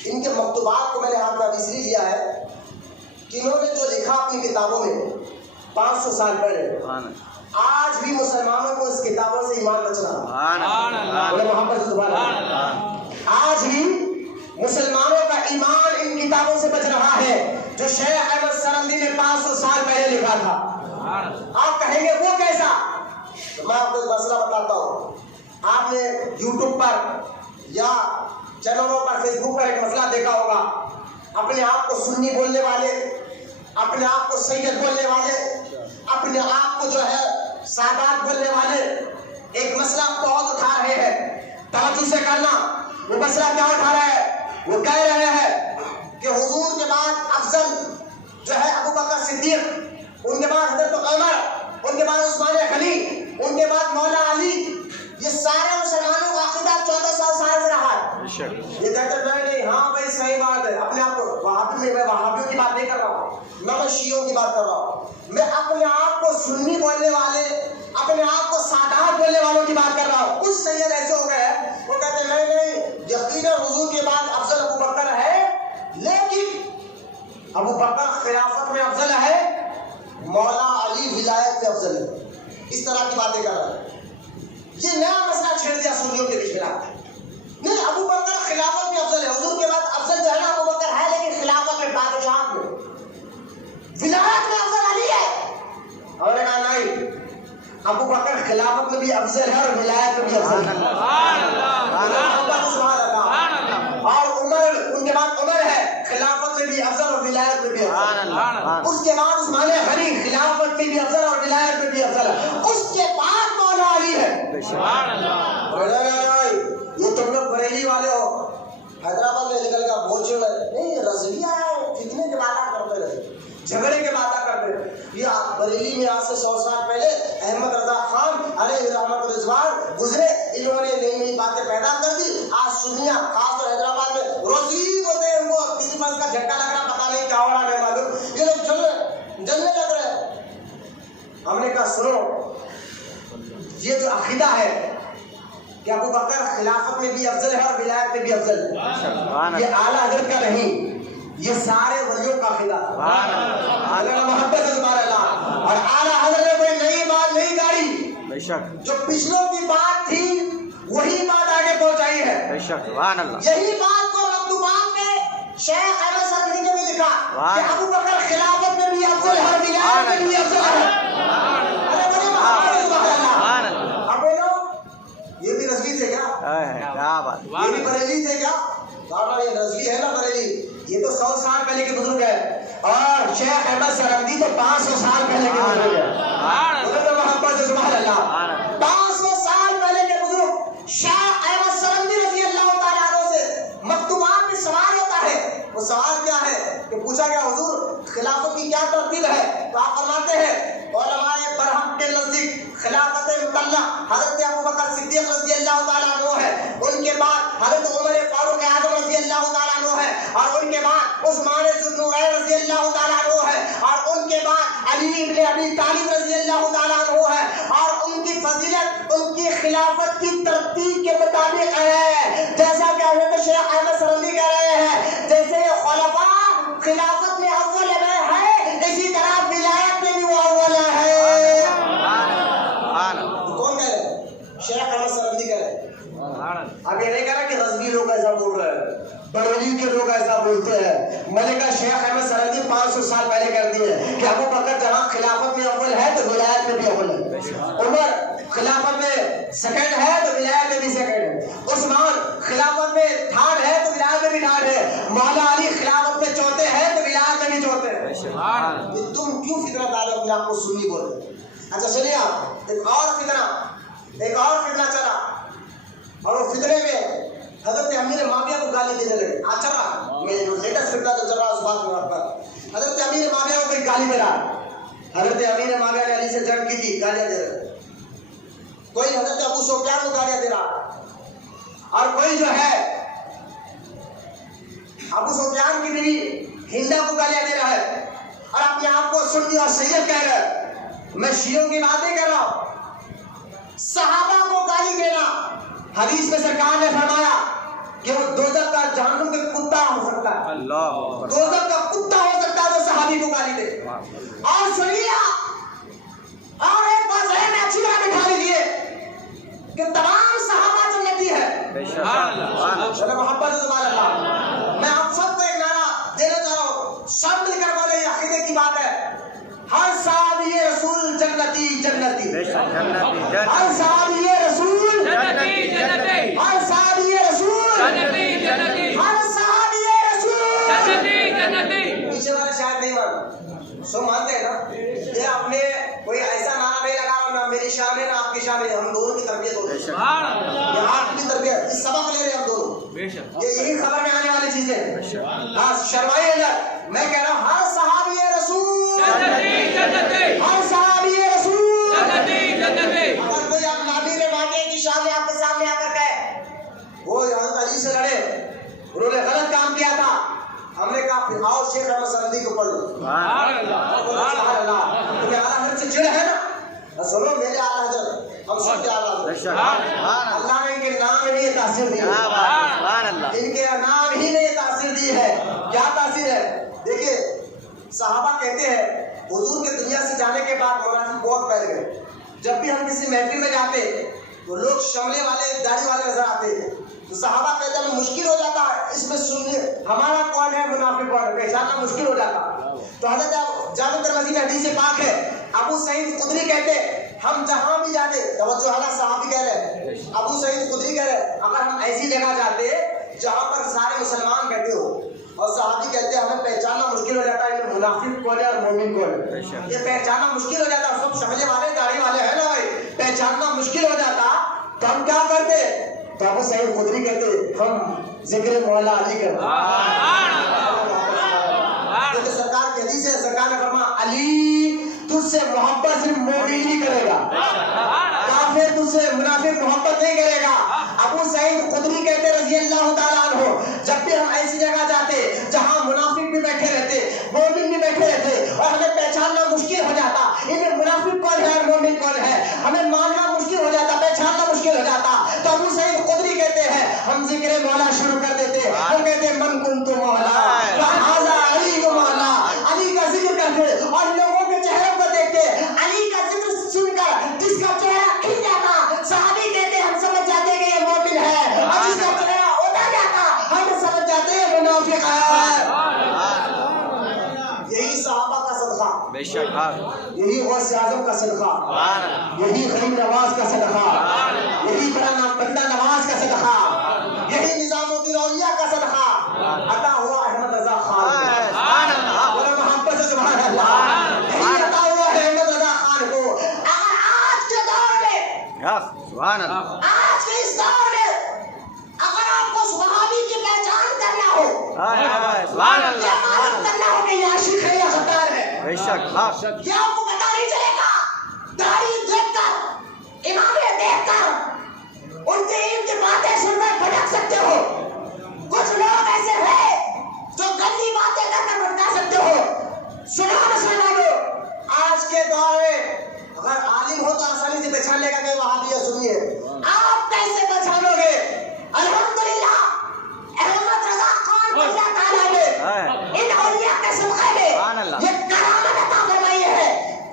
ان کے مکتوبات کو میں نے ہاتھ میں اس لیے لیا ہے کہ انہوں نے جو لکھا اپنی کتابوں میں 500 سال پہلے, آج بھی مسلمانوں کو اس کتابوں سے ایمان بچ رہا ہے. محبت سے سبحان اللہ. آج بھی مسلمانوں کا ایمان ان کتابوں سے بچ رہا ہے جو شیخ احمد سرندی نے 500 سال پہلے لکھا تھا. آپ کہیں گے وہ کیسا؟ تو میں آپ کو ایک مسئلہ بتاتا ہوں. آپ نے یوٹیوب پر یا چینلوں پر فیس بک پر ایک مسئلہ دیکھا ہوگا, اپنے آپ کو سنی بولنے والے, اپنے آپ کو سید بولنے والے, اپنے آپ کو جو ہے سادات بولنے والے ایک مسئلہ بہت اٹھا رہے ہیں. توجہ سے کرنا, وہ مسئلہ کیا اٹھا رہا ہے؟ وہ کہہ رہے ہیں کہ حضور کے بعد افضل جو ہے ابو بکر صدیق, ان کے بعد حضرت عمر, ان کے بعد عثمان غنی, ان کے بعد مولا علی. یہ سارے مسلمانوں کا عقیدہ 1400 سال سے رہا ہے. یہ کہتے ہیں نہیں ہاں بھائی صحیح بات ہے. اپنے آپ کو وہابی میں, میں وہابیوں کی بات نہیں کر رہا ہوں, میں شیعوں کی بات کر رہا ہوں. میں اپنے آپ کو سنی بولنے والے, اپنے آپ کو سادات بولنے والوں کی بات کر رہا ہوں. کچھ سید ایسے ہو گئے وہ کہتے ہیں نہیں یقیناً حضور کے بعد افضل ابو بکر ہے, لیکن ابو بکر خلافت میں افضل ہے, مولا علی ولایت میں افضل ہے. اس طرح کی باتیں کر رہے ہیں. یہ نیا مسئلہ چھیڑ دیا سنیوں کے بیچ میں. نہیں, ابو بکر خلافت میں افضل ہے, حضور کے بعد افضل جو ہے نا ابو بکر ہے, لیکن خلافت میں بادشاہت میں ولایت میں افضل علی ہے. اور نے کہا نہیں, ابو بکر خلافت میں بھی افضل ہے اور ولایت میں بھی افضل ہے. اور عمر, ان کے بعد عمر ہے, خلافت میں بھی افضل اور ولایت میں بھی افضل. اس کے بعد عثمان غنی, خلافت میں بھی افضل اور ولایت میں بھی افضل ہے. اس کے بعد مولا علی ہے. یہ تم لوگ بریلی والے ہو, حیدرآباد میں نکل کر پہنچے ہوئے, نہیں رضویہ ہے, فتنے کی باتیں کرتے رہے, جھگڑے کی باتیں کرتے رہے. یہ بریلی میں آج سے 100 سال پہلے احمد رضا خان علیہ رحمت رضوان گزرے, انہوں نے نئی نئی باتیں پیدا کر دی. آج سنیا خاص طور حیدرآباد میں روزی ہوتے ہیں, ان کو کسی بات کا جھٹکا لگ رہا, پتا نہیں کیا ہو رہا نہیں معلوم, یہ لوگ جلنے لگ رہے ہیں. ہم نے کہا سنو, یہ جو عقیدہ ہے کہ ابو بکر خلافت میں بھی افضل ہے اور ولایت میں بھی افضل ہے, یہ اعلیٰ حضرت کا نہیں, یہ سارے ولیوں کا عقیدہ ہے. محبت سے سبحان اللہ. اور اعلیٰ حضرت نے کوئی نئی بات نہیں گاڑی, جو پچھلوں کی بات تھی وہی بات آگے پہنچائی ہے. یہی بات کو مکتوبات میں شیخ احمد سرندی نے بھی لکھا کہ ابو بکر خلافت میں بھی افضل ہے اور ولایت میں بھی افضل ہے. اب بولو, یہ بھی رضوی تھے کیا؟ یہ بھی بریلی تھے کیا؟ یہ رضوی ہے نا بریلی, یہ تو 100 سال پہلے کے بزرگ ہے. اور شیخ احمد سرندی تو 500 سال پہلے کے بزرگ ہیں، محبت سے سبحان اللہ، 500 سال پہلے کے بزرگ شیخ احمد سرندی رضی اللہ تعالیٰ عنہ سے مکتوبات میں سوال ہوتا ہے. وہ سوال کیا ہے کہ پوچھا گیا حضور خلافت کی کیا ترتیب ہے؟ تو آپ فرماتے ہیں علماء برہم کے نزدیک خلافت مطلع حضرت ابوبکر صدیق رضی اللہ تعالیٰ عنہ ہے، ان کے بعد حضرت عمر فاروق اعظم رضی اللہ تعالیٰ عنہ ہے، اور ان کے بعد عثمان ذو النورین رضی اللہ تعالیٰ عنہ ہے، اور ان کے بعد علی بن ابی طالب رضی اللہ تعالیٰ عنہ ہے، اور ان کی فضیلت ان کی خلافت کی ترتیب کے مطابق ہے. جیسا کہ حضرت شیخ احمد سرندی کہہ رہے ہیں جیسے خلفاء خلافت میں اول ہے، اسی طرح ولایت میں بھی وہ اول ہے. کون کہہ رہے ہیں؟ شیخ احمد سرندی کہہ رہے ہیں. اب یہ نہیں کہہ رہا کہ غزنی لوگ ایسا بول رہے ہیں، بریلی کے لوگ ایسا بولتے ہیں. ملکہ شیخ احمد سرندی 500 سال پہلے کرتی ہے کہ ابو بکر جہاں خلافت میں اول ہے تو ولایت میں بھی اول ہے، عمر خلافت میں سیکنڈ ہے تو ولایت میں بھی سیکنڈ ہے، عثمان خلافت میں تھرڈ ہے تو ولایت میں بھی تھرڈ ہے، مولا علی خلافت میں چوتھے ہے تو ولایت میں بھی چوتھے ہے. تم کیوں فتنہ ڈالو اپنے آپ کو سنی بول رہے؟ اچھا سنیے آپ، ایک اور فتنہ چلا، اور وہ فتنے میں حضرت امیر معاویہ کو گالی دینے لگے. اچھا میں جو لیٹسٹ فتنہ جو چل رہا اس بات میں آپ پر حضرت امیر معاویہ کو کوئی گالی دے رہا. حضرت امیر معاویہ نے علی سے جنگ کی تھی، گالیاں دے رہے. کوئی حضرت ابو سفیان کو گالیاں دے رہا، اور کوئی جو ہے ابو سفیان کی بیوی ہندا کو گالیاں دے رہا ہے، اور اپنے آپ کو سنی اور سید کہہ رہا ہے. میں شیعوں کی بات نہیں کر رہا ہوں، صحابہ کو گالی دینا. حدیث میں سرکار نے فرمایا کہ وہ دوزخ کا جہنم کے کتا ہو سکتا ہے، دوزخ کا کتا ہو سکتا ہے جو صحابی کو گالی دے. اور سنیے اور ایک بات ہے میں اچھی طرح بٹھا لیجیے کہ تمام صحابہ جنتی ہے. محبت سے سبحان اللہ. میں آپ سب کو ایک نعرہ دینا چاہ رہا ہوں، سب مل کر بولے، یہ عقیدے کی بات ہے. ہر صحابی رسول جنتی جنتی، ہر صحابی رسول جنتی جنتی، ہر صحابی رسول جنتی جنتی، ہر صحابی رسول جنتی جنتی. پیچھے والے شاید نہیں مان سو مانتے ہیں نا، یہ آپ نے کوئی ایسا نعرہ نہیں لگا نہ میری شان ہے نہ آپ کی شان ہے، ہم دونوں کی تربیت ہو رہی ہے، یہ آپ کی تربیت، اس سبق لے رہے ہیں ہم دونوں، یہی خبر میں آنے والی چیزیں. ہاں شرمائیے گا، میں کہہ رہا ہوں ہر صحابی رسول جنتی جنتی، ہر صحابی رسول جنتی جنتی. اگر کوئی آپ نابیر واقعے کی شان آپ کے سامنے آ کر کہے وہ حضرت علی سے لڑے، انہوں نے غلط کام کیا تھا، ہم نے کہا پھر آؤ شیخ احمد سرندی کو پڑھ لو. سبحان اللہ. تمہیں اعلیٰ حضرت سے چڑ ہے نا، سنو میرے اعلیٰ حضرت، ہم سب کے اعلیٰ حضرت. اللہ نے ان کے نام میں یہ تاثیر دی ہے، ان کے نام ہی نے یہ تاثیر دی ہے. کیا تاثیر ہے؟ دیکھیے صحابہ کہتے ہیں حضور کے دنیا سے جانے کے بعد منافق بہت پھیل گئے. جب بھی ہم کسی محفل میں جاتے تو لوگ شملے والے داڑھی والے نظر آتے ہیں، تو صحابہ کہتے ہیں مشکل ہو جاتا ہے اس میں سننے ہمارا کون ہے منافق کون ہے پہچاننا مشکل ہو جاتا. تو حضرت جامع ترمذی میں حدیث پاک ہے، ابو سعید خدری کہتے ہم جہاں بھی جاتے، توجہ اعلیٰ صحابی کہہ رہے ہیں، ابو سعید خدری کہہ رہے ہیں اگر ہم ایسی جگہ جاتے جہاں پر سارے مسلمان بیٹھے ہو اور صحابی کہتے ہیں ہمیں پہچاننا مشکل ہو جاتا ہے منافق کون ہے اور مومن کون ہے، یہ پہچاننا مشکل ہو جاتا ہے. سب شملے والے داڑھی والے ہیں نا بھائی، پہچاننا مشکل ہو جاتا تو ہم کیا کرتے؟ تو ابو سعید خدری کہتے ہم ذکر مولا علی کرتے. تو سرکار کی حدیث ہے، سرکار نے فرمایا علی تجھ سے محبت صرف مومن ہی کرے گا، کافر تجھ سے منافق محبت نہیں کرے گا. ابو سعید خدری کہتے رضی اللہ تعالیٰ عنہ جب بھی ہم ایسی جگہ جاتے جہاں منافق بھی بیٹھے رہتے مومن بھی بیٹھے رہتے اور ہمیں پہچاننا مشکل ہو جاتا ان میں منافق کون ہے اور مومن کون ہے، ہمیں ماننا مشکل ہو جاتا، پہچاننا مشکل ہو جاتا، تو ابو سعید خدری کہتے ہیں ہم ذکر مولا شروع کر دیتے. ہم کہتے ہیں من کنت مولا فہذا علی کو مولا، علی کا ذکر کرتے اور لوگوں کے چہروں کو دیکھتے، علی کا ذکر سن کر جس کا چہرہ کھل جاتا صحابی کہتے ہم سمجھ جاتے کہ یہ مومن ہے، اور جس کا چہرہ ہوتا جاتا ہم سمجھ جاتے ہیں منافق ہے. یہی صحابہ کا صدقہ، بے شک یہی غوث اعظم کا صدقہ، یہی غریب نواز کا صدقہ، یہی بندہ نواز کا صدقہ، یہی نظام الدین اولیاء کا صدقہ عطا ہوا احمد رضا خان. سبحان اللہ آج کے اس دور میں اگر آپ کو صحابی کی پہچان کرنا ہو، سبحان اللہ یہ معلوم کرنا ہو کہ یہ عاشق ہے یا غدار ہے، بے شک حق یہ آپ کو پتا نہیں چلے گا داڑھی دیکھ کر، امامیں دیکھ کر، ان کے علم کی باتیں سن کر بھٹک سکتے ہو۔ کچھ لوگ ایسے ہیں جو گندی باتیں کر کر بھٹکا سکتے ہو۔ سنو مسلمانوں، آج کے دور میں اگر عالم ہو تو آسانی سے پہچان لے گا کہ وہابی ہے سنی ہے۔ آپ کیسے پہچانو گے؟ الحمدللہ احمد رضا خان اللہ تعالیٰ نے ان اولیاء کے صدقے میں یہ کرامت عطا فرمائی ہے،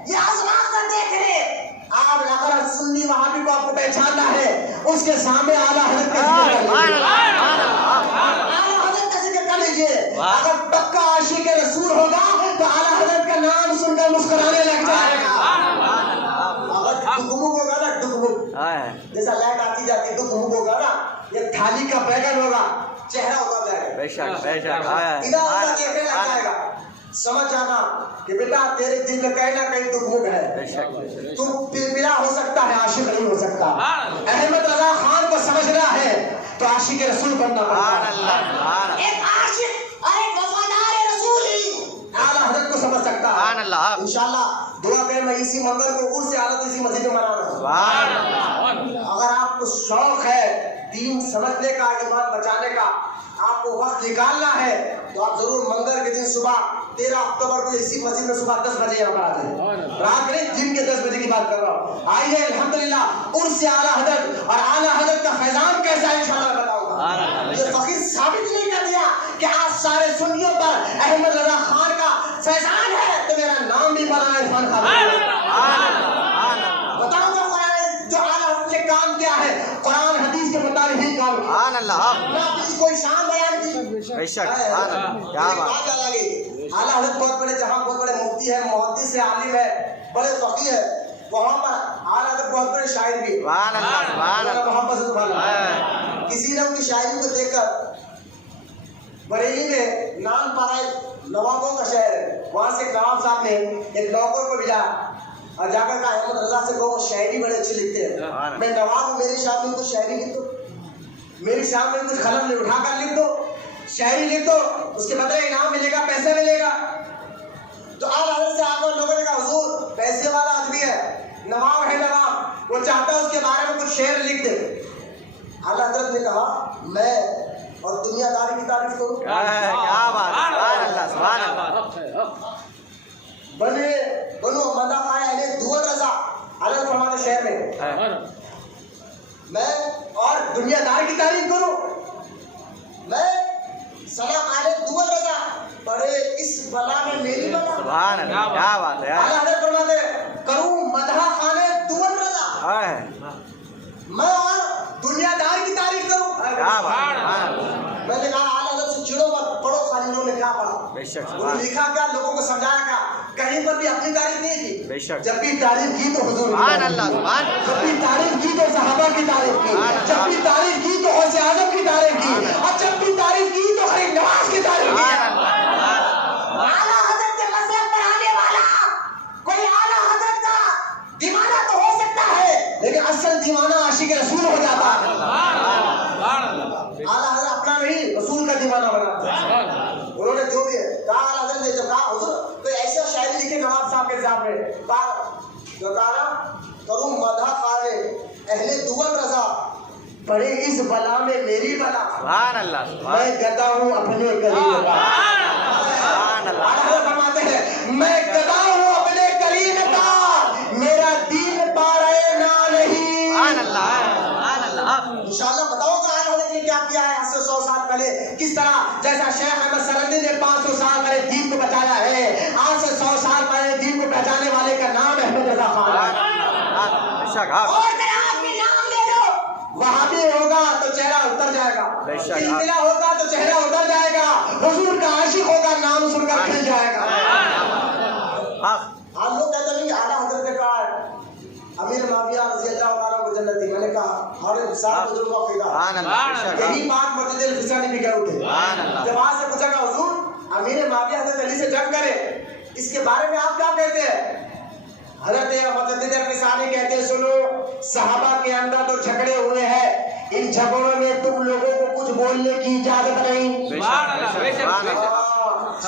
یہ آزما کر دیکھ لیں۔ آپ اگر سنی وہابی کو آپ کو پہچاننا ہے، اس کے سامنے اعلیٰ حضرت کا ذکر کر لیجیے، اعلیٰ حضرت کا ذکر کر لیجیے۔ اگر پکا عاشق رسول ہوگا تو اعلیٰ حضرت کا نام سن کر مسکرانے لگ جائے گا۔ اگر ڈگمگ ہوگا نا، ڈگمگ جیسا لائٹ آتی جاتی ڈگمگ ہوگا نا، یہ تھالی کا بیگن ہوگا، چہرہ اتر جائے گا، بے شک بے شک ادھر ادھر دیکھنے لگ جائے گا۔ سمجھ جانا کہ بیٹا تیرے دل میں کہیں نہ کہیں ڈگمگ ہے، بے شک تو پلپلا ہو سکتا ہے، عاشق نہیں ہو سکتا۔ احمد رضا خان کو سمجھنا ہے تو عاشق رسول بننا پڑتا ہے۔ ایک عاشق اور ایک وفادار رسول ہی اعلیٰ حضرت کو سمجھ سکتا ہے۔ انشاءاللہ دعا کریں میں اسی منگل کو عرس عالت اسی مسجد میں منانا۔ اگر آپ کو شوق ہے دین سمجھنے کا، ایمان بچانے کا، آپ کو وقت نکالنا ہے تو آپ ضرور منگل کے دن صبح 13 اکتوبر کو اسی مسجد میں صبح 10 بجے یہاں پر آ جائیں۔ رات میں دن کے 10 بجے کی بات کر رہا ہوں۔ آئیے الحمدللہ عرس اعلیٰ حضرت اور اعلیٰ حضرت کا فیضان کیسا ہے انشاءاللہ میں بتاؤں گا۔ یہ فقیر ثابت نہیں کر دیا کہ آج سارے سنیوں پر احمد رضا خان کا فیضان ہے تو میرا نام بھی بنا عرفان خان۔ بتاؤں گا قرآن جو اعلیٰ حضرت نے کام کیا ہے، قرآن حدیث کے مطابق ہی کام کیا۔ نہ اپنی کوئی شان بیان کی، بے شک کیا بات۔ اعلیٰ حضرت بہت بڑے، جہاں بہت بڑے مفتی ہے، محدث ہے، عالم ہے، بڑے فقیہ ہے، وہاں پر اعلیٰ حضرت بہت بڑے شاعر بھی، محبت سے سبحان اللہ۔ کسی نے ان کی شاعری کو دیکھ کر بریلی میں نان پارا نوابوں کا شہر ہے، وہاں سے نواب صاحب نے ایک نوکر کو ملا اور جا کر کہا احمد رضا سے کہو شاعری بڑے اچھی لکھتے ہیں، میں نواب ہوں، میری شان میں کچھ شاعری لکھ دو، میری شان میں کچھ قلم لے اٹھا کر لکھ دو، شاعری لکھ دو، اس کے بدلے انعام ملے گا، پیسے ملے گا۔ تو اعلیٰ حضرت سے آ کر لوگوں نے کہا حضور پیسے والا آدمی ہے، نواب ہے نواب، وہ چاہتا ہے اس کے بارے میں کچھ شعر لکھ دے۔ اعلیٰ حضرت نے کہا میں اور دنیا داری کی تعریف کروں؟ کیا بات، سبحان اللہ سبحان اللہ۔ بنو مدہ پائے اہل دول رضا، اعلیٰ فرماتے شہر میں اور دنیا دار کی تعریف کروں؟ میں سلام علیہ دول رضا پڑے اس بلا میں میری بلا۔ سبحان اللہ کیا بات ہے۔ اعلیٰ حضرت فرماتے کروں مدح خانے دول رضا، میں اور دنیا دار کی تعریف کروں؟ کیا بات۔ میں نے کہا اعلیٰ حضرت سے چڑو مت، پڑھو خالی انہوں نے کیا پڑھا، بے شک انہوں نے لکھا کیا، لوگوں کو سمجھایا کیا، کہیں پر بھی اپنی تعریف نہیں کی۔ بے شک جب بھی تعریف کی تو حضور کی، سبحان اللہ سبحان اللہ، جب بھی تعریف کی تو صحابہ کی تعریف کی، جب بھی تعریف کی تو غوث اعظم کی تعریف کی، اور جب بھی تعریف کی تو غریب نواز کی تعریف کی۔ اعلیٰ حضرت کے مسلک پر آنے والا کوئی اعلیٰ حضرت کا دیوانہ تو ہو سکتا ہے، لیکن اصل دیوانہ عاشق رسول ہو جاتا ہے۔ اعلیٰ حضرت اپنا نہیں رسول کا دیوانہ بناتا ہے۔ انہوں نے جو بھی کہا اعلیٰ حضرت نے جب کہا حضور کوئی ایسا شاعری لکھے نواب صاحب کے سامنے، جو کہا کروں مدح خانے اہل دول رضا پڑے اس بلا میں میری بلا، سبحان اللہ میں گدا ہوں اپنے کریم کا۔ فرماتے ہیں میں گدا ہوں اپنے کریم کا، میرا دین پارے نہ نہیں۔ انشاءاللہ بتاؤ گا اعلیٰ حضرت نے کیا کیا ہے آج سے 100 سال پہلے، کس طرح جیسا شیخ احمد سرندی نے 500 سال پہلے دین کو بچایا ہے، آج سے 100 سال پہلے دین کو پہچانے والے کا نام احمد رضا خان ہے۔ اور اگر آپ کے نام لے لو، وہابی ہوگا تو چہرہ اتر جائے گا، سلسلہ ہوگا تو چہرہ اتر جائے گا، حضور کا عاشق ہوگا نام سن کر کھل جائے گا۔ ہم لوگ کہتے ہیں کہ اعلیٰ حضرت نے کہا ہے امیر معاویہ رضی اللہ تعالیٰ کو جنت دی، میں نے کہا ہمارے ساتھ بزرگ کو عقیدہ، یہی بات مسجد الفسانی بھی کہہ اٹھے۔ جب وہاں سے پوچھا کہ حضور امیر معاویہ حضرت علی سے جنگ کرے، اس کے بارے میں آپ کیا کہتے ہیں؟ حضرت مجدد الفسانی کہتے ہیں سنو صحابہ کے اندر تو جھگڑے ہوئے ہیں، ان جھگڑوں میں تم لوگوں کو کچھ بولنے کی اجازت نہیں۔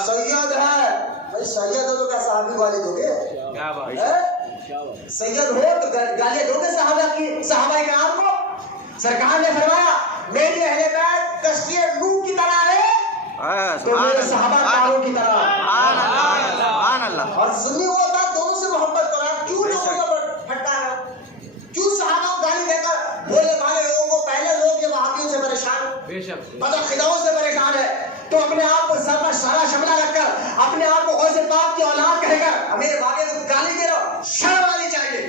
سید ہے بھائی، سید ہو تو کیا صحابی والد ہو گے؟ سید ہو تو گالیاں دو گے صحابہ کرام کو؟ سرکار نے فرمایا میری اہل بیت کشتی نوح کی طرح ہے تو میرے صحابہ کاروں کی طرح۔ اور سنی وہ بات دونوں سے محبت کرا، کیوں لوگوں کو پھٹا ہے؟ کیوں صحابہ کو گالی دے کر بھولے بھالے لوگوں کو؟ پہلے لوگ یہ وہابیوں سے پریشان، بدر خداؤں سے پریشان ہے، تو اپنے آپ کو سر پر شرح شملہ رکھ کر اپنے آپ کو غوث پاک کی اولاد کہہ کر امیر معاویہ کو گالی دے رہا، شرم آنی چاہیے۔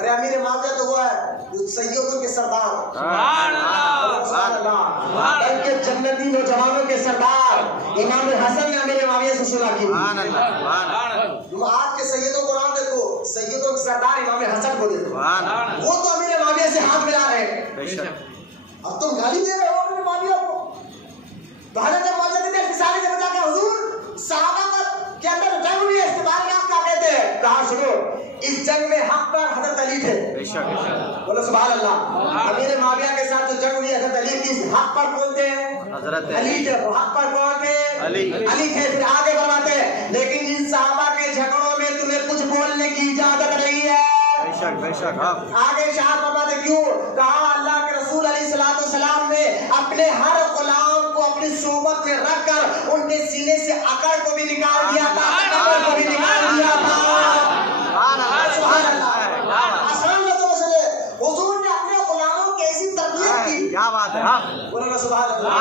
ارے امیر معاویہ تو وہ ہے جو سیدوں کے سردار، بلکہ جنتی نوجوانوں کے سردار امام حسن نے امیر معاویہ سے سنا کی۔ آج کے سیدوں کو نہ دیکھو، سیدوں کے سردار امام حسن کو دیکھو، وہ تو امیر معاویہ سے ہاتھ ملا رہے ہیں، اب تم گالی دے رہے ہو امیر معاویہ کو۔ تو حضرت مجدد الفسانی سے بتا کہ حضور صحابہ کے اندر جنگ ہوئی ہے، استقبال آپ کیا کہتے ہیں؟ کہا سنو اس جنگ میں حق پر حضرت علی تھے، بولو سبحان اللہ۔ امیر معاویہ کے ساتھ جو جنگ ہوئی حضرت علی کی، حق پر کون تھے؟ حضرت علی تھے۔ حق پر کون تھے؟ علی تھے۔ پھر آگے فرماتے ہیں لیکن ان صحابہ کے جھگڑوں میں تمہیں کچھ بولنے کی اجازت نہیں ہے۔ آگے شاہ فرماتے کیوں؟ کہا اللہ کے رسول علیہ السلام نے اپنے ہر غلام کو اپنی صحبت میں رکھ کر ان کے سینے سے اکڑ کو بھی نکال دیا تھا، اکڑ کو بھی نکال دیا تھا۔ سبحان اللہ۔ آسان لفظوں سے حضور نے اپنے غلاموں کی ایسی تربیت کی، کیا بات ہے، بولو سبحان اللہ۔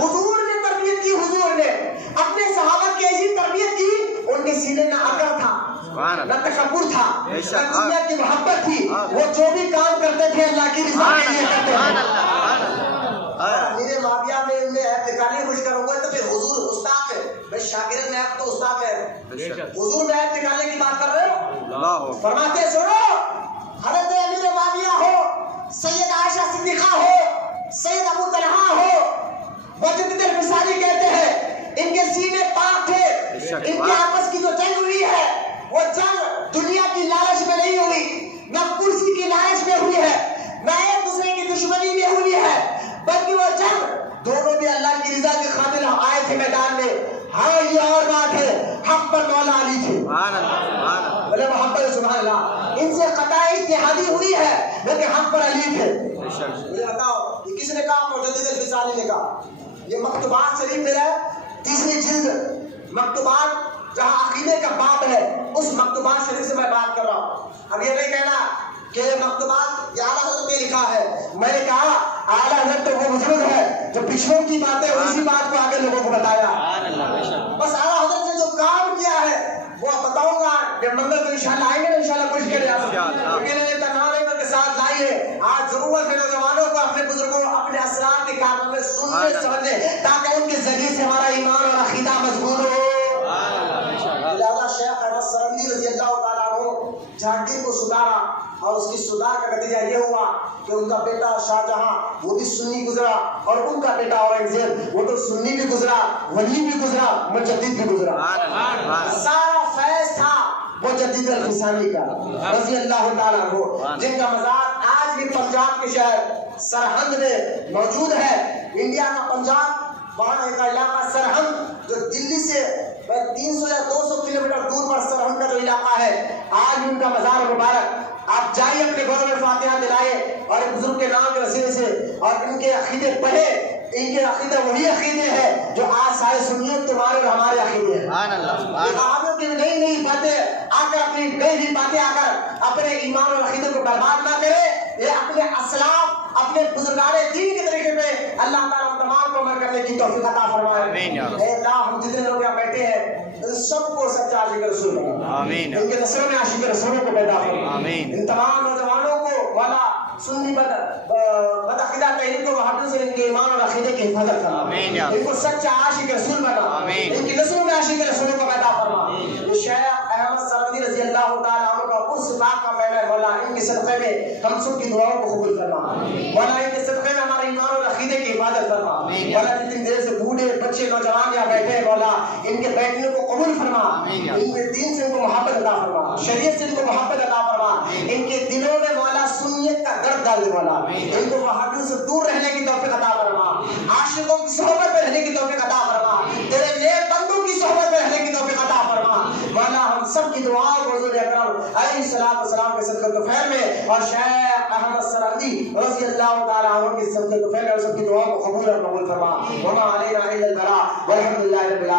حضور نے تربیت کی، حضور نے اپنے صحابہ کی ایسی تربیت کی، ان کے سینے میں اکڑ تھا، نہ تکبر تھا، نہ دنیا کی محبت تھی، وہ جو بھی کام کرتے تھے اللہ کی رضا کے لیے کرتے تھے۔ میرے معاویہ میں ان میں عیب نکالنے کی کوشش کروں گا تو پھر حضور استاد ہے، میں شاگرد میں عیب تو استاد ہے، حضور میں عیب نکالنے کی بات کر رہے ہو؟ فرماتے سنو حضرت امیر معاویہ ہو، سید عائشہ صدیقہ ہو، سید ابو طلحہ ہو، مجدد الفسانی کہتے ہیں ان کے سینے پاک تھے، ان کے آپس کی جو جنگ ہوئی ہے وہ جنگ دنیا کی لالچ میں نہیں ہوئی، نہ کرسی کی لالچ میں ہوئی ہے، نہ ایک دوسرے کی دشمنی میں ہوئی ہے، بلکہ وہ جنگ دونوں بھی اللہ کی رضا کی خاطر آئے تھے میدان میں۔ ہاں یہ اور بات ہے، حق پر مولا علی تھے، بولے محبت سبحان اللہ۔ ان سے قطع اتحادی ہوئی ہے لیکن حق پر علی تھے۔ مجھے بتاؤ یہ کس نے کہا؟ مجدد الفسانی نے کہا۔ یہ مکتوبات شریف میں ہے، 3 جلد مکتوبات جہاں عقیدے کا باب ہے، اس مکتوبات شریف سے میں بات کر رہا ہوں۔ اب یہ نہیں کہنا کہ مکتوبات یہ اعلیٰ حضرت نے لکھا ہے، میں نے کہا اعلیٰ حضرت تو وہ بزرگ ہے جو پچھلوں کی باتیں اسی بات کو آگے لوگوں کو بتایا، بس اعلیٰ حضرت نے جو کام کیا ہے وہ بتاؤں گا کہ منگل کو انشاءاللہ آئیں گے نا، انشاءاللہ کچھ کے لیے کے ساتھ لائیے۔ آج ضرورت ہے نوجوانوں کو اپنے بزرگوں اپنے اسرار کے کارنامے سننے سمجھنے تاکہ ان کے ذریعے سے ہمارا ایمان اور عقیدہ مضبوط ہو۔ لہذا شیخ احمد سرندی رضی اللہ تعالیٰ عنہ جہانگیر کو سدھارا اور اس کی سدھار کا نتیجہ یہ ہوا کہ ان کا بیٹا شاہجہاں وہ بھی سنی گزرا اور ان کا بیٹا اورنگزیب وہ تو سنی بھی گزرا، ولی بھی گزرا، مجدد بھی گزرا۔ سارا فیض تھا مجدد الفسانی کا رضی اللہ تعالیٰ عنہ، جن کا مزار آج بھی پنجاب کے شہر سرہند میں موجود ہے۔ انڈیا کا پنجاب، وہاں ایک علاقہ سرہند جو دلی سے 300 یا 200 کلومیٹر دور پر سرہند کا جو علاقہ ہے، آج ان کا مزار مبارک آپ جائیے، اپنے گھروں میں فاتحہ دلائے اور ایک بزرگ کے نام کے وسیلے سے اور ان کے عقیدے پڑھے۔ ان کے عقیدے وہی عقیدے ہیں جو آج سارے سنیت تمہارے اور ہمارے عقیدے ہیں۔ صحابہ کی نئی باتیں آ کر اپنی نئی باتیں آ کر اپنے ایمان اور عقیدے کو برباد نہ کرے، یہ اپنے اسلاف اپنے بزرگان دین کے طریقے پہ اللہ تعالیٰ ہم تمام کو عمل کرنے کی توفیق عطا فرمائے۔ اے اللہ ہم جتنے لوگ یہاں بیٹھے ہیں سب کو سچا عاشق رسول بنا، ان کے نسلوں میں عاشق رسولوں کو پیدا فرما، ان تمام نوجوانوں کو والا سنی بدعقیدہ تحریک کو وہابیوں سے ان کے ایمان اور عقیدے کی حفاظت فرما، ان کو سچا عاشق رسول بنا، ان کی نسلوں میں عاشق رسولوں کو پیدا فرما۔ شیخ احمد سرندی رضی اللہ تعالیٰ عنہ کا اس بات کا میں مولا ان کے صدقے میں ہم سب کی دعاؤں کو قبول فرما، مولا ان کے صدقے میں ہمارے ایمان اور عقیدے کی حفاظت فرما، مولا جتنی دیر سے بوڑھے بچے نوجوان یہاں بیٹھے ہیں مولا ان کے بیٹھنے کو قبول فرما، ان کے دین سے ان کو محبت عطا فرما، شریعت سے ان کو محبت عطا فرما، ان کے دلوں میں مولا سنیت کا درد ڈال دے مولا، ان کو وہابیوں سے دور رہنے کی توفیق عطا فرما، عاشقوں کی صحبت میں رہنے کی توفیق عطا فرما، تیرے نیک بندوں کی صحبت میں رہنے کی توفیق عطا فرما مولا۔ ہم سب کی دعاؤں کو حضور اکرم علیہ الصلوۃ والسلام کے صدقہ طفیل میں اور شیخ احمد سرندی رضی اللہ تعالی عنہ کی صدقہ طفیل میں سب کی دعاؤں کو قبول اور مقبول فرما۔ وما علینا الا البلاغ والحمد للہ رب العالمین۔